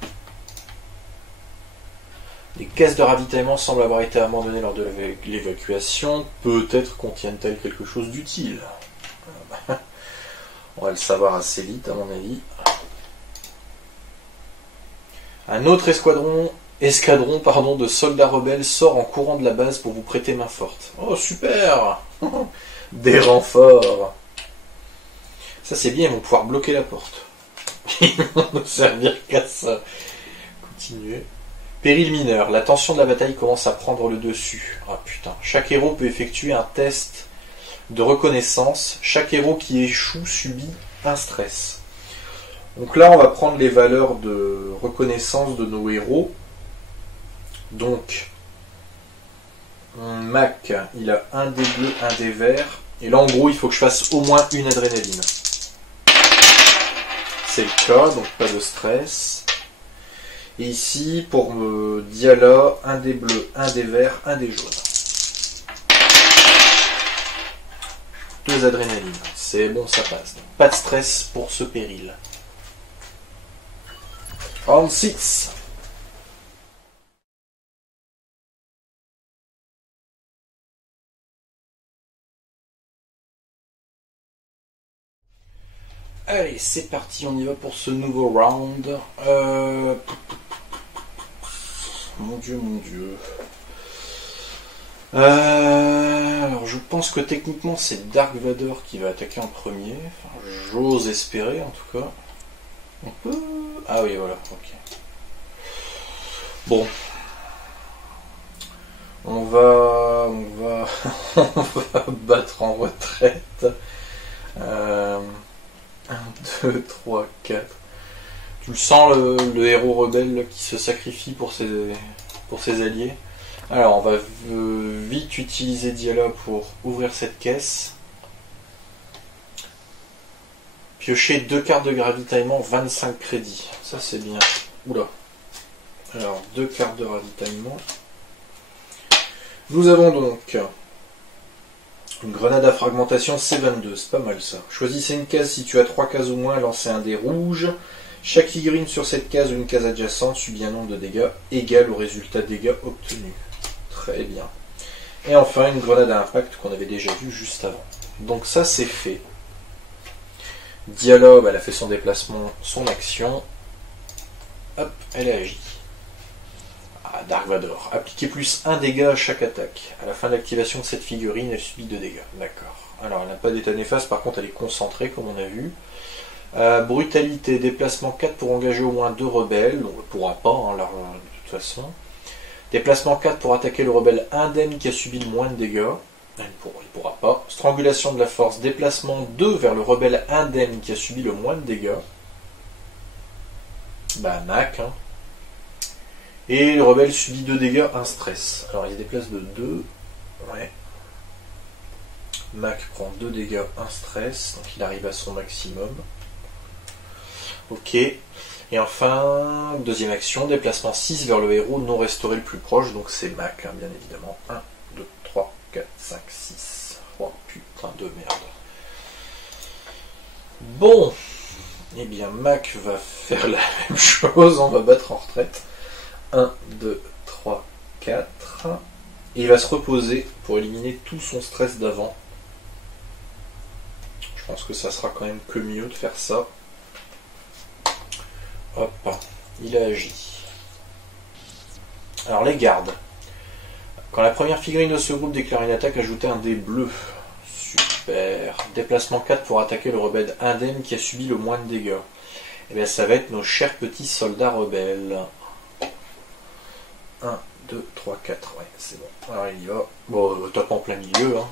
Les caisses de ravitaillement semblent avoir été abandonnées lors de l'évacuation. Peut-être contiennent-elles quelque chose d'utile. On va le savoir assez vite, à mon avis. Un autre escadron de soldats rebelles sort en courant de la base pour vous prêter main forte. Oh, super. Des renforts. Ça, c'est bien, ils vont pouvoir bloquer la porte. Ils vont nous servir qu'à ça. Continuez. Péril mineur. La tension de la bataille commence à prendre le dessus. Ah putain. Chaque héros peut effectuer un test de reconnaissance. Chaque héros qui échoue subit un stress. Donc là, on va prendre les valeurs de reconnaissance de nos héros. Donc, Mac, il a un dé bleu, un dé vert. Et là, en gros, il faut que je fasse au moins une adrénaline. C'est le cas, donc pas de stress. Et ici, pour Diala, un dé bleu, un dé vert, un dé jaune. 2 adrénalines. C'est bon, ça passe. Donc, pas de stress pour ce péril. Round 6. Allez, c'est parti, on y va pour ce nouveau round. Mon dieu, mon dieu. Alors, je pense que techniquement, c'est Dark Vador qui va attaquer en premier. Enfin, j'ose espérer, en tout cas. On peut... Ah oui, voilà, ok. Bon. On va battre en retraite. 1, 2, 3, 4. Tu le sens, le héros rebelle qui se sacrifie pour ses alliés. Alors, on va vite utiliser Diala pour ouvrir cette caisse. Piocher 2 cartes de gravitaillement, 25 crédits. Ça, c'est bien. Oula. Alors, 2 cartes de ravitaillement. Nous avons donc une grenade à fragmentation C22. C'est pas mal, ça. Choisissez une case si tu as 3 cases ou moins. Lancez un dé rouge. Chaque figurine sur cette case ou une case adjacente subit un nombre de dégâts égal au résultat de dégâts obtenus. Très bien. Et enfin, une grenade à impact qu'on avait déjà vue juste avant. Donc ça, c'est fait. Diala, elle a fait son déplacement, son action. Hop, elle a agi. Ah, Dark Vador. Appliquez plus 1 dégât à chaque attaque. À la fin de l'activation de cette figurine, elle subit 2 dégâts. D'accord. Alors, elle n'a pas d'état néfaste, par contre, elle est concentrée, comme on a vu. Brutalité, déplacement 4 pour engager au moins 2 rebelles. On ne pourra pas, hein, là, de toute façon. Déplacement 4 pour attaquer le rebelle indemne qui a subi le moins de dégâts. Il ne pourra pas. Strangulation de la force, déplacement 2 vers le rebelle indemne qui a subi le moins de dégâts. Bah, Mac. Hein. Et le rebelle subit 2 dégâts, 1 stress. Alors il se déplace de 2. Ouais. Mac prend 2 dégâts, 1 stress. Donc il arrive à son maximum. Ok. Et enfin, deuxième action, déplacement 6 vers le héros non restauré le plus proche. Donc c'est Mac, hein, bien évidemment. 1, 2, 3, 4, 5, 6. Oh putain de merde. Bon. Eh bien, Mac va faire la même chose. On va battre en retraite. 1, 2, 3, 4. Et il va se reposer pour éliminer tout son stress d'avant. Je pense que ça sera quand même que mieux de faire ça. Hop, il a agi. Alors les gardes. Quand la première figurine de ce groupe déclare une attaque, ajoutez un dé bleu. Super. Déplacement 4 pour attaquer le rebelle indemne qui a subi le moins de dégâts. Et bien ça va être nos chers petits soldats rebelles. 1, 2, 3, 4. Ouais, c'est bon. Alors il y va. Bon, top en plein milieu. Hein.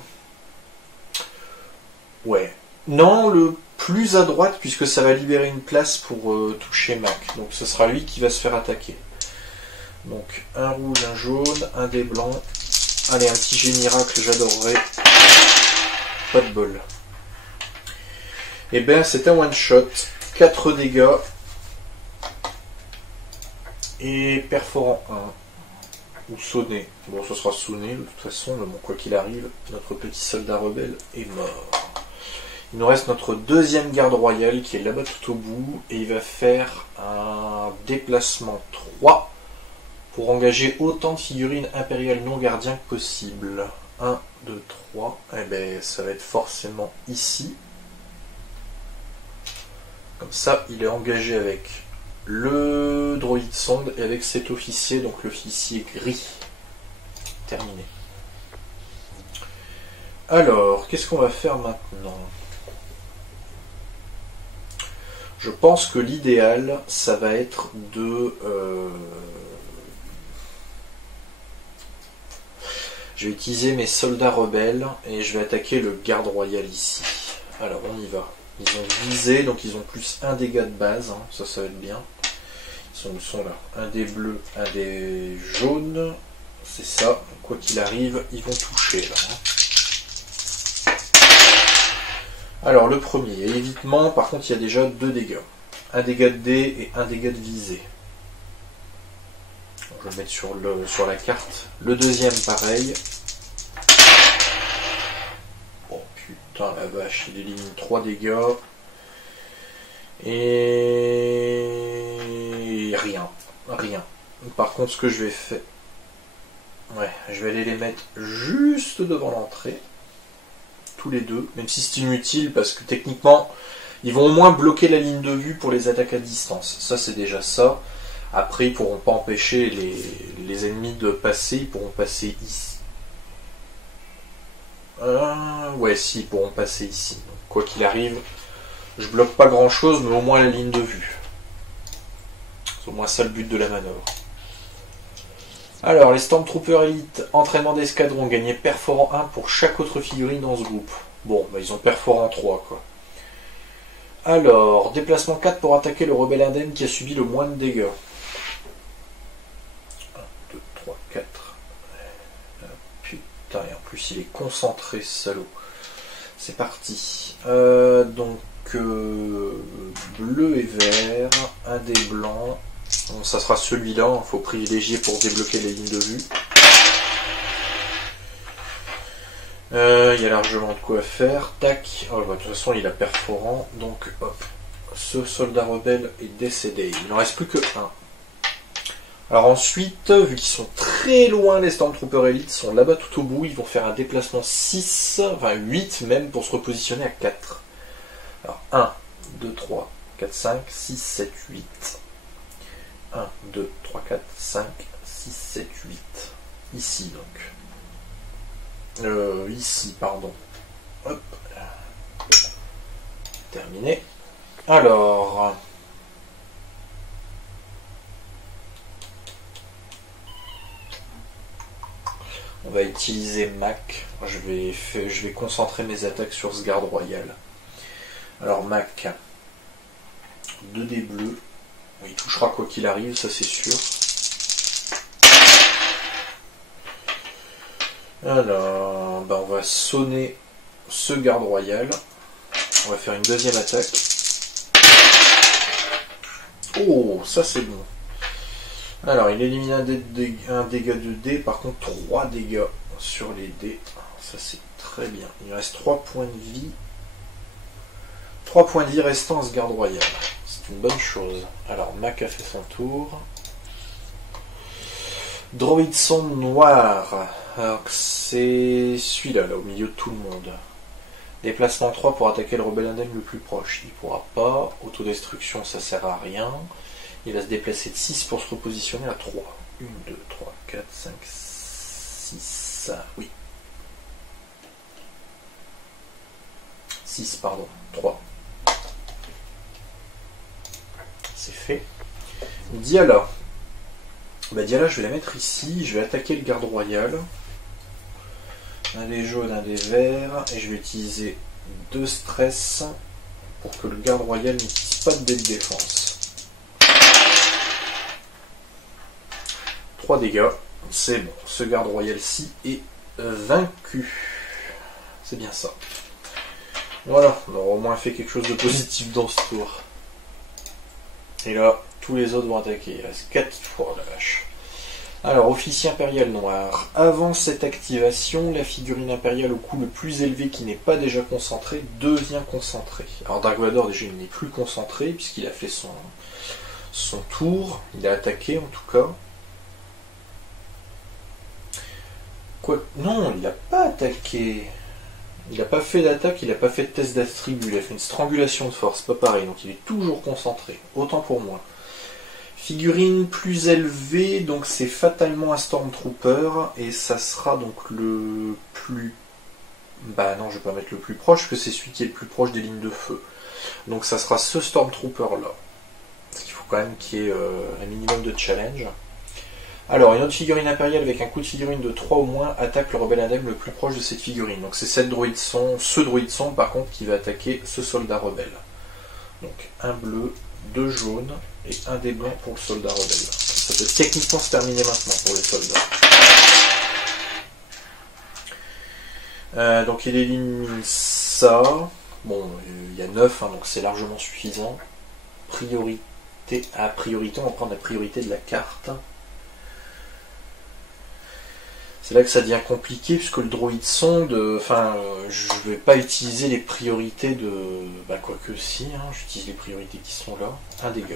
Ouais. Non, le plus à droite, puisque ça va libérer une place pour toucher Mac. Donc ce sera lui qui va se faire attaquer. Donc un rouge, un jaune, un dé blanc. Allez, un petit jet miracle, j'adorerais. Pas de bol. Et bien c'est un one shot. 4 dégâts. Et perforant 1. Ou sonné. Bon, ce sera sonné de toute façon, mais bon, quoi qu'il arrive, notre petit soldat rebelle est mort. Il nous reste notre deuxième garde royale qui est là-bas tout au bout, et il va faire un déplacement 3 pour engager autant de figurines impériales non gardiens que possible. 1, 2, 3. Eh ben, ça va être forcément ici. Comme ça, il est engagé avec le droïde sonde et avec cet officier, donc l'officier gris. Terminé. Alors, qu'est-ce qu'on va faire maintenant ? Je pense que l'idéal, ça va être de Je vais utiliser mes soldats rebelles et je vais attaquer le garde royal ici. Alors on y va. Ils ont visé, donc ils ont plus un dégât de base, hein. Ça va être bien. Ils sont là. Un des bleus, un des jaunes. C'est ça. Quoi qu'il arrive, ils vont toucher là. Hein. Alors le premier, évitement, par contre il y a déjà 2 dégâts. Un dégât de dé et un dégât de visée. Je vais le mettre sur la carte. Le deuxième pareil. Oh putain la vache, il élimine 3 dégâts. Et rien. Par contre ce que je vais faire. Ouais, je vais aller les mettre juste devant l'entrée. Tous les deux. Même si c'est inutile parce que techniquement, ils vont au moins bloquer la ligne de vue pour les attaques à distance. Ça c'est déjà ça. Après, ils ne pourront pas empêcher les ennemis de passer. Ils pourront passer ici. Ouais, si, ils pourront passer ici. Donc, quoi qu'il arrive, je bloque pas grand chose, mais au moins la ligne de vue. C'est au moins ça le but de la manœuvre. Alors, les Stormtroopers Elite, entraînement d'escadron, gagner perforant 1 pour chaque autre figurine dans ce groupe. Bon, bah, ils ont perforant 3, quoi. Alors, déplacement 4 pour attaquer le rebelle indemne qui a subi le moins de dégâts. 1, 2, 3, 4. Putain, et en plus il est concentré, ce salaud. C'est parti. Donc, bleu et vert, un des blancs. Bon, ça sera celui-là, il faut privilégier pour débloquer les lignes de vue. Il y a largement de quoi faire. Tac. Oh, bah, de toute façon, il a perforant. Donc, hop. Ce soldat rebelle est décédé. Il n'en reste plus que un. Alors ensuite, vu qu'ils sont très loin, les Stormtroopers Elite sont là-bas tout au bout. Ils vont faire un déplacement 6, enfin 8 même, pour se repositionner à 4. Alors 1, 2, 3, 4, 5, 6, 7, 8. 1, 2, 3, 4, 5, 6, 7, 8. Ici donc. Ici, pardon. Hop. Terminé. Alors. On va utiliser Mac. Je vais concentrer mes attaques sur ce garde royal. Alors Mac. 2 dés bleus. Il touchera quoi qu'il arrive, ça c'est sûr. Alors, ben on va sonner ce garde royal. On va faire une deuxième attaque. Oh, ça c'est bon. Alors, il élimine un dégât de dés, par contre 3 dégâts sur les dés. Ça c'est très bien. Il reste 3 points de vie. 3 points de vie restants à ce garde royal. C'est une bonne chose. Alors, Mac a fait son tour. Droïde sombre noir. Alors c'est celui-là, là, au milieu de tout le monde. Déplacement 3 pour attaquer le rebelle indemne le plus proche. Il ne pourra pas. Autodestruction, ça sert à rien. Il va se déplacer de 6 pour se repositionner à 3. 1, 2, 3, 4, 5, 6. Oui. 6, pardon. 3. C'est fait. Diala. Bah Diala, je vais la mettre ici. Je vais attaquer le garde royal. Un des jaunes, un des verts. Et je vais utiliser 2 stress pour que le garde royal n'utilise pas de dés de défense. 3 dégâts. C'est bon. Ce garde royal-ci est vaincu. C'est bien ça. Voilà. On aura au moins fait quelque chose de positif dans ce tour. Et là, tous les autres vont attaquer. Il reste 4 fois, la vache. Alors, officier impérial noir. Avant cette activation, la figurine impériale au coût le plus élevé qui n'est pas déjà concentrée devient concentrée. Alors, Dark Vador, déjà, il n'est plus concentré puisqu'il a fait son tour. Il a attaqué, en tout cas. Quoi? Non, il n'a pas attaqué. Il n'a pas fait d'attaque, il n'a pas fait de test d'attribut. Il a fait une strangulation de force, pas pareil. Donc, il est toujours concentré. Autant pour moi. Figurine plus élevée, donc c'est fatalement un Stormtrooper, et ça sera donc le plus... Bah non, je vais pas mettre le plus proche, parce que c'est celui qui est le plus proche des lignes de feu. Donc ça sera ce Stormtrooper là. Parce qu'il faut quand même qu'il y ait un minimum de challenge. Alors, une autre figurine impériale avec un coup de figurine de 3 au moins attaque le rebelle indemne le plus proche de cette figurine. Donc c'est ce droïde son par contre qui va attaquer ce soldat rebelle. Donc un bleu, 2 jaunes et un des blancs pour le soldat rebelle. Ça peut techniquement se terminer maintenant pour les soldats. Donc il élimine ça. Bon, il y a 9, hein, donc c'est largement suffisant. Priorité on va prendre la priorité de la carte. C'est là que ça devient compliqué, puisque le droïde sonde, je ne vais pas utiliser les priorités de... Bah quoique si, hein, j'utilise les priorités qui sont là. Un dégât.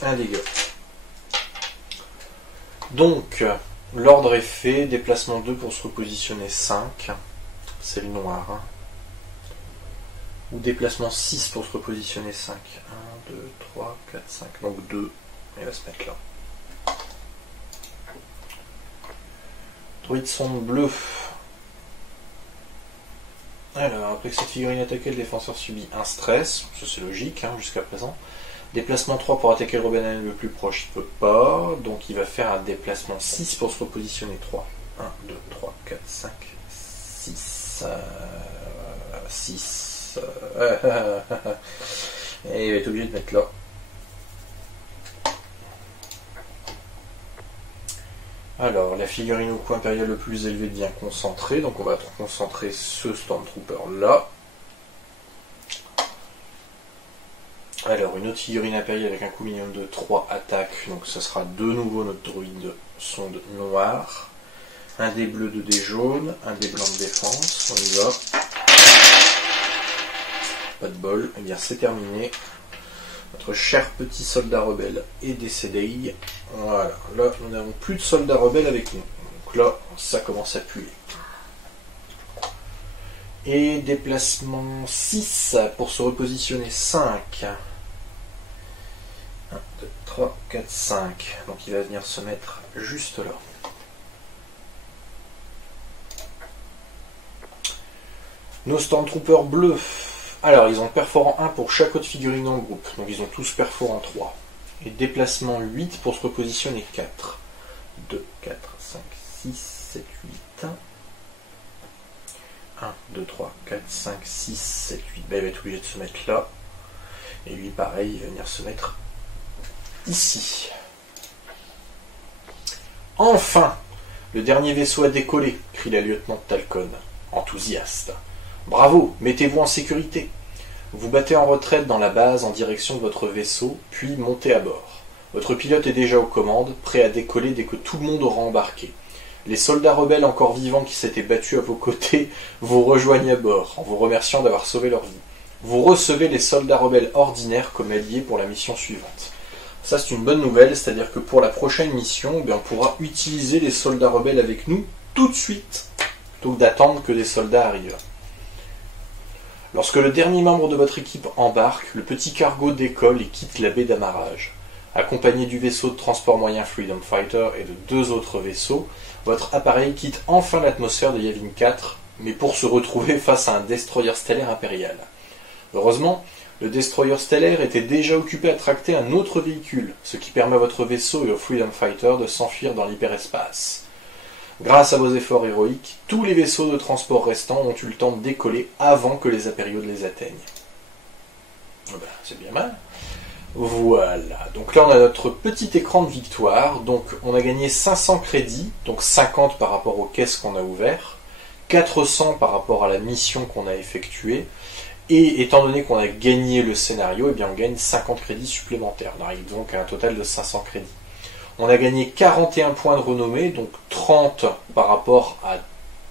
Un dégât. Donc, l'ordre est fait, déplacement 2 pour se repositionner 5. C'est le noir. Hein. Ou déplacement 6 pour se repositionner 5. 1, 2, 3, 4, 5. Donc 2, il va se mettre là. Droïde sonde bleu. Alors, après que cette figurine attaquée, le défenseur subit un stress. Ça c'est logique, hein, jusqu'à présent. Déplacement 3 pour attaquer le rebelle le plus proche, il peut pas. Donc il va faire un déplacement 6 pour se repositionner 3. 1, 2, 3, 4, 5, 6. 6. Et il va être obligé de mettre là. Alors, la figurine au coût impérial le plus élevé devient concentrée, donc on va concentrer ce Stormtrooper là. Alors, une autre figurine impériale avec un coût minimum de 3 attaques, donc ce sera de nouveau notre droïde sonde noir. Un dé bleu, 2 dés jaunes, un dé blanc de défense, on y va. Pas de bol, et bien c'est terminé. Notre cher petit soldat rebelle est décédé. Voilà, là nous n'avons plus de soldats rebelles avec nous. Donc là, ça commence à puer. Et déplacement 6 pour se repositionner 5. 1, 2, 3, 4, 5. Donc il va venir se mettre juste là. Nos Stormtroopers bleus. Alors, ils ont perforant 1 pour chaque autre figurine dans le groupe. Donc ils ont tous perforant 3. Et déplacement 8 pour se repositionner 4. 2, 4, 5, 6, 7, 8. 1, 2, 3, 4, 5, 6, 7, 8. Ben, il va être obligé de se mettre là. Et lui, pareil, il va venir se mettre ici. Enfin, le dernier vaisseau a décollé, crie la lieutenant Talcon, enthousiaste. Bravo, mettez-vous en sécurité. Vous battez en retraite dans la base en direction de votre vaisseau, puis montez à bord. Votre pilote est déjà aux commandes, prêt à décoller dès que tout le monde aura embarqué. Les soldats rebelles encore vivants qui s'étaient battus à vos côtés vous rejoignent à bord, en vous remerciant d'avoir sauvé leur vie. Vous recevez les soldats rebelles ordinaires comme alliés pour la mission suivante. Ça c'est une bonne nouvelle, c'est-à-dire que pour la prochaine mission, on pourra utiliser les soldats rebelles avec nous tout de suite, plutôt que d'attendre que des soldats arrivent. Lorsque le dernier membre de votre équipe embarque, le petit cargo décolle et quitte la baie d'amarrage. Accompagné du vaisseau de transport moyen Freedom Fighter et de 2 autres vaisseaux, votre appareil quitte enfin l'atmosphère de Yavin 4, mais pour se retrouver face à un destroyer stellaire impérial. Heureusement, le destroyer stellaire était déjà occupé à tracter un autre véhicule, ce qui permet à votre vaisseau et au Freedom Fighter de s'enfuir dans l'hyperespace. Grâce à vos efforts héroïques, tous les vaisseaux de transport restants ont eu le temps de décoller avant que les apériodes les atteignent. C'est bien mal. Voilà, donc là on a notre petit écran de victoire, donc on a gagné 500 crédits, donc 50 par rapport aux caisses qu'on a ouvertes, 400 par rapport à la mission qu'on a effectuée, et étant donné qu'on a gagné le scénario, eh bien on gagne 50 crédits supplémentaires, on arrive donc à un total de 500 crédits. On a gagné 41 points de renommée, donc 30 par rapport à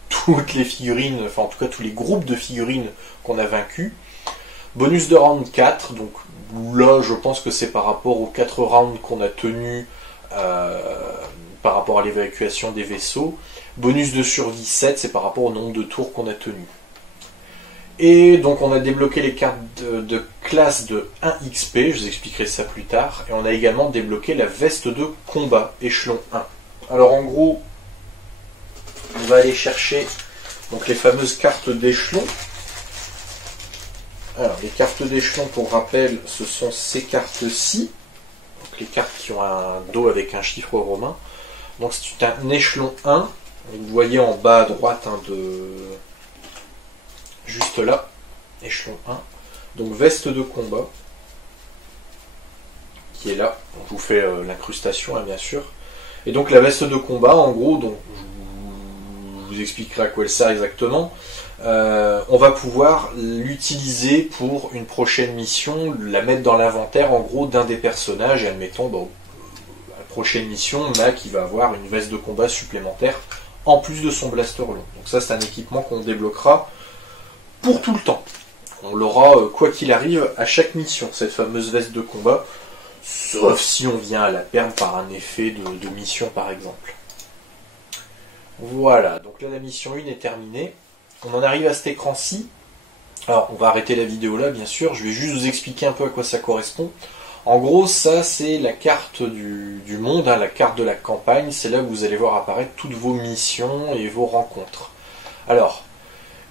toutes les figurines, enfin en tout cas tous les groupes de figurines qu'on a vaincus. Bonus de round 4, donc là je pense que c'est par rapport aux 4 rounds qu'on a tenus par rapport à l'évacuation des vaisseaux. Bonus de survie 7, c'est par rapport au nombre de tours qu'on a tenus. Et donc on a débloqué les cartes de classe de 1 XP, je vous expliquerai ça plus tard. Et on a également débloqué la veste de combat, échelon 1. Alors en gros, on va aller chercher donc les fameuses cartes d'échelon. Alors les cartes d'échelon, pour rappel, ce sont ces cartes-ci. Donc les cartes qui ont un dos avec un chiffre romain. Donc c'est un échelon 1, vous voyez en bas à droite juste là, échelon 1. Donc veste de combat, qui est là, donc je vous fais l'incrustation bien sûr. Et donc la veste de combat, en gros, donc, je vous expliquerai à quoi elle sert exactement. On va pouvoir l'utiliser pour une prochaine mission, la mettre dans l'inventaire en gros d'un des personnages, et admettons, la prochaine mission, Mac il va avoir une veste de combat supplémentaire en plus de son blaster long. Donc ça c'est un équipement qu'on débloquera pour tout le temps. On l'aura quoi qu'il arrive à chaque mission, cette fameuse veste de combat, sauf si on vient à la perdre par un effet de mission par exemple. Voilà, donc là la mission 1 est terminée. On en arrive à cet écran-ci. Alors, on va arrêter la vidéo là, bien sûr. Je vais juste vous expliquer un peu à quoi ça correspond. En gros, ça, c'est la carte du monde, la carte de la campagne. C'est là où vous allez voir apparaître toutes vos missions et vos rencontres. Alors,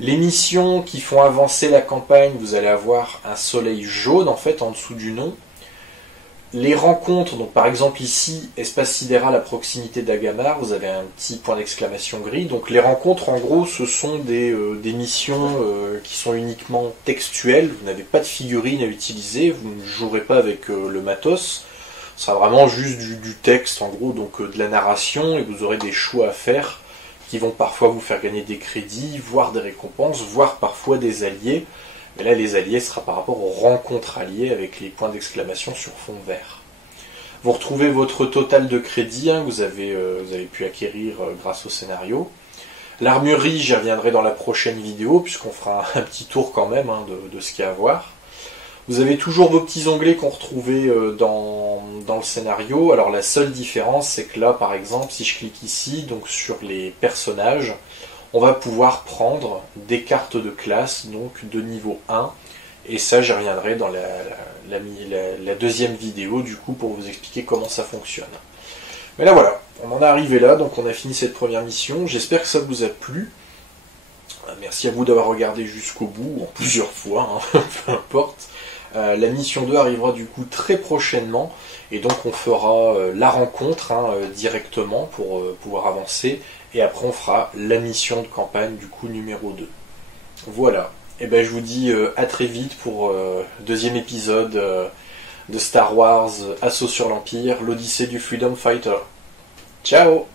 les missions qui font avancer la campagne, vous allez avoir un soleil jaune, en fait, en dessous du nom. Les rencontres, donc par exemple ici, espace sidéral à proximité d'Agamar, vous avez un petit point d'exclamation gris. Donc les rencontres, en gros, ce sont des missions qui sont uniquement textuelles. Vous n'avez pas de figurines à utiliser, vous ne jouerez pas avec le matos. Ce sera vraiment juste du texte, en gros, donc de la narration, et vous aurez des choix à faire qui vont parfois vous faire gagner des crédits, voire des récompenses, voire parfois des alliés. Mais là, les alliés sera par rapport aux rencontres alliées avec les points d'exclamation sur fond vert. Vous retrouvez votre total de crédits que vous avez pu acquérir grâce au scénario. L'armurerie, j'y reviendrai dans la prochaine vidéo, puisqu'on fera un petit tour quand même de ce qu'il y a à voir. Vous avez toujours vos petits onglets qu'on retrouvait dans le scénario. Alors la seule différence, c'est que là, par exemple, si je clique ici, donc sur les personnages, on va pouvoir prendre des cartes de classe, donc de niveau 1, et ça j'y reviendrai dans la deuxième vidéo du coup pour vous expliquer comment ça fonctionne. Mais là voilà, on en est arrivé là, donc on a fini cette première mission, j'espère que ça vous a plu. Merci à vous d'avoir regardé jusqu'au bout, en plusieurs fois, peu importe. La mission 2 arrivera du coup très prochainement, et donc on fera la rencontre directement pour pouvoir avancer. Et après on fera la mission de campagne du coup numéro 2. Voilà. Et ben je vous dis à très vite pour deuxième épisode de Star Wars Assaut sur l'Empire, l'Odyssée du Freedom Fighter. Ciao!